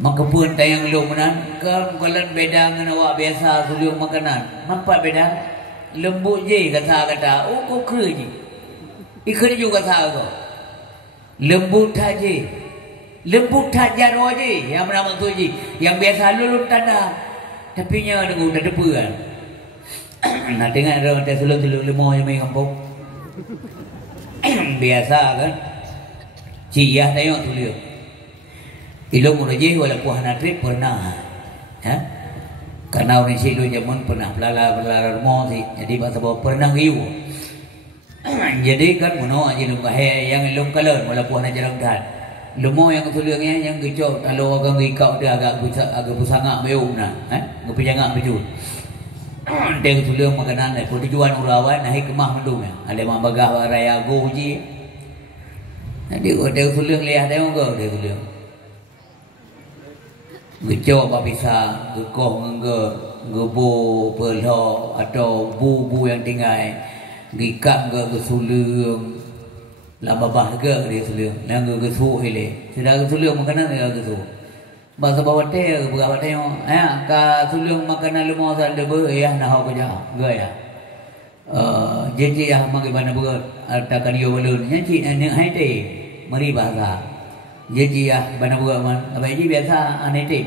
maka pun tayang lu menan kalian beda dengan awak biasa suliung makanan. Nampak beda? Lembut je kata oh kau kera je. Ikan juga kata kau. Lembut aja. Lembut aja roh je. Yang mana tu je. Yang biasa lu tanda. Tapi nya dengan udah depan. Nak tengok orang tak sulung-sulung lemah yang main kampung. Biasa kan. Ciyah tengok sulung. Ilmu murajih walaupun anak trip pernah. Ya? Karena orang silu zaman pernah pelala rumah sih. Jadi bahasa bawa pernah riu. Jadi kan menolak je lum kahai yang lum kalon walaupun anak jarang dan. Lemah yang sulungnya yang kecok kalau orang rikau dia agak pusangak beum nah. Ngopi jangan bejut. Dia kesulian makanan ni. Kalau tujuan urawan, naik kemah mendung ya. Ada mak bagah raya go je. Dia kesulian lihat dia orang dia kesulian. Gecok apa bisa, gekoh gebu perlo atau bu yang tinggal, gikat kesulian. Lama bahagia dia kesulian. Yang kesulian hele. Sudah kesulian makanan dia kesulian. Bahasa bawa teh berapa teh ya ka sulung makanan lemah sal de ya nah aku ja gaya jeje ya bagaimana berat atakan yo belun nyanyi ane hai teh mari bahasa jeje ya bana berat man apa ini biasa ane teh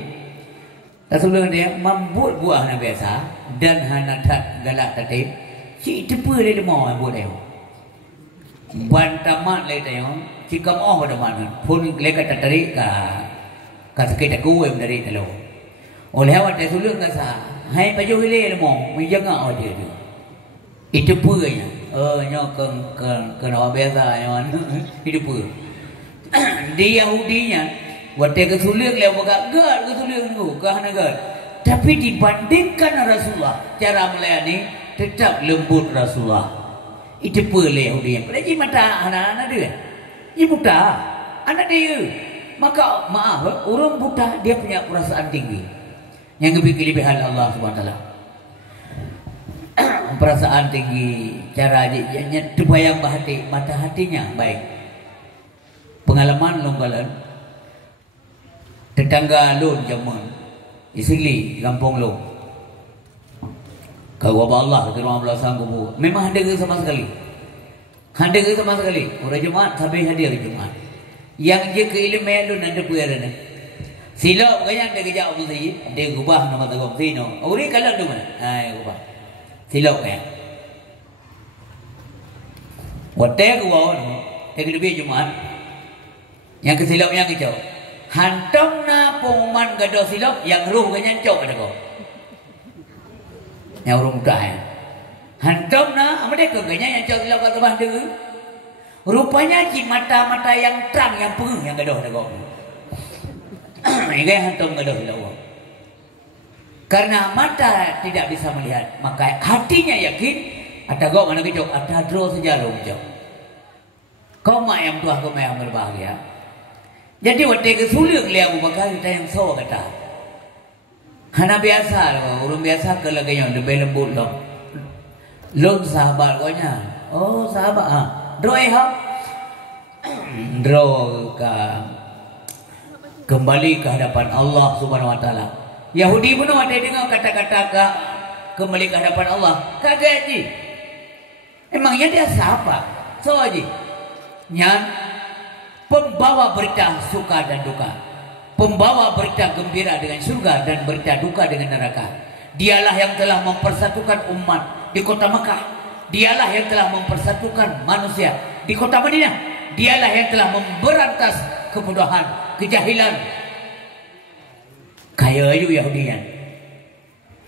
ta sulung dia membuat buah na biasa dan hanatat galak tatip si tepu le lemah buat dia bantamat le teh cikam oh pada mana pun lekat tarik ka kata kita kuem dari telo. Oleh awak dia sulung kata, hai baju hilir mo, menjaga dia tu. Itu punya. Nyo kena biasa yang itu pun. Di Yahudinya, waktu kesulian le buka gad kesulian tu, kahana gad. Tapi dibandingkan Rasulullah, cara melayani tetap lembut Rasulullah. Itu pun le Yahudinya. Lagi mata anak-anak dia. Ini buta, anak dia. Maka maaf, orang buta dia punya perasaan tinggi yang lebih kelebihan Allah SWT. Perasaan tinggi, cara dia terbayang bahati, mata hatinya baik. Pengalaman longgalan tetangga lon zaman Isili kampung lo. Kalau Allah ke rumah belah sanggup, memang ada ke sama sekali. Ada ke sama sekali. Orang Jumaat sampai hadir Jumaat. Yang je ke ilmu lu nanti punya silo kaya dia kerja apa sih dia gubah nama tagong sino ori kalang tu mana gubah silo kaya wate gua dia lebih Jumaat Yang kesilap yang kecok. Hantam na pengumuman gaduh silap yang ruh ganyancok ada kau. Yang urung muda ya. Hantam na mereka ganyancok silap kat bah tu. Rupanya ci mata-mata yang terang yang pengung yang gaduh ada kau. Ini hantam gaduh silap. Karena mata tidak bisa melihat, maka hatinya yakin. Ada kau mana kecok, ada draw sejarah kecok. Kau mak yang tua, kau mak yang berbahagia. Jadi waktu kesulitan lihat Abu Bakar kita yang so kata. Hana biasa loh, orang biasa ke lagi yang lebih lembut loh. Lom sahabat kau nya. Oh sahabat ah. Draw ha. Draw kembali ke hadapan Allah Subhanahu Wa Taala. Yahudi pun ada dengar kata-kata kembali ke hadapan Allah. Kaget je. Emangnya dia siapa? So aja. Yang pembawa berita suka dan duka, pembawa berita gembira dengan surga dan berita duka dengan neraka. Dialah yang telah mempersatukan umat di kota Mekah. Dialah yang telah mempersatukan manusia di kota Madinah. Dialah yang telah memberantas kebodohan, kejahilan. Kaya ayu Yahudian.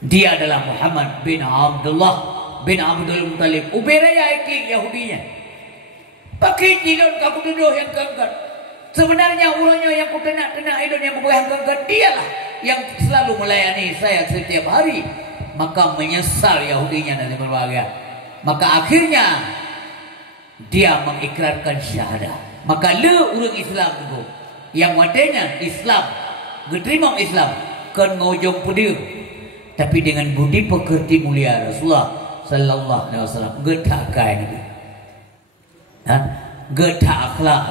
Dia adalah Muhammad bin Abdullah bin Abdul Muttalib. Uberaya iklik Yahudinya. Pakai jilon kaku duduk yang ganggar. Sebenarnya ulangnya yang ku tenak-tenak ilon yang yang ganggar. Dialah yang selalu melayani saya setiap hari. Maka menyesal Yahudinya dari berbahagia. Maka akhirnya dia mengikrarkan syahadah. Maka le urang Islam tu yang wadanya Islam, geterima Islam kan ngojong pedia. Tapi dengan budi pekerti mulia Rasulullah sallallahu alaihi wasallam getak kai Nabi. Getak akhlak,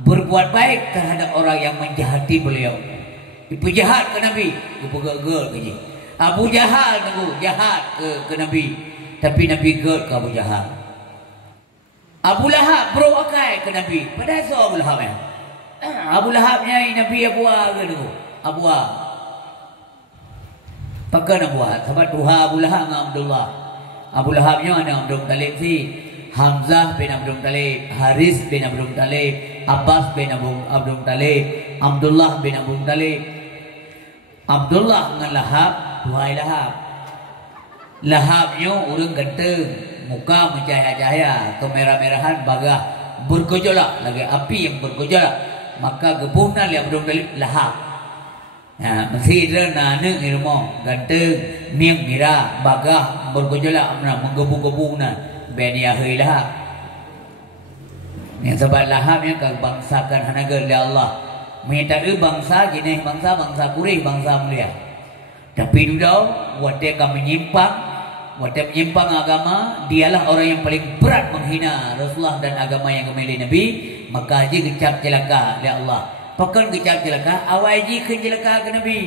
berbuat baik terhadap orang yang menjahati beliau. Dipejahat ke Nabi, gepegel ke je. Abu Jahal tunggu jahat ke Nabi, tapi Nabi ged ke Abu Jahal. Abu Lahab bro akai ke Nabi, padahal so Abu Lahab ya. Abu Lahab nyai Nabi Abu ke tunggu. Abu pakai Abu sahabat Tuhan Abu Lahab dengan Abdullah. Abu Lahabnya ada Abdul Talib si Hamzah bin Abdul Talib, Haris bin Abdul Talib, Abbas bin Abdul Talib, Abdullah bin Abdul Talib. Abdullah dengan Lahab, Tuhai Lahab. Lahabnya orang ganteng, muka mencahaya-cahaya, kemerah-merahan, bagah bergejolak, lagi api yang bergejolak. Maka gebuhna li Abdul Talib Lahab. Ya, mesti dia nane ilmu ganteng, miang mira, bagah bergejolak, menggebu-gebu na. Bani ahli Lahab. Yang sebab Lahab yang bangsakan hanaga oleh Allah. Minta bangsa jenis bangsa kurih, bangsa mulia. Tapi dudau, mereka menyimpang agama, dialah orang yang paling berat menghina Rasulullah dan agama yang kemilih Nabi. Maka haji kecap celaka oleh Allah. Pakan kecap celaka, awal haji celaka ke Nabi.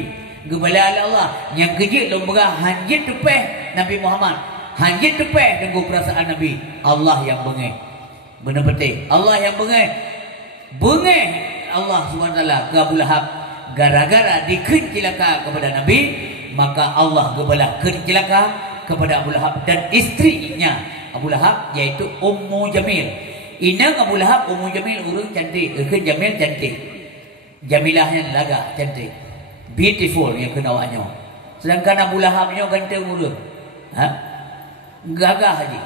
Gebala oleh Allah. Yang kejik lomba hanjit tupeh Nabi Muhammad. Hanjit tupeh dengan perasaan Nabi. Allah yang bengeh. Benar betul. Allah yang bengeh. Bengeh Allah SWT ke Abu Lahab. Gara-gara dikencilaka kepada Nabi, maka Allah gebalah kencilaka kepada Abu Lahab dan istrinya Abu Lahab, yaitu Ummu Jamil. Inang Abu Lahab, Ummu Jamil urang cantik. Jamil cantik. Jamilahnya laga cantik. Beautiful yang kenawannya. Sedangkan Abu Lahabnya ganteng urang. Gagah haji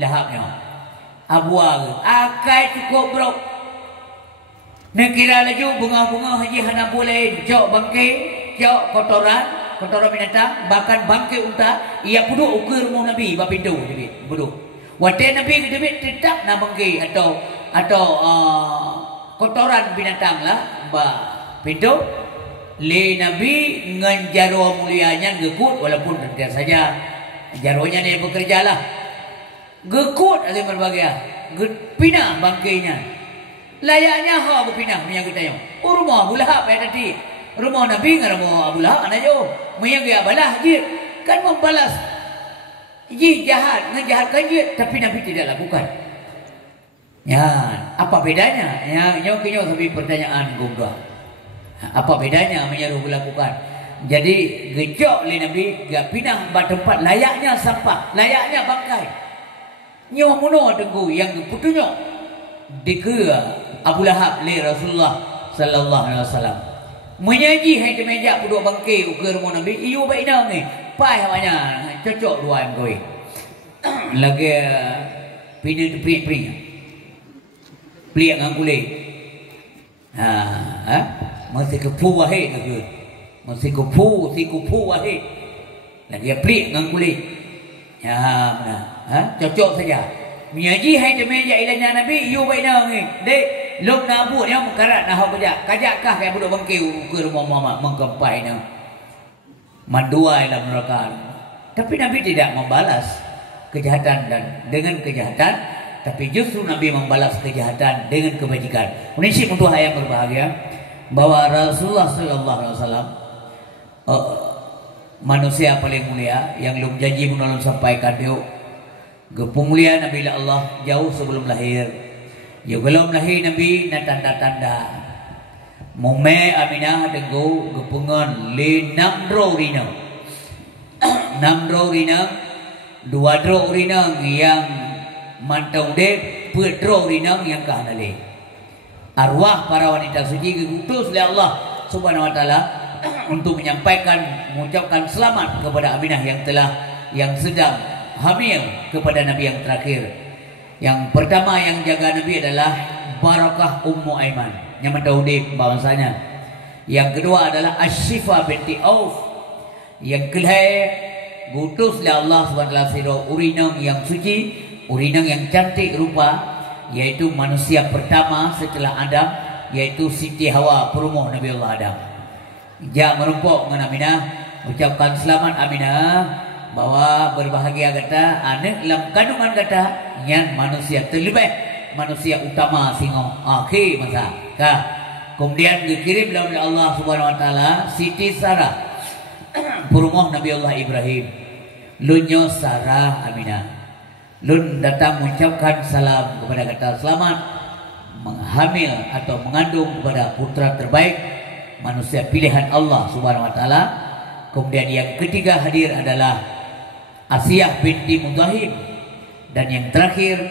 Lahabnya. Abu akai cukup bro. Nak kira laju bunga-bunga haji hana boleh jauh bangkai, jauh kotoran binatang, bahkan bangkai unta. Ia puduk ukur rumah Nabi, bapindu Nabi, puduk. Waktu Nabi Nabi tetap nak bangkai atau kotoran binatang lah, pintu. Le Nabi ngan jarwa mulianya gekut walaupun tidak saja jarwanya dia bekerja lah. Gekut ada berbagai, pinah bangkainya. Layaknya ha berpindah minyak kita yang. Rumah Abu Lahab tadi. Rumah Nabi dengan rumah Abu Lahab anak jauh. Minyak dia balas je. Kan membalas. Ji jahat, ngejahatkan je, tapi Nabi tidak lakukan. Ya, apa bedanya? Ya, nyok sampai pertanyaan gua. Apa bedanya menyeru lakukan? Jadi gejok le Nabi gak pindah tempat layaknya sampah, layaknya bangkai. Nyawa muno tenggu yang putunya. dikira Abu Lahab le Rasulullah sallallahu alaihi wasallam. Menyaji hai meja puduk bangkai ukur rumah Nabi. Iyo baik dah ni. Pai banyak cocok dua kau. Lagi pindah tu pria. Pria ngang kulit. Masih kepu wahai tu. Masih kupu wahai. Lagi pria ngang kulit. Ya mana? Cocok saja. Menyaji hai meja ilahnya Nabi. Iyo baik dah ni. Dek. Lom nak buat yang karat nak hau kajakkah kayak budak bangkai ke rumah Muhammad mengkampai ni manduai dalam neraka. Tapi Nabi tidak membalas kejahatan dan dengan kejahatan, tapi justru Nabi membalas kejahatan dengan kebajikan. Prinsip untuk yang berbahagia bahwa Rasulullah sallallahu alaihi wasallam manusia paling mulia yang belum janji menolong sampaikan dia gepung mulia Nabi Allah jauh sebelum lahir. Ya belum lahir Nabi na tanda-tanda. Mume Aminah denggo gepungan le 6 dro rina. 6 dro rina, 2 dro rina yang mantau de, 4 dro rina yang kahanale. Arwah para wanita suci diutus oleh Allah Subhanahu wa taala untuk mengucapkan selamat kepada Aminah yang sedang hamil kepada Nabi yang terakhir. Yang pertama yang jaga Nabi adalah Barakah Ummu Aiman yang mendaudi bangsanya. Yang kedua adalah Ashifa binti Auf. Yang kelihai gutus oleh Allah SWT urinang yang suci, urinang yang cantik rupa, yaitu manusia pertama setelah Adam, yaitu Siti Hawa perumoh Nabi Allah Adam. Dia merumpuk dengan Aminah, ucapkan selamat Aminah, bahwa berbahagia kata anak dalam kandungan kata yang manusia terlebih manusia utama singo akhir masa kah. Kemudian dikirim oleh Allah Subhanahu wa taala Siti Sarah perumoh Nabi Allah Ibrahim. Lunyo Sarah Aminah. Lun datang mengucapkan salam kepada kata selamat menghamil atau mengandung kepada putra terbaik manusia pilihan Allah Subhanahu wa taala. Kemudian yang ketiga hadir adalah Asiyah binti Mudahim, dan yang terakhir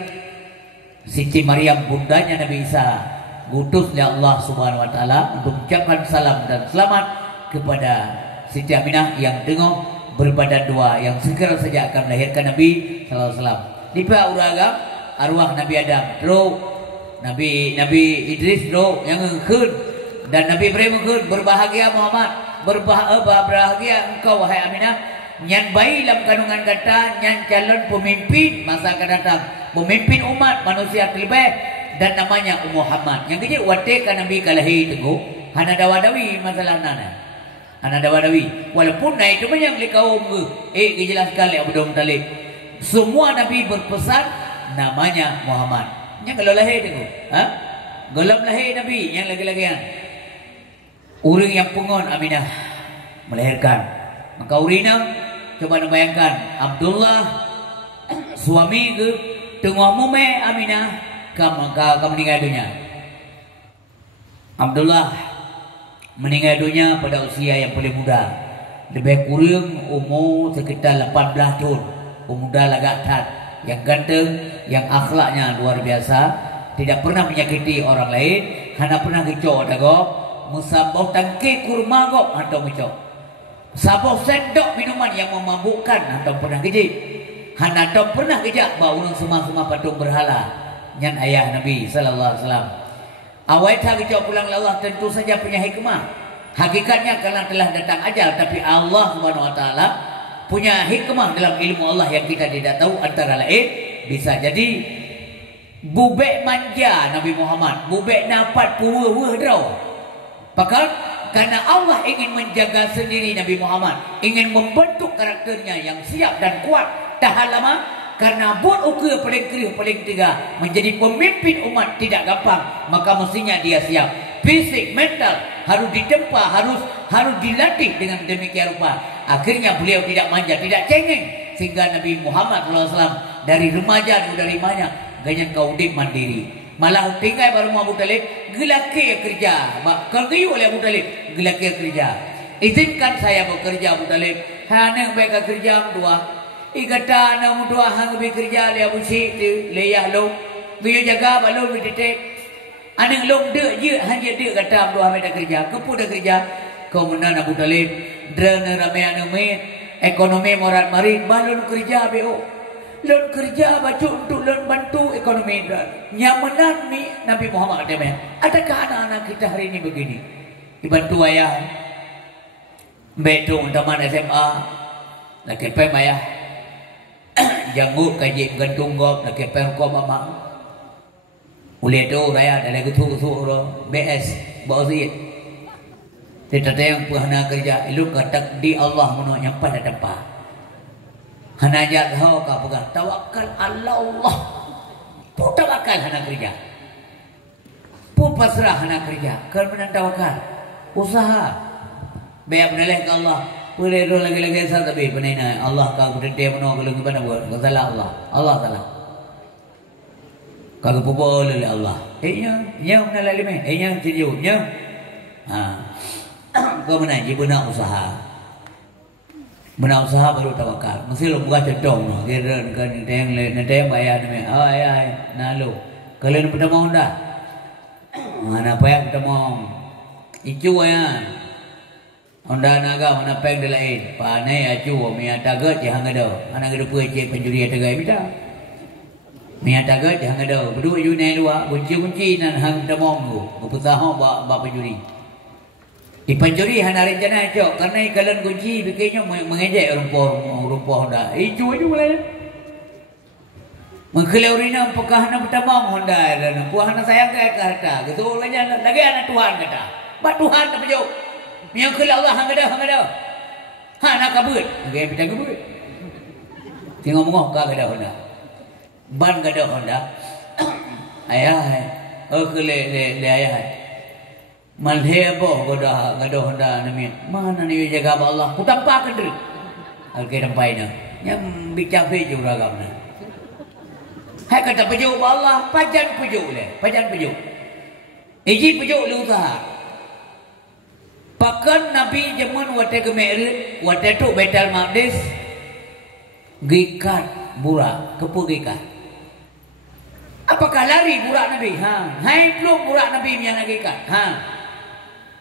Siti Maryam bundanya Nabi Isa, gutus oleh Allah Subhanahu wa taala untuk mengucapkan salam dan selamat kepada Siti Aminah yang dengoh berbadan dua yang segera saja akan melahirkan Nabi sallallahu alaihi wasallam. Di pihak uragam arwah Nabi Adam, Nabi Idris yang khun dan Nabi Ibrahim khun. Berbahagia Muhammad, berbahagia engkau wahai Aminah, nyan bayi dalam kandungan kata nyan calon pemimpin masa akan datang, pemimpin umat manusia terlebih, dan namanya Muhammad. Yang kecil wate kan Nabi kalahi teguh hana dawadawi masalah nana hana dawadawi walaupun naik itu banyak li kaum dijelaskan oleh Abu Talib. Semua Nabi berpesan namanya Muhammad. Yang kalau lahir teguh golom lahir Nabi yang lagi-lagian orang yang pengon Aminah melahirkan, maka urina coba bayangkan Abdullah suami ke tengah mume Aminah kamu meninggal dunia. Abdullah meninggal dunia pada usia yang paling muda, lebih kurang umur sekitar 18 tahun. Pemuda lagak tat, yang ganteng, yang akhlaknya luar biasa, tidak pernah menyakiti orang lain, hanya pernah kecok dagok, musabah tangki kurma gok atau kecok. Sabah sendok minuman yang memabukkan atau pernah kejik. Hana atau pernah kejak bawa ulun semua patung berhala. Yang ayah Nabi sallallahu alaihi wasallam. Awal tak kejak pulang Allah tentu saja punya hikmah. Hakikatnya karena telah datang ajal, tapi Allah Subhanahu wa taala punya hikmah dalam ilmu Allah yang kita tidak tahu. Antara lain bisa jadi bubek manja Nabi Muhammad, bubek napat puweh draw. Pakat karena Allah ingin menjaga sendiri Nabi Muhammad, ingin membentuk karakternya yang siap dan kuat tahan lama. Karena buat ukur paling kerih paling tiga menjadi pemimpin umat tidak gampang, maka mestinya dia siap fisik, mental harus ditempa, harus dilatih dengan demikian rupa. Akhirnya beliau tidak manja, tidak cengeng, sehingga Nabi Muhammad SAW dari remaja dari banyak ganyan kaudik mandiri. Malah tinggal baru Abu Talib gelaki kerja. Kalau oleh Abu Talib gelaki kerja. Izinkan saya bekerja Abu Talib. Hanya mereka kerja dua. Ikata anak dua hang bekerja le Abu Syekh leyah lo. Biar jaga balon berdetek. Anak long dek je hanya dek kata Abdul Hamid dah kerja. Kepu dah kerja. Kau menan Abu Talib. Drana ramai anak ekonomi morat marin balon kerja BO. Lon kerja baju untuk lon bantu ekonomi dran. Nyamanan mi Nabi Muhammad kata adakah anak-anak kita hari ini begini? Dibantu ayah. Betung taman SMA. Laki pem ayah. Janggut kaji gantung gop laki pem ko mama. Uli tu raya ada lagu tu BS bausi. Tidak yang pernah kerja ilu kata di Allah meno yang pada tempat. Hana jat hau ka pegang tawakal Allah. Pu tawakal hana kerja. Pu pasrah hana kerja. Kan menan tawakal. Usaha. Biar meneleh ke Allah. Boleh ro lagi-lagi sah tapi penaina Allah ka gede meno kalau gimana buat. Salah Allah. Allah salah. Kagak pupul oleh Allah. Nya meneleh lima. Nya ciu nya. Kau menanji benar usaha. Benar usaha baru tawakal. Mesti lu buka cedong no. Kira kan neteng bayar ni. Ay nalu. Kalian pada mau dah. Mana payah pada mau. Icu ya. Onda naga mana payah delain. Panai acu mi atagat jangan ada. Anak ada puji penjuri atagat minta. Mi atagat jangan ada. Berdua you naik dua. Kunci nan hang pada mau tu. Berputaho ba penjuri. Dipencuri hana rencana cok karena kalian kunci bikinnya mengejek rumpah Honda. Itu aja mulai. Mengkeleurina apakah hana bertabang Honda dan puah hana sayang ke harta. Gitu lagi anak Tuhan kata. Bat Tuhan tak pejuk. Yang kela Allah hang ada. Hana kabut. Okey kita kabut. Tengok mengoh ka ada Honda. Ban ada Honda. Ayah. Kele ayah. Malhebo goda Honda nami mana ni jaga Allah ku tampak kendri alke tampaina nyam bicafe juragam na hai kata peju Allah pajan peju iji peju lu usaha pakan Nabi zaman wate gemerit wate tu Baitul Maqdis gikat burak kepu gikat apakah lari burak Nabi hai belum burak Nabi yang gikat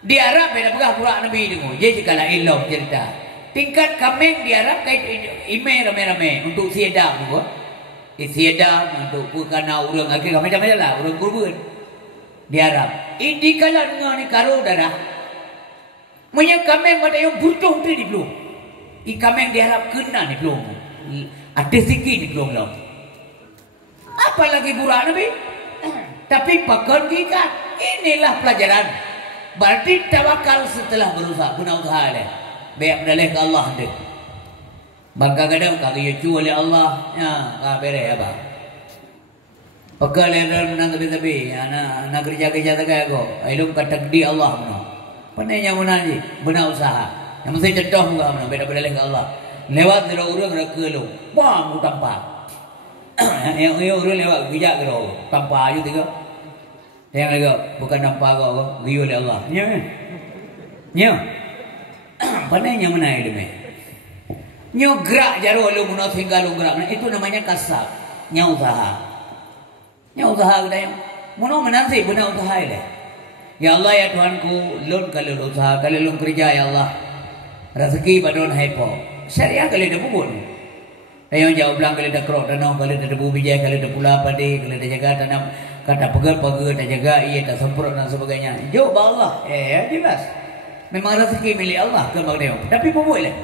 di Arab beda begah pura Nabi dengo. Jadi kalau ilmu cerita. Tingkat kambing di Arab kait ime rame-rame untuk siadam juga. Siadam untuk pukana urang agak macam-macam lah urang kurban. Di Arab. Ini kalau ngani karo darah. Punya kambing pada yang butuh tu di belum. I kambing di Arab kena di belum. Ada sikit di belum lah. Apalagi pura Nabi. Tapi pakon gikat. Inilah pelajaran. Berarti tawakal setelah berusaha guna usaha le. Biar menoleh ke Allah hendak. Bangka kadang kagak yucu oleh Allah. Ya, ka bere apa. Pakal yang menang tapi anak kerja tak aku. Ilmu kata di Allah benar. Pandainya menaji benar usaha. Yang mesti cedoh juga benar. Beda menoleh ke Allah. Lewat dari orang ke lu. Wah, mu tampak. Yang orang lewat bijak ke lu. Tampak aja tiga. Yang lagi bukan nampak kau riu oleh Allah. Nya. Pandainya mana itu me? Nyo gerak jaro lu mun tinggal lu gerak. Itu namanya kasab. Nya usaha. Nya usaha kita yang mun menanti benar usaha ile. Ya Allah ya Tuhanku, lun kalau usaha, kalau lun kerja ya Allah. Rezeki badon haipo. Syariah kalau dah bubun. Yang jauh belang kalau dah krok tanam, kalau dah debu bijak, kalau dah pula padi, kalau dah jaga tanam. Kata pegal-pegal tak jaga ia tak semprot dan sebagainya. Jauh Allah. Jelas. Memang rezeki milik Allah ke bang. Tapi boleh.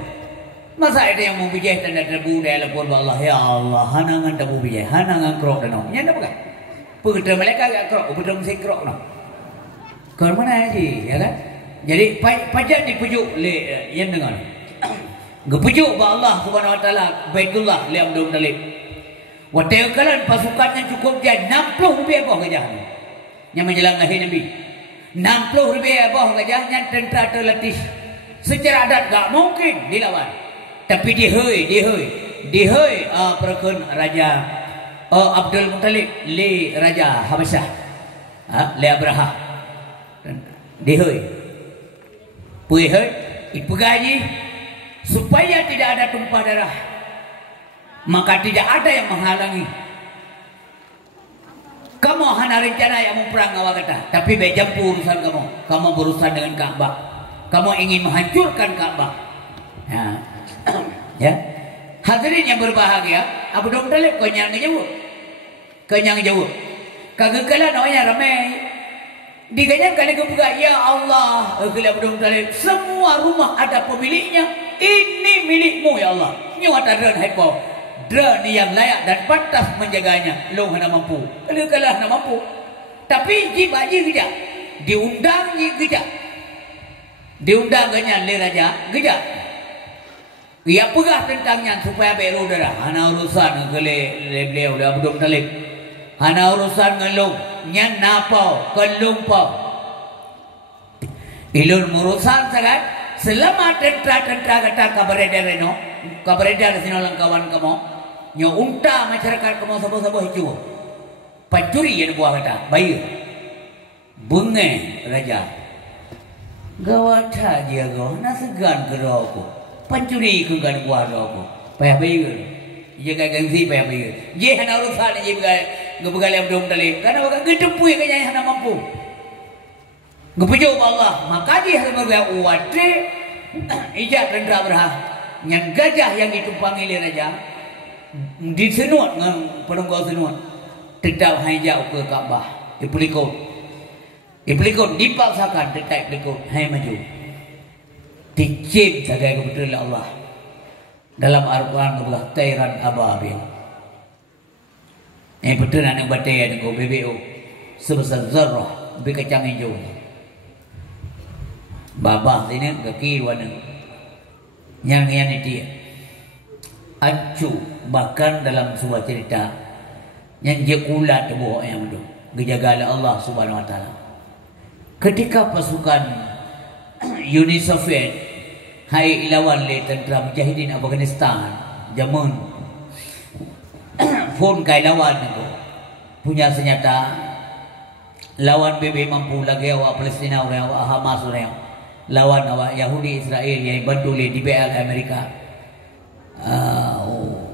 Masa ada yang mau bijak dan ada debu dia lapor Allah. Ya Allah, hanangan debu bijak, hanangan krok dan nom. Yang apa kan? Pekerja mereka agak krok, betul mesti krok no. Ke mana aja, ya kan? Jadi pajak dipujuk le yang dengan. Gepujuk Allah Subhanahu Wa Taala Baitullah li Abdul Talib. Waktu kalian pasukannya cukup dia 60 rupiah boh gajah yang menjelang lahir Nabi 60 rupiah boh gajah yang tentera terlatih secara adat tak mungkin dilawan tapi dihoi perkun Raja Abdul Muttalib li Raja Habasyah li Abraha dihoi puihoi ipegaji supaya tidak ada tumpah darah maka tidak ada yang menghalangi hana rencana yang mau perang awak kata. Tapi bejampu urusan kamu. Kamu berurusan dengan Ka'bah. Kamu ingin menghancurkan Ka'bah. Ya. Ya. Hadirin yang berbahagia, Abu Talib kenyang jauh. Kenyang jauh. Kagagalan namanya ramai. Diganyang kali kebuka, ya Allah, Abu Talib, semua rumah ada pemiliknya. Ini milikmu ya Allah. Nyawa dran haipo. Dran yang layak dan pantas menjaganya. Lo hana mampu. Kalau kalah hana mampu. Tapi jibaji gejak. Diundang gejak. Diundang ganyan le raja gejak. Ia pegah tentangnya supaya beru darah. Hana urusan ke beliau Abu Talib. Hana urusan ngelung. Nyan napau, kelumpau. Ilun murusan sangat. Selama tentara kata kabaredar reno, kabaredar sinolang kawan kamu, nyo unta masyarakat kamu sabo-sabo hijau. Pancuri yang buah kata, bayi. Bunge raja. Gawat aja kau, nasegan ke aku. Pancuri ku kan buah aku. Payah bayi. Jaga gengsi payah bayi. Je hana urusan je begal Abu Talib. Karena bukan gedepui kayaknya hana mampu. Gepujau Allah, maka dia harus bergaya uwate ijak rendra berhah. Yang gajah yang ditumpangi oleh raja disenut dengan penunggu senut. Tetap hijau ke Ka'bah. Dipelikut. Dipelikut, dipaksakan tetap pelikut. Hai maju. Dicip sagai kebetulan Allah. Dalam Al-Quran kebelah Tairan Ababil. Betul yang batai yang kau BBO sebesar zarah lebih kecang hijau. Babah sini kaki warna yang itu ancu bahkan dalam sebuah cerita yang jekulat tubuh yang itu dijagalah Allah Subhanahu Wa Taala. Ketika pasukan Uni Soviet hai lawan le tentera mujahidin Afghanistan zaman phone kai lawan itu punya senjata lawan BB mampu lagi awak Palestina awak Hamas awak lawan awak Yahudi Israel yang bantu oleh DBL Amerika.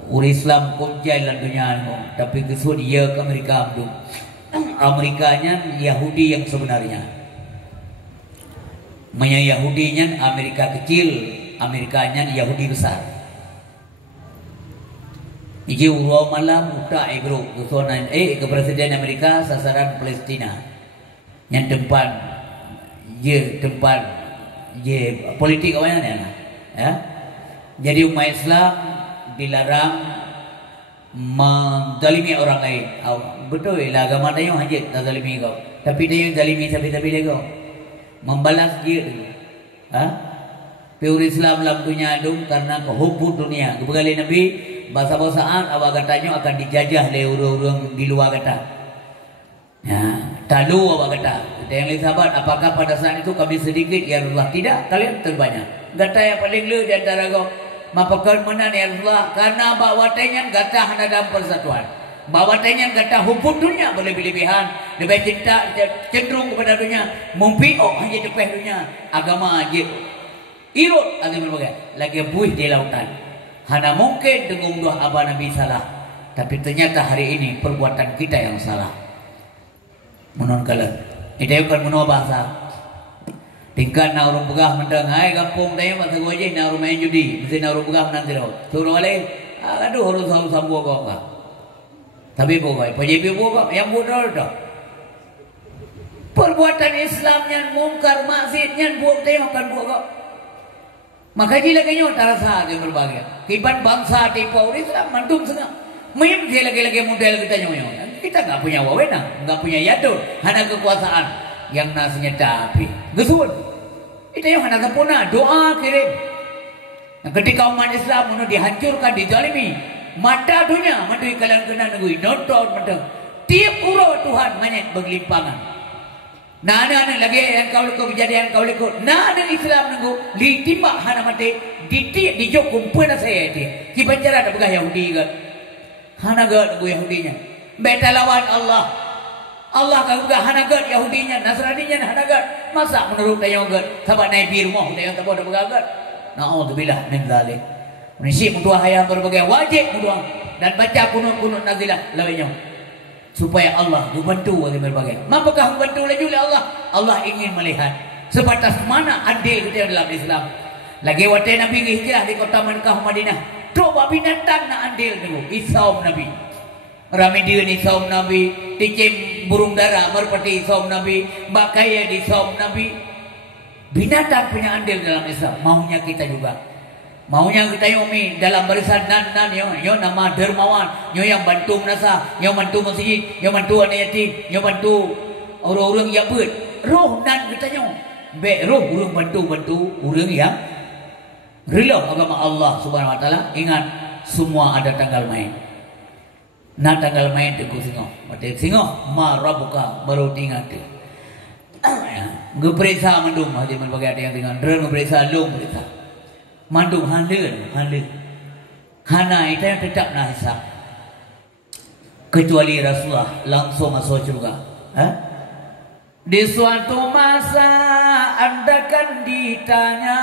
Orang Islam kau jalan dunia tapi kesud dia ke Amerika tu. Amerikanya Yahudi yang sebenarnya. Manya Yahudinya Amerika kecil, Amerikanya Yahudi besar. Iji urau malam utak bro kesonan ke Presiden Amerika sasaran Palestina. Yang tempat politik awalnya ya. Jadi umat Islam dilarang menzalimi orang lain. Betul lah agama dia hajat tak zalimi kau. Tapi dia yang zalimi sampai dia kau. Membalas dia dulu. Pure Islam dalam dunia itu karena kehubung dunia. Kebegali Nabi bahasa-bahasaan awak katanya akan dijajah oleh orang-orang di luar kata. Ya, talu awak kata. Kita yang lain sahabat, apakah pada saat itu kami sedikit? Ya Rasulullah, tidak, kalian terbanyak. Kata yang paling lu di antara kau, mapakan mana ya Rasulullah? Karena bawatanya gata hana dalam persatuan. Bawatanya gata hubung dunia berlebih-lebihan, lebih cinta cenderung kepada dunia, mumpiok hanya depan dunia, agama aja. Irut agama berbagai, lagi buih di lautan. Hana mungkin dengung doa abah Nabi salah, tapi ternyata hari ini perbuatan kita yang salah. Menurut kalian, itu bukan menurut bahasa. Tingkat na urung begah mentang hai kampung tayo masa goje na urung main judi, mesti na urung begah menang tiro. Suruh wale, aduh harus sambu kau ka. Tapi bukan, PJB bukan, yang bodoh dah. Perbuatan Islamnya mungkar maksiatnya buat tayo makan buat kau. Maka jila kanyo tarasa yang berbagai. Kiban bangsa tipu Islam mantum setengah. Mem dia lagi-lagi model kita nyoyo. Kita nggak punya wewenang, nggak punya yadul, hanya kekuasaan yang nasinya tapi gesun. Itu yang hanya sempurna doa kirim. Nah, ketika umat Islam mau dihancurkan, dijalimi, mata dunia, mata kalian kena nunggu nonton mata. Tiap urut Tuhan menyet bergelimpangan. Nah ada lagi yang kau lihat kejadian kau lihat. Nah ada Islam nunggu ditimbak hana mati, ditiak dijok kumpul saya dia. Kibancara ada bekas Yahudi ke? Hana gak nunggu Yahudinya. Beta lawan Allah. Allah kagak hanagat Yahudinya, Nasraninya hanagat. Masa menurut dia yang sahabat naik bir rumah dia yang tak boleh bergagat. Na'udzubillah min dzalik. Menisi mentua hayam berbagai wajib mentua dan baca kunut-kunut nazilah lawannya. supaya Allah membantu bagi berbagai. Apakah membantu lagi oleh Allah? Allah ingin melihat sebatas mana adil kita dalam Islam. Lagi waktu Nabi hijrah di kota Makkah Madinah, coba binatang nak adil dulu. Isaum Nabi, Ramadan isaum Nabi, ticim burung dara merpati isaum Nabi, mbak kaya di isaum Nabi. Binatang punya andil dalam Islam. Maunya kita juga. Maunya kita yomi dalam barisan nan yo nama dermawan, yo yang bantu menasa, yo bantu masjid, yo bantu anak yatim, yo bantu orang-orang yang ber. Roh nan kita yo. Be roh urang bantu orang yang rela agama Allah Subhanahu wa taala. Ingat semua ada tanggal main. Nah tanggal main teguh singo. Mati singo marabuka baru ingat tu. Ngeperiksa mandung haji berbagai ada yang dengan dren ngeperiksa lung periksa mandung handel hana itu yang tetap nak hisap kecuali Rasulullah langsung masuk juga. Di suatu masa anda kan ditanya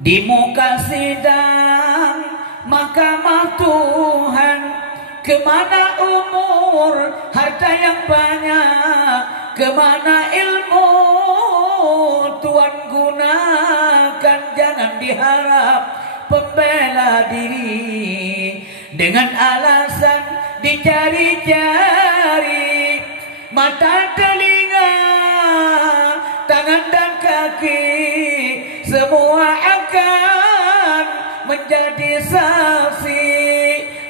di muka sidang mahkamah Tuhan, kemana umur harta yang banyak, kemana ilmu Tuhan gunakan. Jangan diharap pembela diri dengan alasan dicari-cari mata, telinga, tangan dan kaki, semua akan menjadi saksi.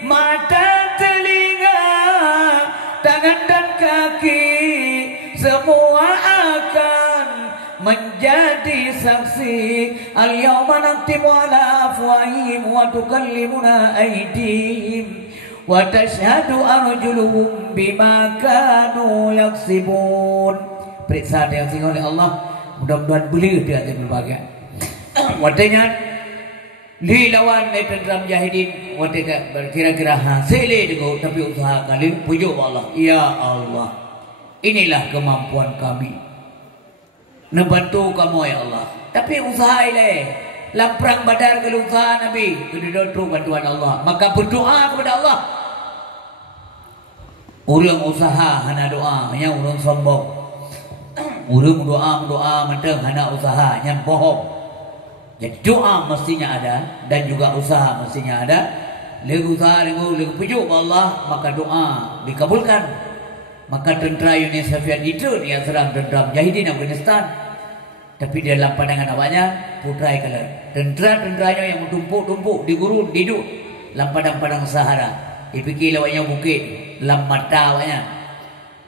Mata, telinga, tangan dan kaki, semua akan menjadi saksi. Al-yawma naktimu ala afwahihim wa tukallimuna aydihim wa tashhadu arjuluhum bima kanu yaksibun. Periksa yang singgung oleh Allah, mudah-mudahan beli dia akan berbahagia. Wadanya li lawan tentram jahidin wadega kira-kira hasil dego, tapi usaha kali pujuk Allah. Ya Allah, inilah kemampuan kami, membantu kamu ya Allah. Tapi usaha ile laprang badar kalau usaha Nabi kedua bantuan Allah, maka berdoa kepada Allah. Urang usaha hana doa, hanya urang sombong. Urang doa mentang hana usaha, hanya bohong. Jadi doa mestinya ada dan juga usaha mestinya ada. Legu usaha legu pujuk Allah, maka doa dikabulkan. Maka tentera Uni Soviet itu dia serang tentera Mujahidin Afghanistan. Tapi dalam pandangan awaknya putrai kala. Tentera-tenteranya yang tumpuk-tumpuk di gurun, duduk dalam padang-padang Sahara. Dipikir awaknya bukit, dalam mata awaknya.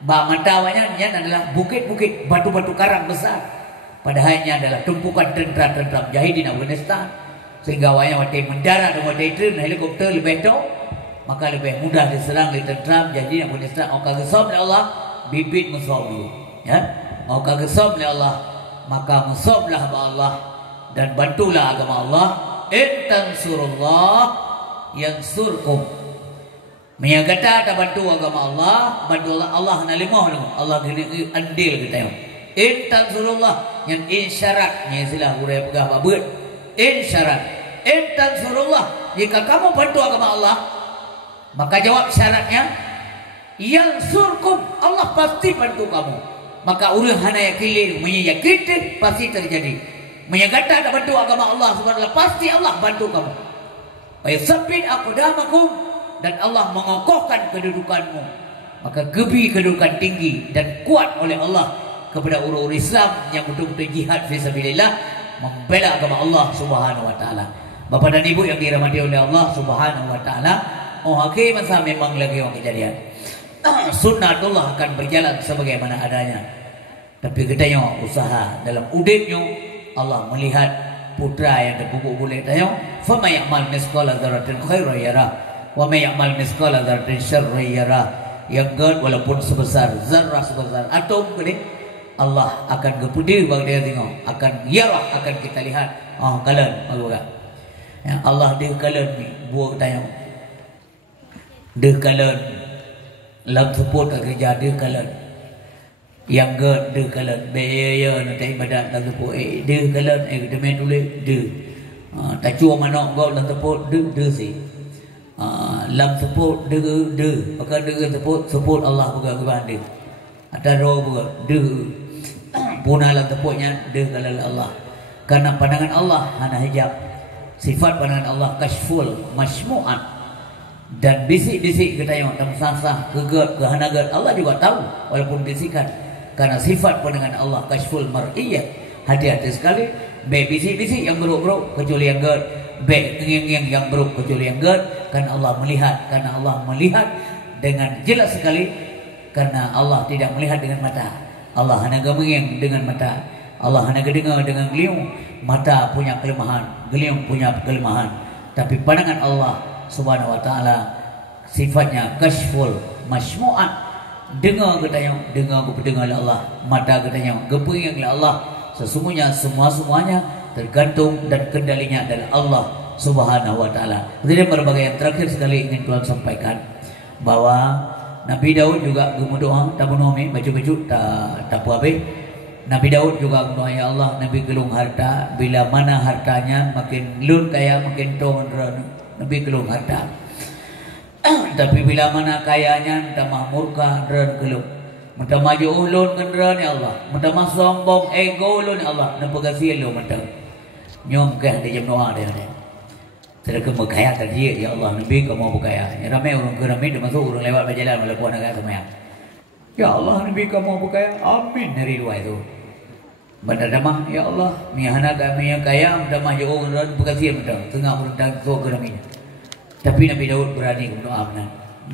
Mata awaknya adalah bukit-bukit, batu-batu karang besar. Padahalnya adalah tumpukan tentera-tentera Mujahidin Afghanistan. Sehingga awaknya waktu mendarat dan waktu itu helikopter lebih tok, maka lebih mudah diserang oleh tentera Mujahidin Afghanistan. Orang gesam oleh Allah, bibit musuh dulu. Ya, orang gesam oleh Allah, maka musuhlah Allah dan bantulah agama Allah. Intansurullah yansurkum. Menyagata ada bantu agama Allah, bantu Allah nalimah Allah gini andil kita. Intansurullah yang insyarat nya istilah urang pegah babut. Insyarat. Intansurullah, jika kamu bantu agama Allah, maka jawab syaratnya yansurkum, Allah pasti bantu kamu. Maka urang hana yakin menyakiti pasti terjadi. Menyagata ada bantu agama Allah subhanahu wa ta'ala, pasti Allah bantu kamu. Wa yusabbit aqdamakum, dan Allah mengokohkan kedudukanmu. Maka gebi kedudukan tinggi dan kuat oleh Allah kepada orang-orang Islam yang betul-betul jihad fisabilillah, membela agama Allah Subhanahu wa taala. Bapak dan Ibu yang dirahmati oleh Allah Subhanahu wa taala, hakim masa memang lagi orang kejadian. Sunnatullah akan berjalan sebagaimana adanya. Tapi kita usaha dalam udipnya, Allah melihat putra yang terpupuk kulit tanya, fa may ya'mal misqala dzarratin khairan yarah wa may ya'mal misqala dzarratin syarran yarah. Yang God walaupun sebesar zarrah, sebesar atom gede, Allah akan kepudi bagi dia tengok, akan yarah, akan kita lihat. Kalian malukan ya, Allah dia kalian ni buat tanya dia kalian lam support kerja dia kalian yang God dia kalian biaya nanti ibadat lam support dia kalian kita main tulis dia tak cuma mana God lam support dia si lam sebut de maka de sebut Allah bukan dia ada roh bukan de punah lam sebutnya de kalau Allah karena pandangan Allah hana hijab sifat pandangan Allah kashful masmu'at dan bisik-bisik kita yang tamsasah geget kehanagat Allah juga tahu walaupun bisikan karena sifat pandangan Allah kashful mar'iyah hati-hati sekali be bisik-bisik yang buruk-buruk kecuali yang ged be ngeng-ngeng yang buruk kecuali yang ged karena Allah melihat dengan jelas sekali karena Allah tidak melihat dengan mata Allah hanya gemengeng dengan mata Allah hanya dengar dengan geliung mata punya kelemahan geliung punya kelemahan tapi pandangan Allah Subhanahu wa taala sifatnya kashful masmu'at dengar ketanya dengar oleh Allah mata ketanya gepeng oleh Allah sesungguhnya semuanya tergantung dan kendalinya adalah Allah Subhanahu wa taala. Jadi berbagai yang terakhir sekali ingin Tuhan sampaikan bahwa Nabi Daud juga gemudoa tabunomi baju-baju tak puabe. Nabi Daud juga berdoa ya Allah Nabi gelung harta bila mana hartanya makin lun kaya makin tong Nabi gelung harta. Tapi bila mana kayanya tambah murka dan gelung. Mata maju ulun kenderan ya Allah. Mata sombong ego ulun ya Allah. Nampak kasih lu mata. Nyom ke di jam doa dia. Saya kamu kaya tadi ya Allah Nabi kamu berkaya. Ya ramai orang keramai dia masuk orang lewat berjalan melakukan agak semua. Ya Allah Nabi kamu berkaya. Amin dari dua itu. Benda damah ya Allah. Mihana kami yang kaya mata maju ulun berkasih mata. Tengah berundang tu keramai. Tapi Nabi Daud berani berdoa benar.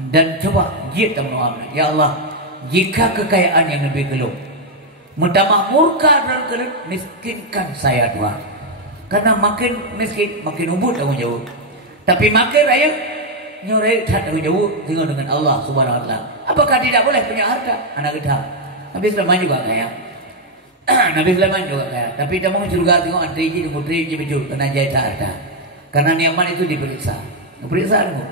Dan coba jid berdoa benar. Ya Allah jika kekayaan yang lebih gelung menambah murka dan kerut miskinkan saya Tuhan karena makin miskin makin ubud tanggung jawab tapi makin raya nyurai tak tanggung jawab tinggal dengan Allah Subhanahu wa taala apakah tidak boleh punya harta anak kita Nabi Sulaiman juga kaya Nabi Sulaiman juga kaya tapi dia mau surga tengok antri baju kena jahit harta karena niaman itu diperiksa tengok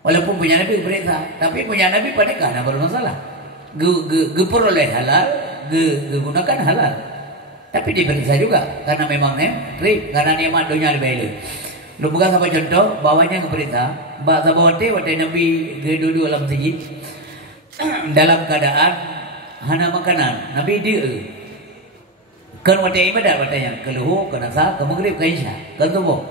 walaupun punya Nabi diperiksa tapi punya Nabi pandai nak bermasalah peroleh halal, gunakan halal. Tapi diperiksa juga karena memang karena nikmat dunia lebih elok. Lu bukan sampai contoh bawahnya diperiksa, bahasa bawate Nabi duduk dalam masjid dalam keadaan hana makanan. Nabi dia kan wate ibadat watanya keluh kena sah ke maghrib ke isya kan tubuh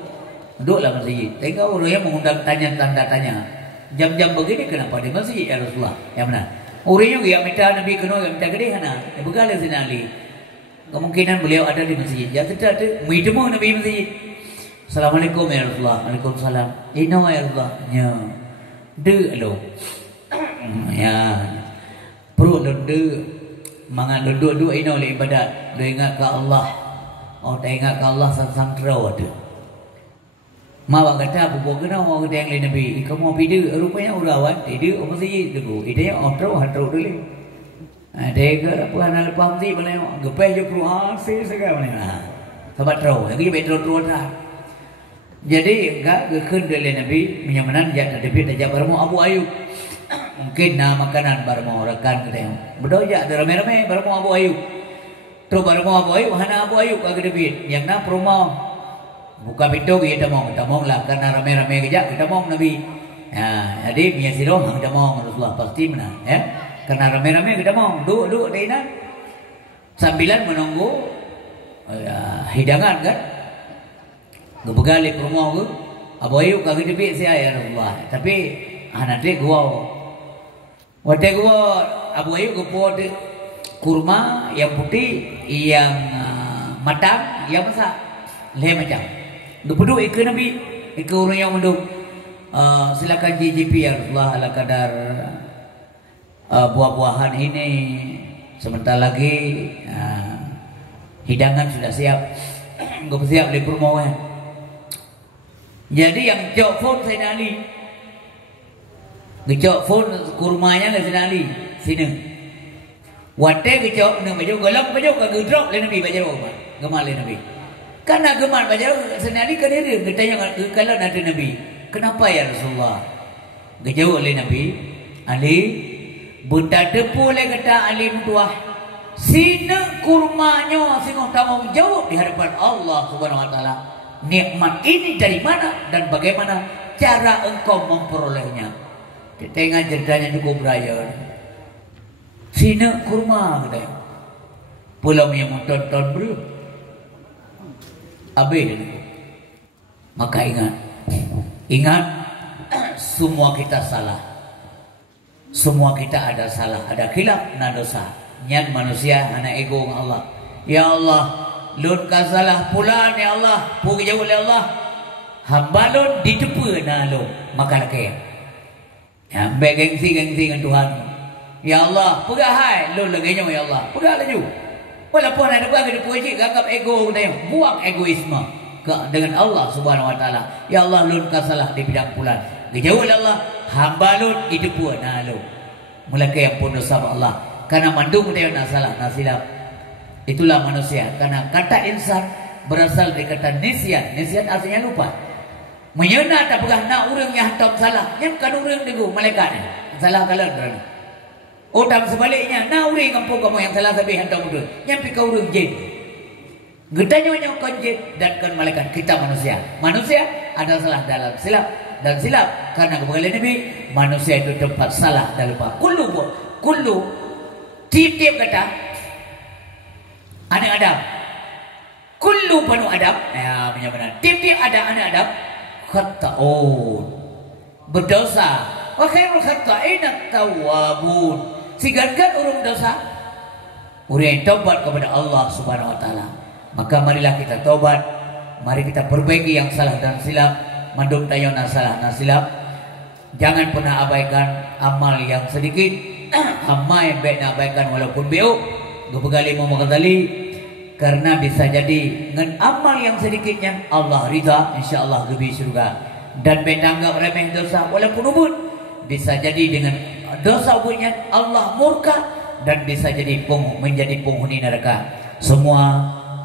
duduk dalam masjid. Tengok orang yang mengundang tanda tanya. Jam-jam begini kenapa di masjid ya Rasulullah? Yang benar. Orang yang minta Nabi kena minta gede hana. Bukan lazim Ali. Kemungkinan beliau ada di masjid. Ya tidak ada. Mitemu Nabi masjid. Assalamualaikum ya Rasulullah. Waalaikumsalam. Ino ya Rasulullah. Ya. De lo. Ya. Perut lo de. Mangan duduk ino le ibadat. Lo ingat ke Allah. Oh tak ingat ke Allah sang terau ada. Mawak kata apa buat kena orang kata yang lain Nabi. Kamu apa rupanya urawan. Dia apa sih dulu. Dia terus dulu. Dia ke apa hal lepas sih boleh. Gepeh je keluar sih segala mana. Sahabat terus. Lagi terus dah. Jadi enggak gekun dari Nabi menyamanan jangan David dan barmu Abu Ayub. Mungkin nama makanan barmu rekan kita yang berdoa ada rame-rame barmu Abu Ayub. Terus barmu Abu Ayub hana Abu Ayub kagak David. Yang na promo buka pintu kita mau lah karena rame-rame kerja kita mau Nabi. Ya, jadi punya siroh kita mau Rasulullah pasti mana ya. Karena rame-rame kita mau duduk di sana sambilan menunggu hidangan kan. Ngebegali rumah ke Abu Ayub kagak dibik saya ya Rasulullah. Tapi nanti gua waktu gua Abu Ayub gua kurma yang putih yang matang yang masak leh macam. Duduk ikut Nabi, ikut orang yang menduk. Silakan GGP ya Rasulullah ala kadar buah-buahan ini. Sebentar lagi hidangan sudah siap. Gak siap di rumah. Jadi yang jok phone Sayyidina Ali. Ngejok phone kurmanya Sayyidina Ali. Sini. Wate ngejok nak baju gelap baju kagak drop le Nabi baju gemal le Nabi. Karena gemar baca senali kan dia tanya kalau ada Nabi. Kenapa ya Rasulullah? Gejauh oleh Nabi. Ali buta depu le kata Ali mutuah. Sina kurmanya sing tanggung jawab di hadapan Allah Subhanahu wa taala. Nikmat ini dari mana dan bagaimana? cara engkau memperolehnya. Tengah ceritanya cukup beraya. Sina kurma kata. Pulau yang tonton bro. Habis. Maka ingat semua kita salah. Semua kita ada salah, ada khilaf, na dosa. Nyan manusia anak ego dengan Allah. Ya Allah, lun ka salah pulan ya Allah, pugi jauh oleh Allah. Hamba lun ditepu na lu, maka laki. Ya, gengsi dengan Tuhan. Ya Allah, pegahai lun lagi nyawa ya Allah. Pegah laju. Walaupun ada bagi dipuji, anggap ego kita, buang egoisme dengan Allah Subhanahu wa taala. Ya Allah, lun ka salah di bidang pulan. Jauh oleh Allah, hamba lun ditepu na lu. Mulai yang pun dosa Allah. Karena mandung dia nak salah, nak silap. Itulah manusia. Karena kata insan berasal dari kata nisyan. Nisyan artinya lupa. Menyena tak pegah nak orang yang hantam salah. Yang kan orang digu malaikat ni. Salah kalah kerana. Otam sebaliknya, nak orang kampung kamu yang salah tapi hantam orang. Yang pika orang jin. Gedanya yang kan jin dan kan malaikat. Kita manusia. Manusia ada salah dalam silap. Dan silap karena kebanggaan Nabi, manusia itu tempat salah dan lupa. Kullu tiap-tiap kata anak Adam. Kullu banu Adam, ya benar. Tiap-tiap ada anak Adam khata'un, berdosa. Wa khairul khata'ina tawwabun. Sigan-gan urung dosa, orang yang taubat kepada Allah Subhanahu wa taala. Maka marilah kita taubat, mari kita perbaiki yang salah dan silap. Mandum tayo na salah na silap. Jangan pernah abaikan amal yang sedikit. Amal yang baik na abaikan walaupun beuk. Gepegali mau makadali. Karena bisa jadi dengan amal yang sedikitnya Allah ridha, insyaAllah lebih surga. Dan betanggap remeh dosa walaupun ubud. Bisa jadi dengan dosa ubudnya Allah murka. Dan bisa jadi menjadi penghuni neraka.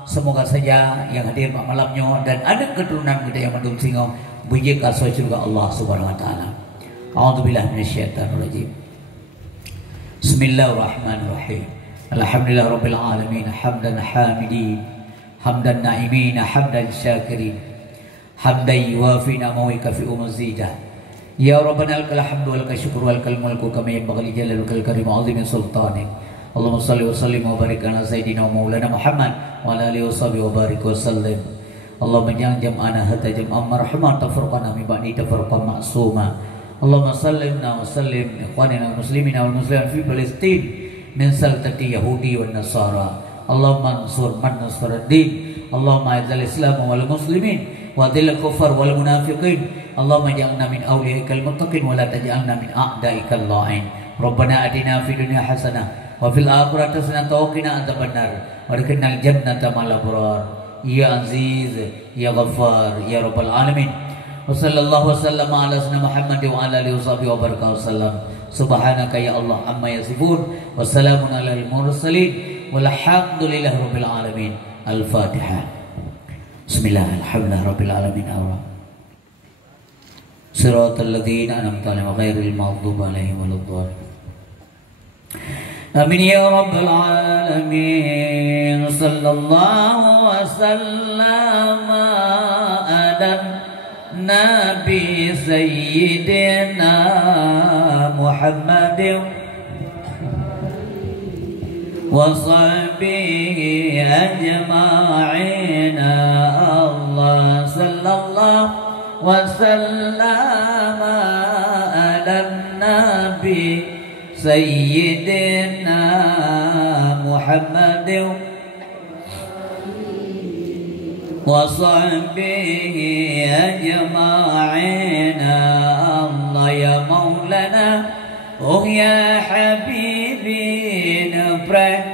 Semoga saja yang hadir malamnya dan ada keturunan kita yang mendung singo biji kasih surga Allah Subhanahu wa taala. A'udzubillahi minasyaitonir rajim. Bismillahirrahmanirrahim. Alhamdulillahirabbil alamin, hamdan hamidin, hamdan na'imin, hamdan syakirin, hamdan yuwafi na'mahu kafi umazida. Ya Rabbana lakal hamdu wa lakal syukru wa lakal mulku kama yanbaghi li jalalil karim wa 'azimi sultanik. Allahumma salli wa sallim wa barik ala sayyidina wa maulana Muhammad wa ala alihi wa sahbihi wa barik wa sallim. Allahumma ja'al jam'ana hatta jam'an marhaman tafruqana min ba'di tafruqan ma'suma. Allahumma sallimna wa sallim ikhwanina muslimina wal muslimin fi Palestin min saltati Yahudi wa Nasara. Allahumma ansur man nasaraddin. Allahumma izal Islam wal muslimin wa dhil kufar wal munafiqin. Allahumma ja'alna min awliyaikal muttaqin wa la taj'alna min a'daikal la'in. Rabbana atina fid dunya hasanah wa fil akhirati hasanah wa qina adzabannar wa adkhilnal jannata ma'al abrar. Ya Aziz, Ya Ghaffar, Ya Rabbal Alamin. Wa sallallahu wasallam ala sayyidina Muhammad wa ala alihi washabihi wa baraka wasallam. Subhanaka ya Allah amma yasifun. Wa salamun alal mursalin. Walhamdulillahi rabbil alamin. Al-Fatihah. Bismillah, alhamdulillah rabbil alamin. Siratal ladzina an'amta 'alaihim ghairil maghdubi 'alaihim waladdallin. Amin ya rabbal alamin. Sallallahu wa sallama ala nabi sayyidina Muhammadin wa sahbihi ajma'in. Allah sallallahu wa sallama ala nabi Sayyidina Muhammadin wa sahbihi ajma'in. Allah ya Maulana, oh ya Habibi, nafrah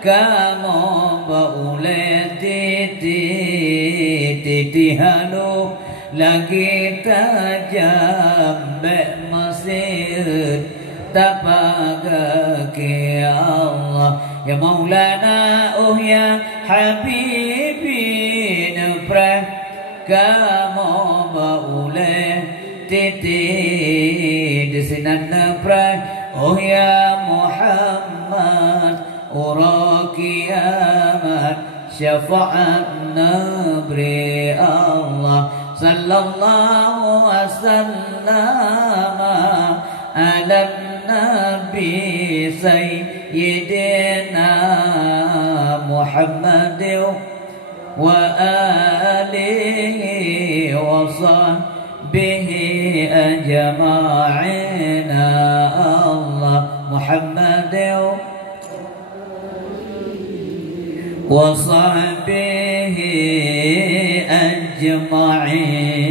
kamu baule titi halu lagi tajam be masir tapagake Allah ya Maulana, oh ya Habibi, nafrah kamu baule titi desinan nafrah, oh ya Muhammad uraki aman syafaat nabri Allah sallallahu wasallama ala nabi sayyidina Muhammad wa alihi wa sahbihi ajma'in. Allah Muhammad wa sahbihi ajma'in.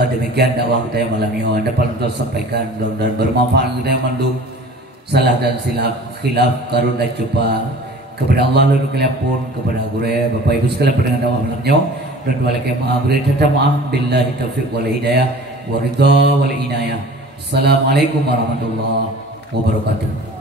Demikian dakwah kita yang malam ini dapat untuk sampaikan dan bermanfaat kita yang mandung salah dan silap khilaf karuna cupa kepada Allah lalu kalian pun kepada guru Bapak Ibu sekalian pendengar dakwah malamnya dan dua lagi maaf beri tata maaf billahi taufiq wal hidayah wa ridha wal inayah. Assalamualaikum warahmatullahi wabarakatuh.